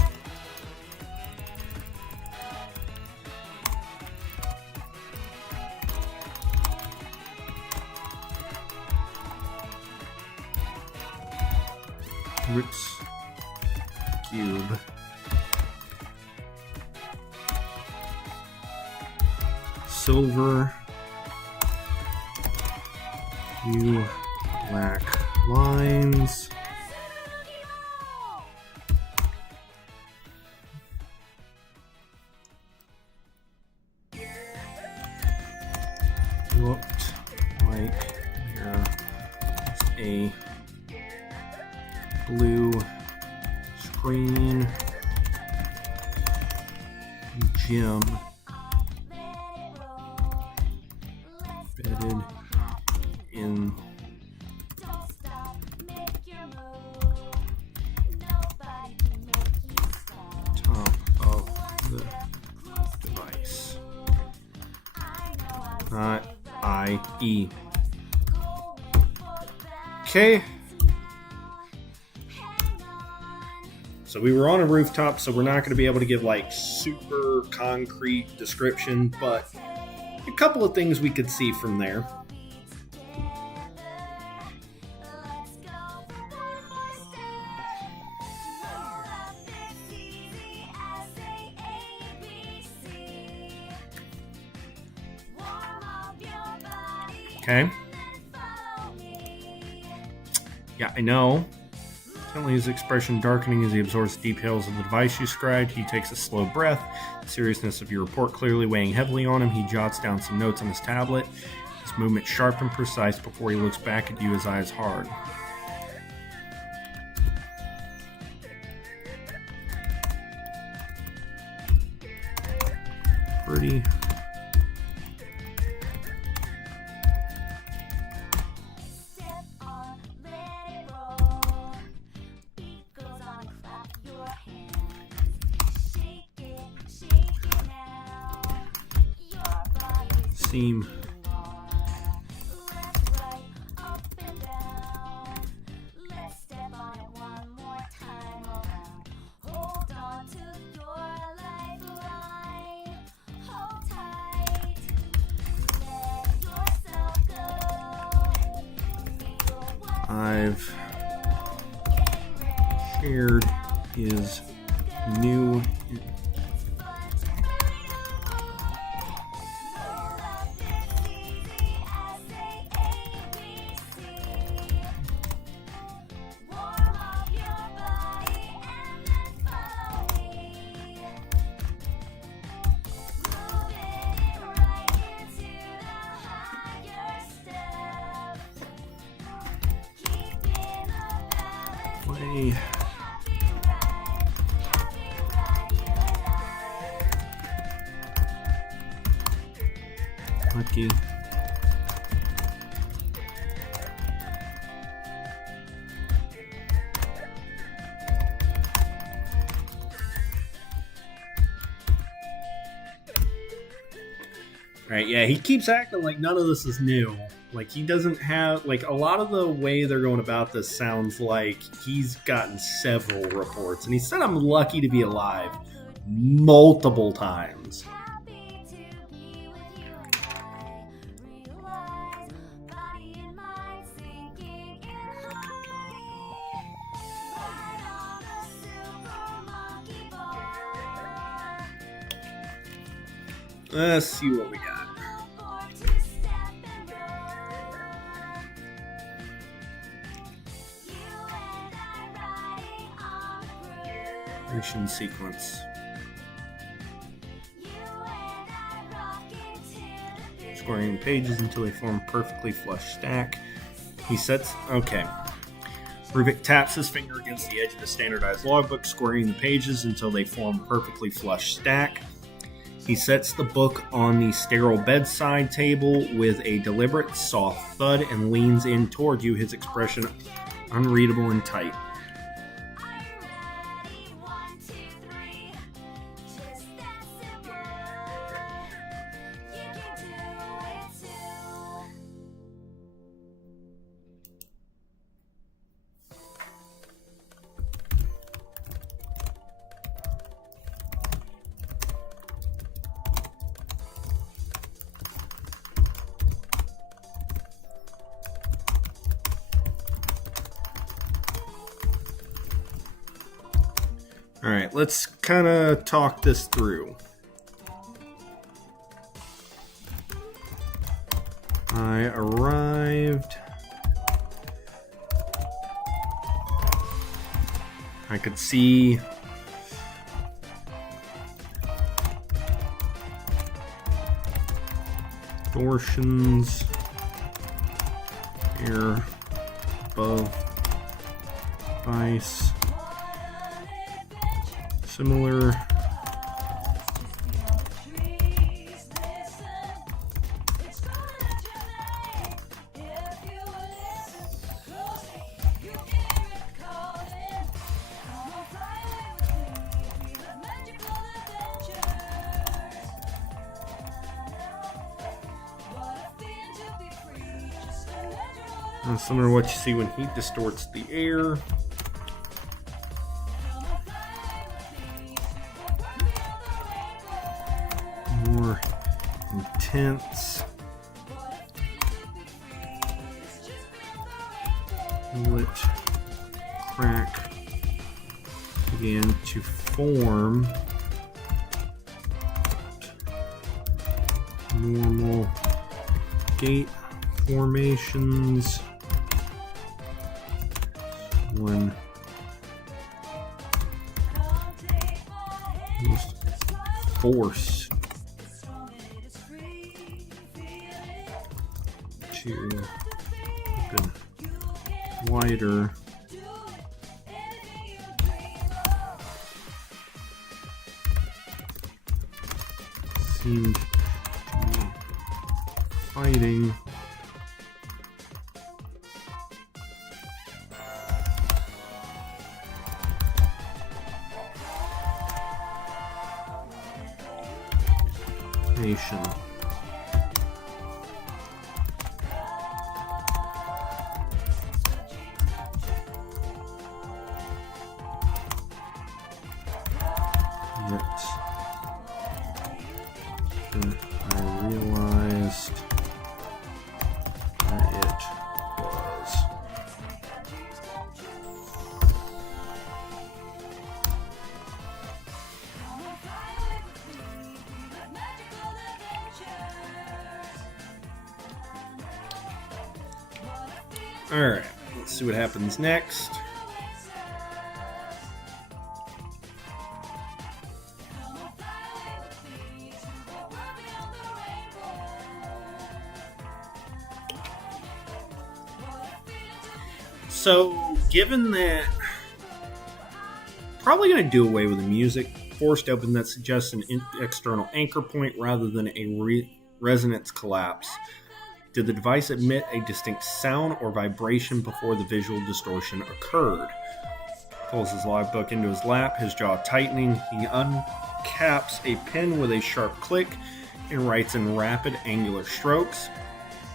Rubik's Cube. Silver. Few black lines. blue screen gem embedded in top of the device. Not IE. Okay. So we were on a rooftop, so we're not going to be able to give like super concrete description, but a couple of things we could see from there. Okay. Yeah, I know. Gently, his expression darkening as he absorbs the details of the device you described. He takes a slow breath. The seriousness of your report clearly weighing heavily on him. He jots down some notes on his tablet. His movement sharp and precise before he looks back at you, his eyes hard. Pretty. Seem I've shared his new play. Lucky. Right, yeah, he keeps acting like none of this is new. Like, he doesn't have, like, a lot of the way they're going about this sounds like he's gotten several reports. And he said, I'm lucky to be alive multiple times. Let's see what we got. Mission sequence. Scoring pages until they form a perfectly flush stack. He sets. Okay. Rubik taps his finger against the edge of the standardized logbook, squaring the pages until they form a perfectly flush stack. He sets the book on the sterile bedside table with a deliberate, soft thud and leans in toward you, his expression unreadable and tight. All right, let's kind of talk this through. I arrived. I could see distortions here above device. Similar. Similar to what you see when heat distorts the air. More intense. Lit crack began to form. Normal gate formations. One most force to open wider. Seemed to be fighting. Nation. Yet, I realized that it was. Alright, let's see what happens next. So, given that, probably going to do away with the music, forced open that suggests an external anchor point rather than a resonance collapse. Did the device emit a distinct sound or vibration before the visual distortion occurred? Pulls his logbook into his lap, his jaw tightening. He uncaps a pen with a sharp click and writes in rapid, angular strokes.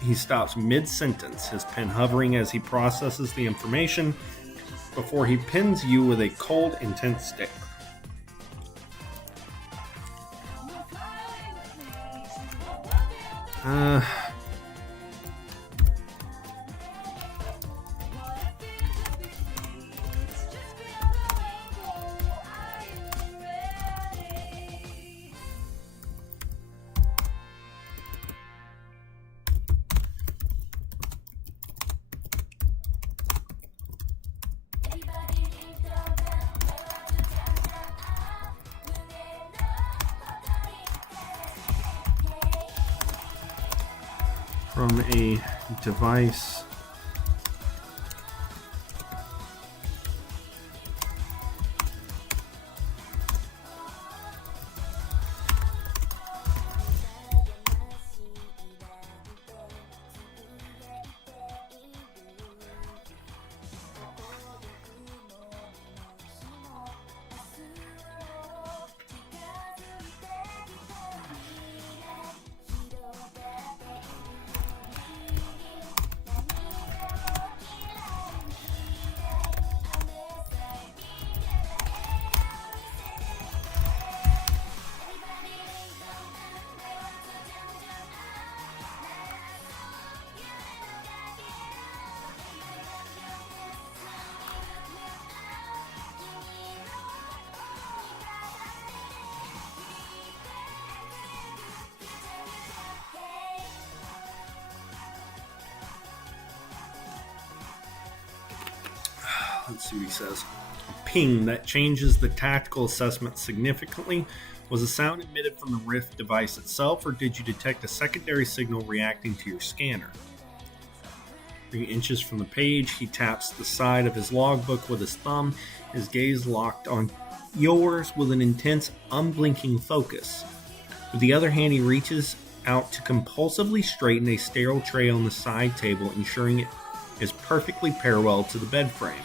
He stops mid-sentence, his pen hovering as he processes the information before he pins you with a cold, intense stare. From a device let's see what he says. A ping that changes the tactical assessment significantly. Was the sound emitted from the Rift device itself, or did you detect a secondary signal reacting to your scanner? 3 inches from the page, he taps the side of his logbook with his thumb, his gaze locked on yours with an intense, unblinking focus. With the other hand, he reaches out to compulsively straighten a sterile tray on the side table, ensuring it is perfectly parallel to the bed frame.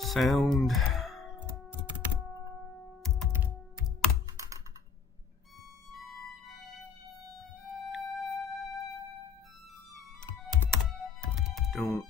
Sound. Don't.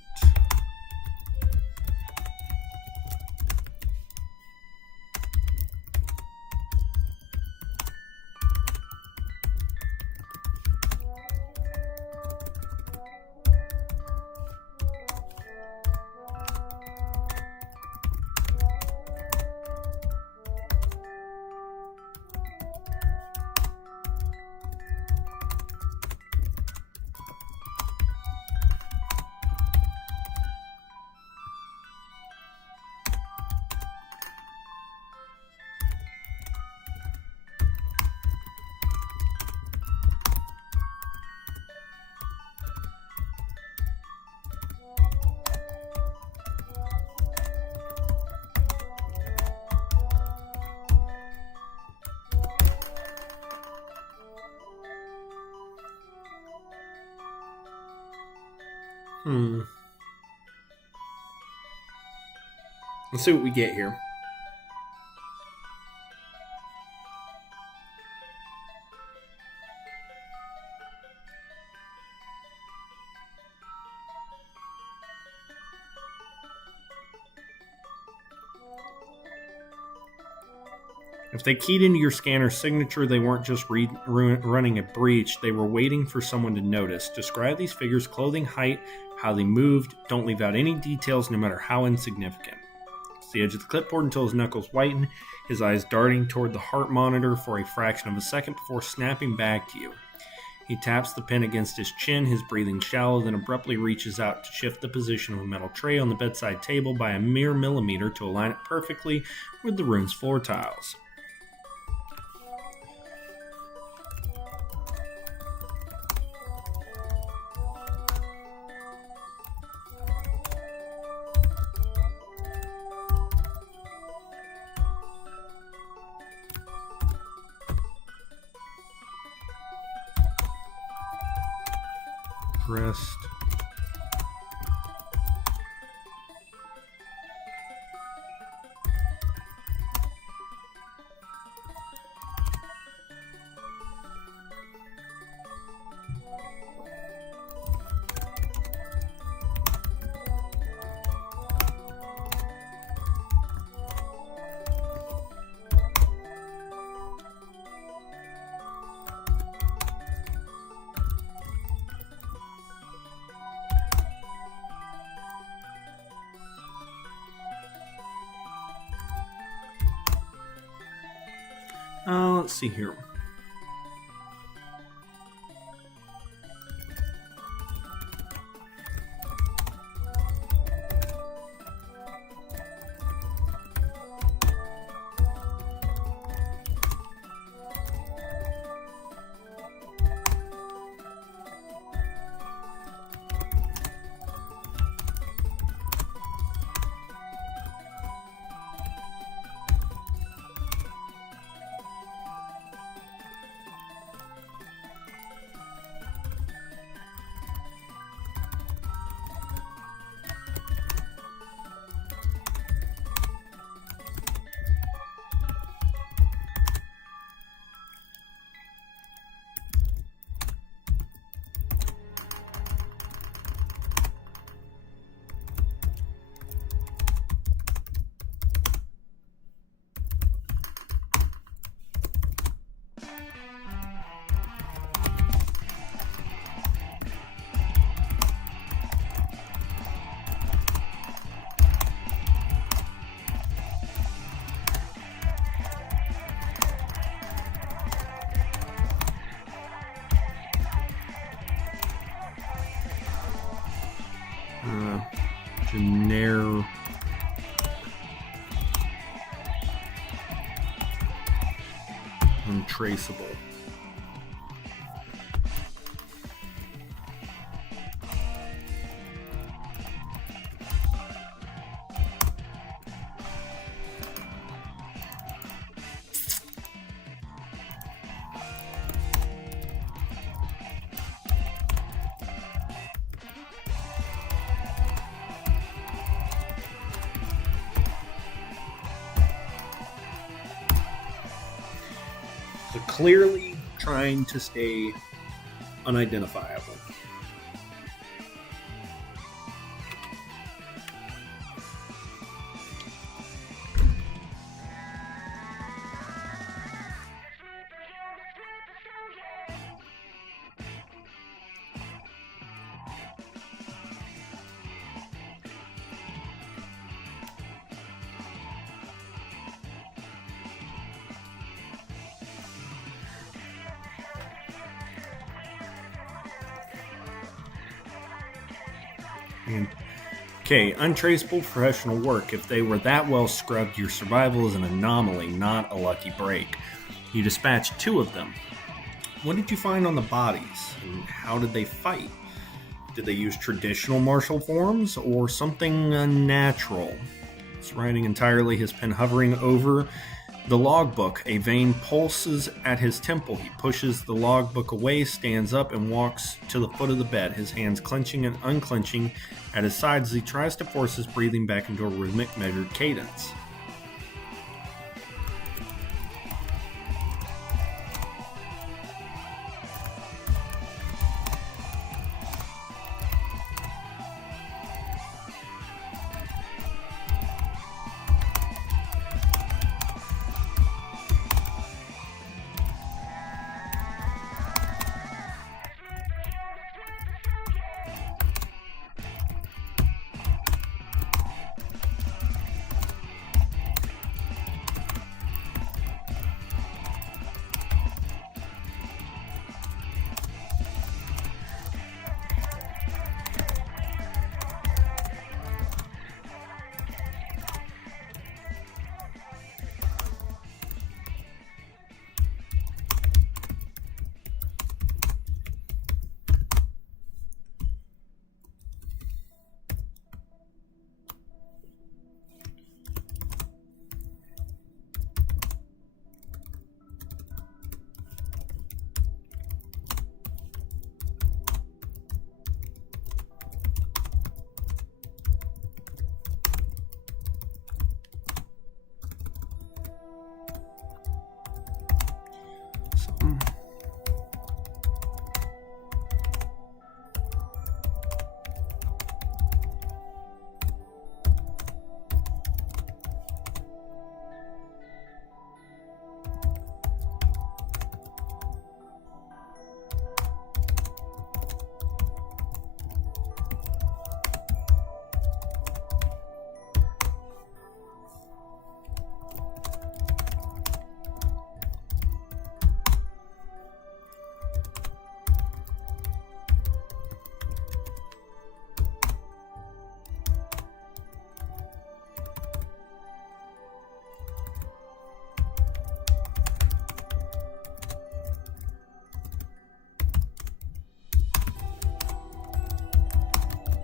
Let's see what we get here. If they keyed into your scanner's signature, they weren't just running a breach, they were waiting for someone to notice. Describe these figures' clothing, height, how they moved. Don't leave out any details, no matter how insignificant. It's the edge of the clipboard until his knuckles whiten, his eyes darting toward the heart monitor for a fraction of a second before snapping back to you. He taps the pen against his chin, his breathing shallow, then abruptly reaches out to shift the position of a metal tray on the bedside table by a mere millimeter to align it perfectly with the room's floor tiles. Rest. Let's see here. Generic. Untraceable. So clearly trying to stay unidentifiable. Okay, untraceable professional work. If they were that well scrubbed, your survival is an anomaly, not a lucky break. You dispatched 2 of them. What did you find on the bodies, and how did they fight? Did they use traditional martial forms, or something unnatural? It's writing entirely, his pen hovering over the logbook. A vein pulses at his temple. He pushes the logbook away, stands up, and walks to the foot of the bed, his hands clenching and unclenching at his sides as he tries to force his breathing back into a rhythmic, measured cadence.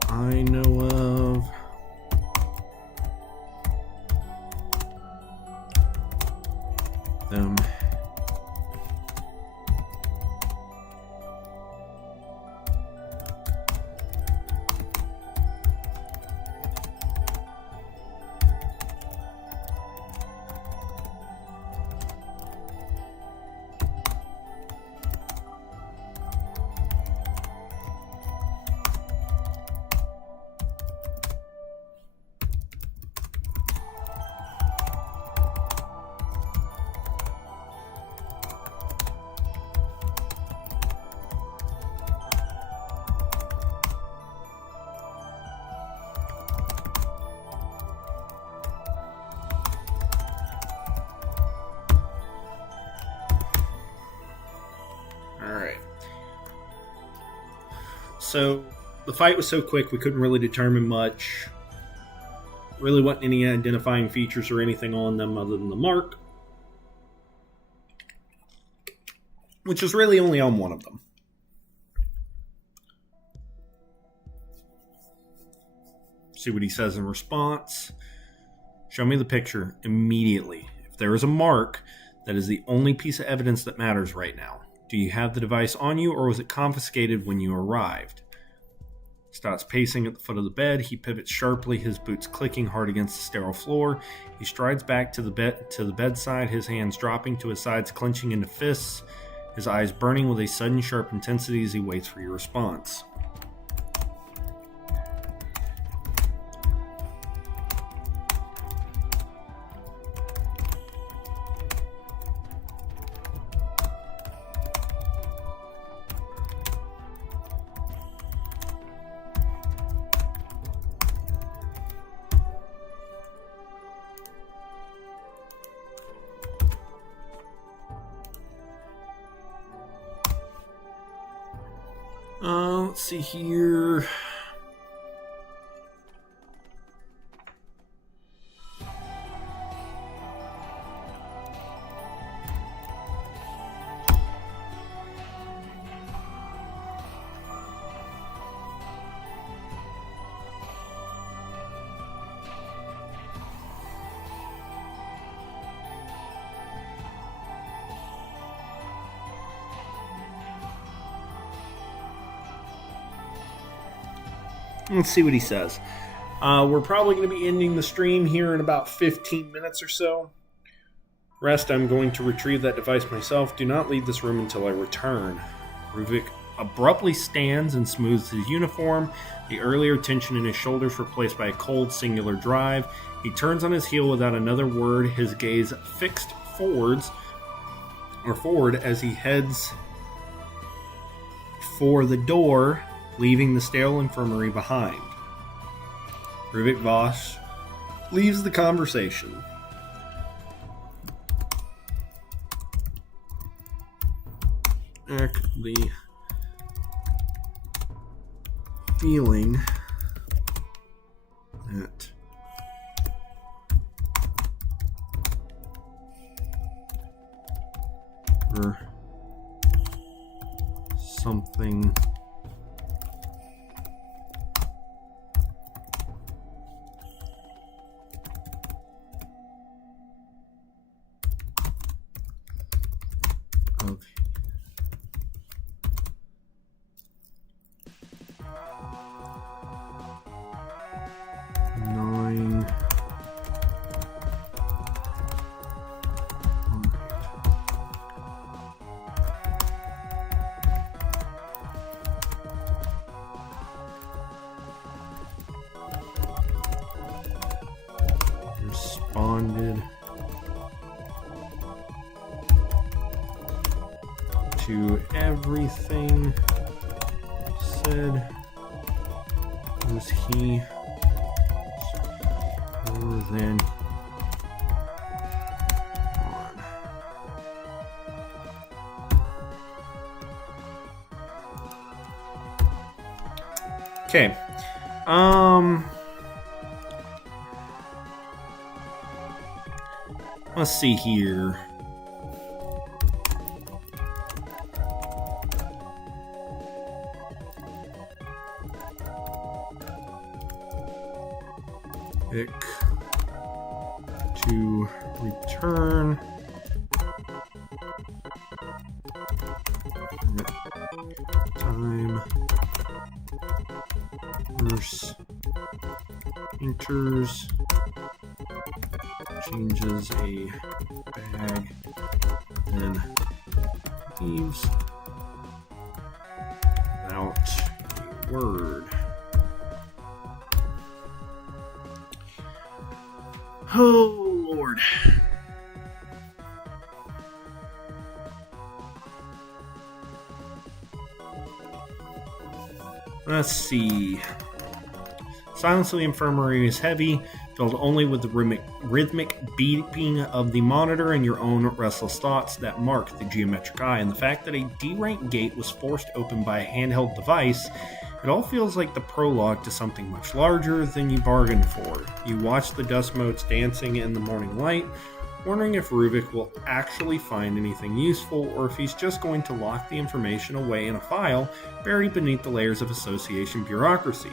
I know of them. So the fight was so quick we couldn't really determine much. Really wasn't any identifying features or anything on them other than the mark, which was really only on one of them. See what he says in response. Show me the picture immediately. If there is a mark, that is the only piece of evidence that matters right now. Do you have the device on you, or was it confiscated when you arrived? Stops pacing at the foot of the bed. He pivots sharply, his boots clicking hard against the sterile floor. He strides back to the bedside, his hands dropping to his sides, clenching into fists, his eyes burning with a sudden sharp intensity as he waits for your response. Let's see here. Let's see what he says. We're probably going to be ending the stream here in about 15 minutes or so. Rest, I'm going to retrieve that device myself. Do not leave this room until I return. Ruvik abruptly stands and smooths his uniform, the earlier tension in his shoulders replaced by a cold, singular drive. He turns on his heel without another word, his gaze fixed forward as he heads for the door, leaving the sterile infirmary behind. Ruvik Voss leaves the conversation. The feeling that or something of nine responded to everything said. Was he more than on? Okay. Let's see here. Pick to return. Time. Nurse enters. Changes a bag. Then leaves. Without a word. Oh, Lord. Let's see. Silence of the infirmary is heavy, filled only with the rhythmic beeping of the monitor and your own restless thoughts that mark the geometric eye, and the fact that a D-rank gate was forced open by a handheld device It all feels like the prologue to something much larger than you bargained for. You watch the dust motes dancing in the morning light, wondering if Ruvik will actually find anything useful or if he's just going to lock the information away in a file buried beneath the layers of association bureaucracy.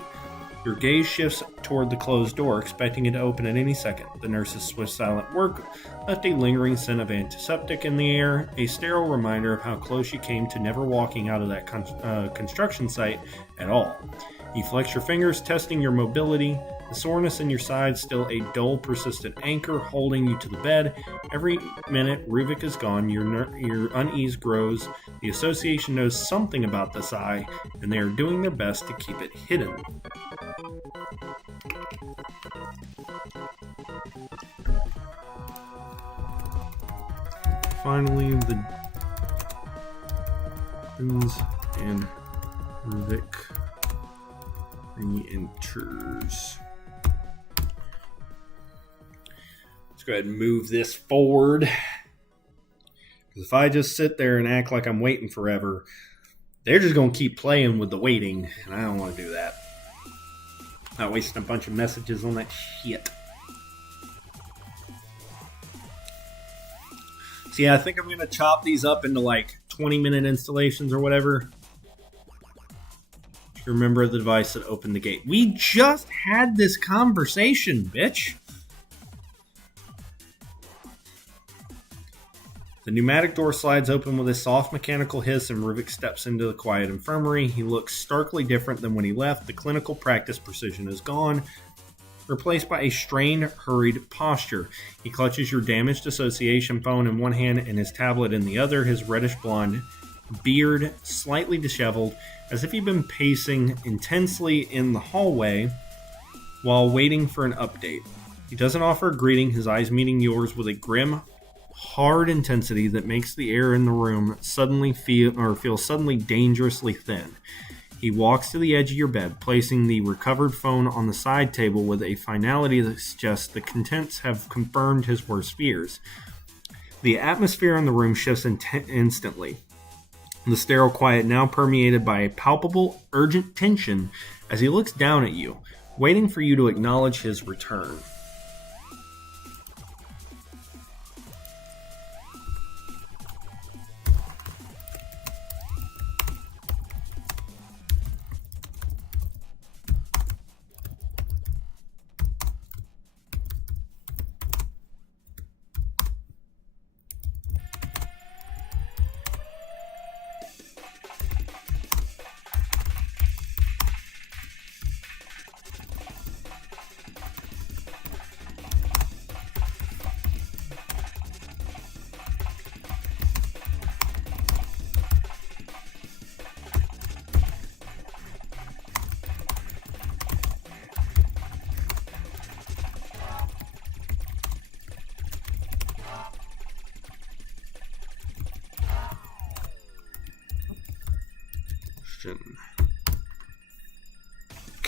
Your gaze shifts toward the closed door, expecting it to open at any second. The nurse's swift, silent work left a lingering scent of antiseptic in the air, a sterile reminder of how close you came to never walking out of that construction site at all. You flex your fingers, testing your mobility. The soreness in your side still a dull, persistent anchor holding you to the bed. Every minute Ruvik is gone, your unease grows. The association knows something about this eye, and they are doing their best to keep it hidden. Finally, the and Ruvik re-enters. Let's go ahead and move this forward. Because if I just sit there and act like I'm waiting forever, they're just going to keep playing with the waiting, and I don't want to do that. Not wasting a bunch of messages on that shit. So yeah, I think I'm going to chop these up into like 20-minute installations or whatever. If you remember the device that opened the gate. We just had this conversation, bitch. The pneumatic door slides open with a soft mechanical hiss and Ruvik steps into the quiet infirmary. He looks starkly different than when he left. The clinical practice precision is gone, replaced by a strained, hurried posture. He clutches your damaged association phone in one hand and his tablet in the other, his reddish blonde beard slightly disheveled, as if he'd been pacing intensely in the hallway while waiting for an update. He doesn't offer a greeting, his eyes meeting yours with a grim, hard intensity that makes the air in the room suddenly feel suddenly dangerously thin. He walks to the edge of your bed, placing the recovered phone on the side table with a finality that suggests the contents have confirmed his worst fears. The atmosphere in the room shifts instantly. The sterile quiet now permeated by a palpable, urgent tension as he looks down at you, waiting for you to acknowledge his return.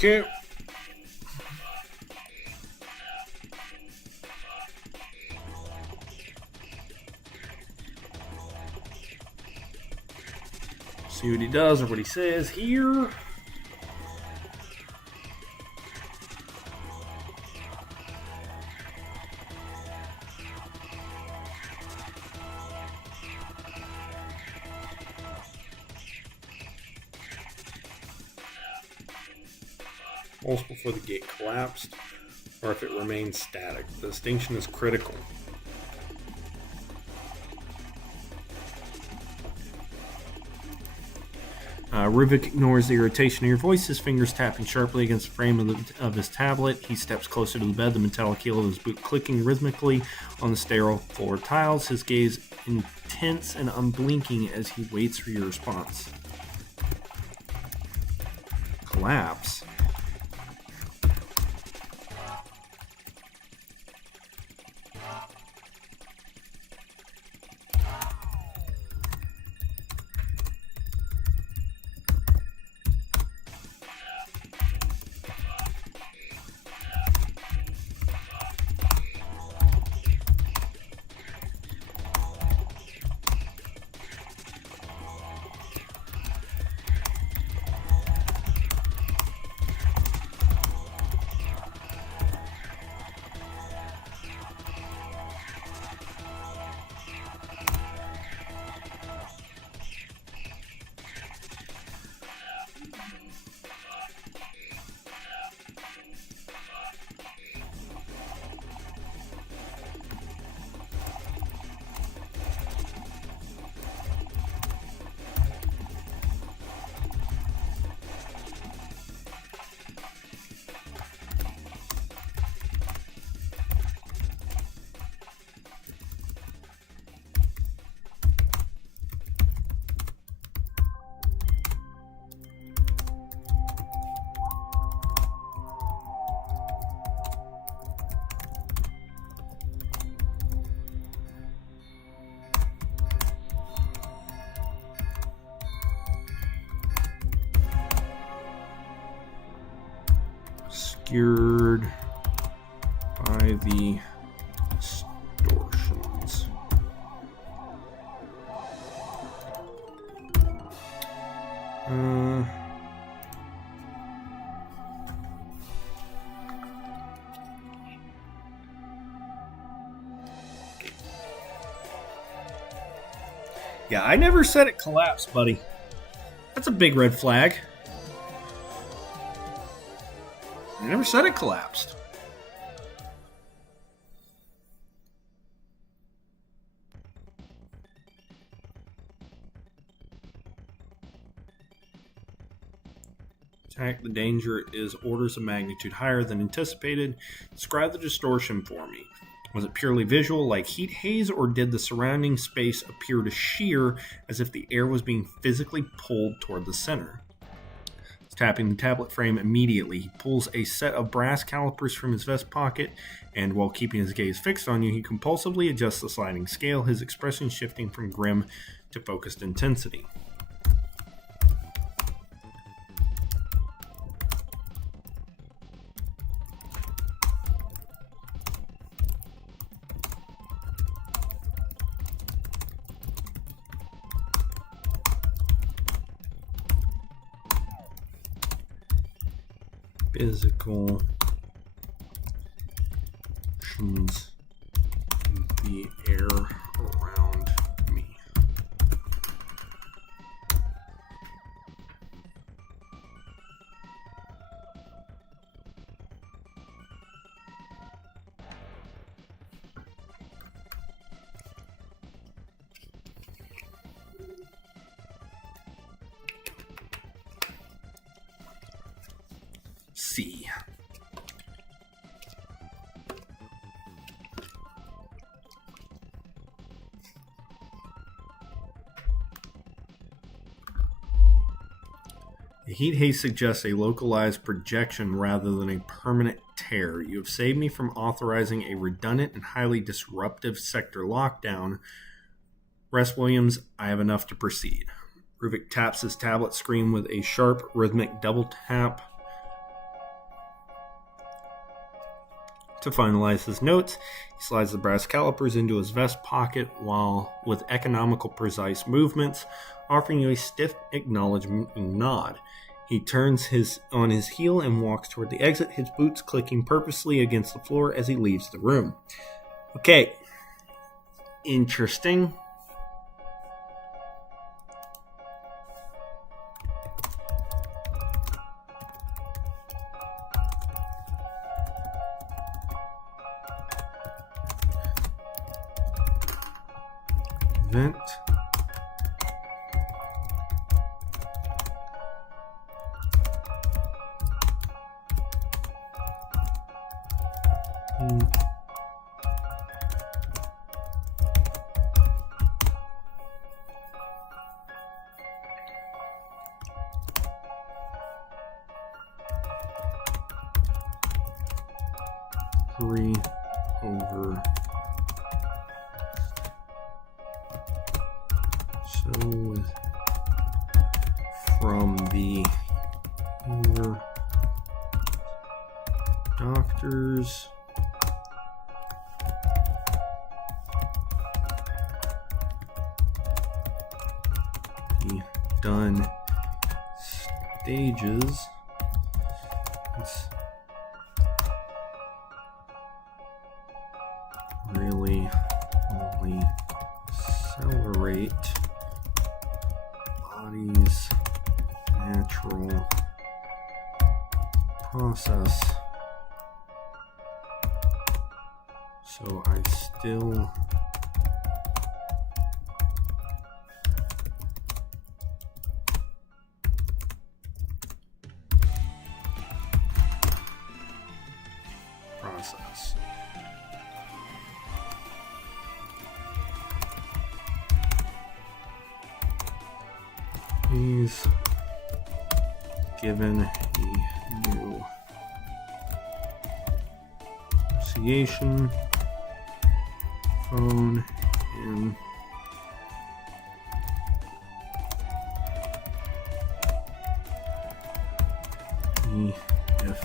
Okay. See what he does or what he says here. Pulse before the gate collapsed, or if it remains static. The distinction is critical. Ruvik ignores the irritation in your voice, his fingers tapping sharply against the frame of his tablet. He steps closer to the bed, the metallic heel of his boot clicking rhythmically on the sterile floor tiles, his gaze intense and unblinking as he waits for your response. Collapse? obscured by the distortions. Yeah, I never said it collapsed, buddy. That's a big red flag. I never said it collapsed. Attack, the danger is orders of magnitude higher than anticipated. Describe the distortion for me. Was it purely visual, like heat haze, or did the surrounding space appear to shear as if the air was being physically pulled toward the center? Tapping the tablet frame immediately, he pulls a set of brass calipers from his vest pocket, and while keeping his gaze fixed on you, he compulsively adjusts the sliding scale, his expression shifting from grim to focused intensity. Physical actions in the air around me. C. The heat haze suggests a localized projection rather than a permanent tear. You have saved me from authorizing a redundant and highly disruptive sector lockdown. Rest Williams, I have enough to proceed. Ruvik taps his tablet screen with a sharp, rhythmic double tap to finalize his notes. He slides the brass calipers into his vest pocket while, with economical, precise movements, offering you a stiff acknowledgement nod. He turns on his heel and walks toward the exit, his boots clicking purposely against the floor as he leaves the room. Okay. Interesting. Event. Hurry over. So, from the ear doctors, the done stages. It's really only accelerate body's natural process. So I still process. He's given a new association phone and if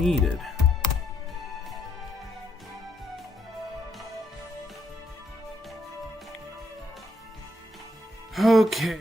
needed. Okay.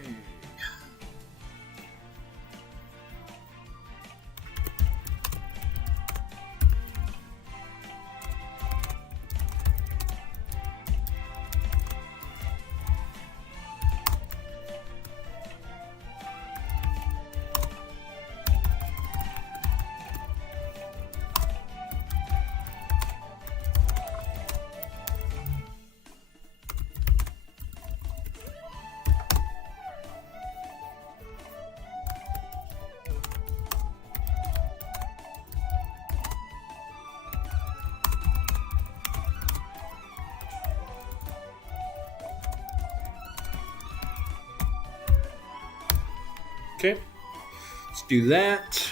Okay, let's do that.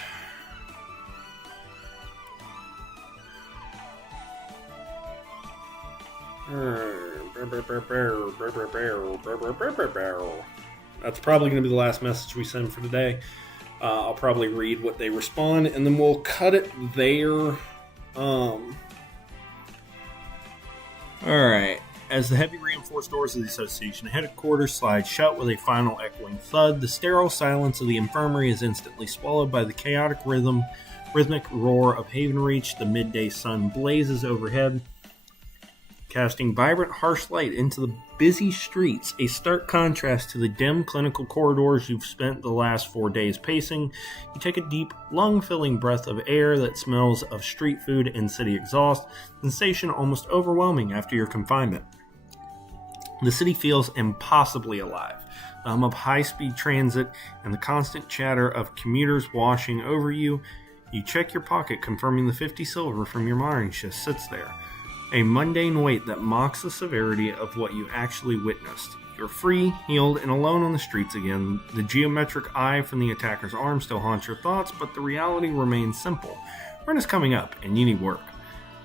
That's probably going to be the last message we send for today. I'll probably read what they respond, and then we'll cut it there. All right. As the heavy reinforced doors of the association headquarters slide shut with a final echoing thud, the sterile silence of the infirmary is instantly swallowed by the chaotic rhythmic roar of Havenreach. The midday sun blazes overhead, casting vibrant, harsh light into the busy streets, a stark contrast to the dim clinical corridors you've spent the last 4 days pacing. You take a deep, lung-filling breath of air that smells of street food and city exhaust, sensation almost overwhelming after your confinement. The city feels impossibly alive. The hum of high-speed transit and the constant chatter of commuters washing over you. You check your pocket, confirming the 50 silver from your monitoring shift sits there. A mundane weight that mocks the severity of what you actually witnessed. You're free, healed, and alone on the streets again. The geometric eye from the attacker's arm still haunts your thoughts, but the reality remains simple. Rent is coming up, and you need work.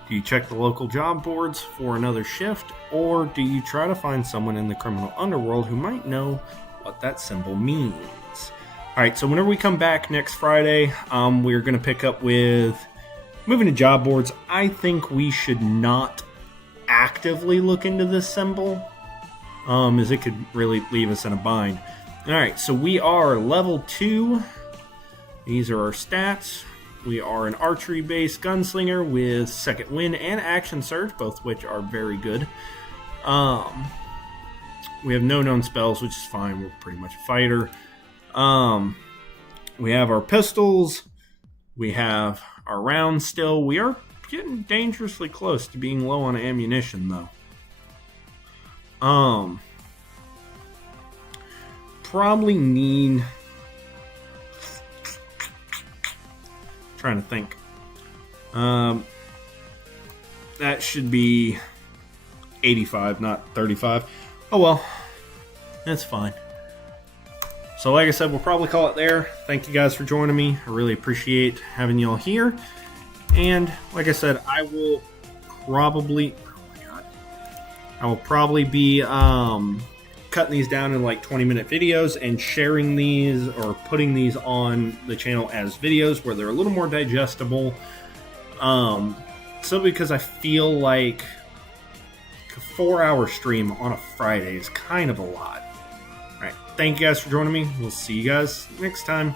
Do you check the local job boards for another shift, or do you try to find someone in the criminal underworld who might know what that symbol means? Alright, so whenever we come back next Friday, we're going to pick up with moving to job boards. I think we should not actively look into this symbol, as it could really leave us in a bind. Alright, so we are level 2. These are our stats. We are an archery-based gunslinger with second wind and action surge, both which are very good. We have no known spells, which is fine. We're pretty much a fighter. We have our pistols. We have our rounds still. We are getting dangerously close to being low on ammunition, though. Probably need... Trying to think. That should be 85, not 35. Oh well, that's fine. So like I said, we'll probably call it there. Thank you guys for joining me. I really appreciate having y'all here. And like I said, I will probably be cutting these down in like 20-minute videos and sharing these or putting these on the channel as videos where they're a little more digestible. So because I feel like a 4-hour stream on a Friday is kind of a lot. Alright, thank you guys for joining me. We'll see you guys next time.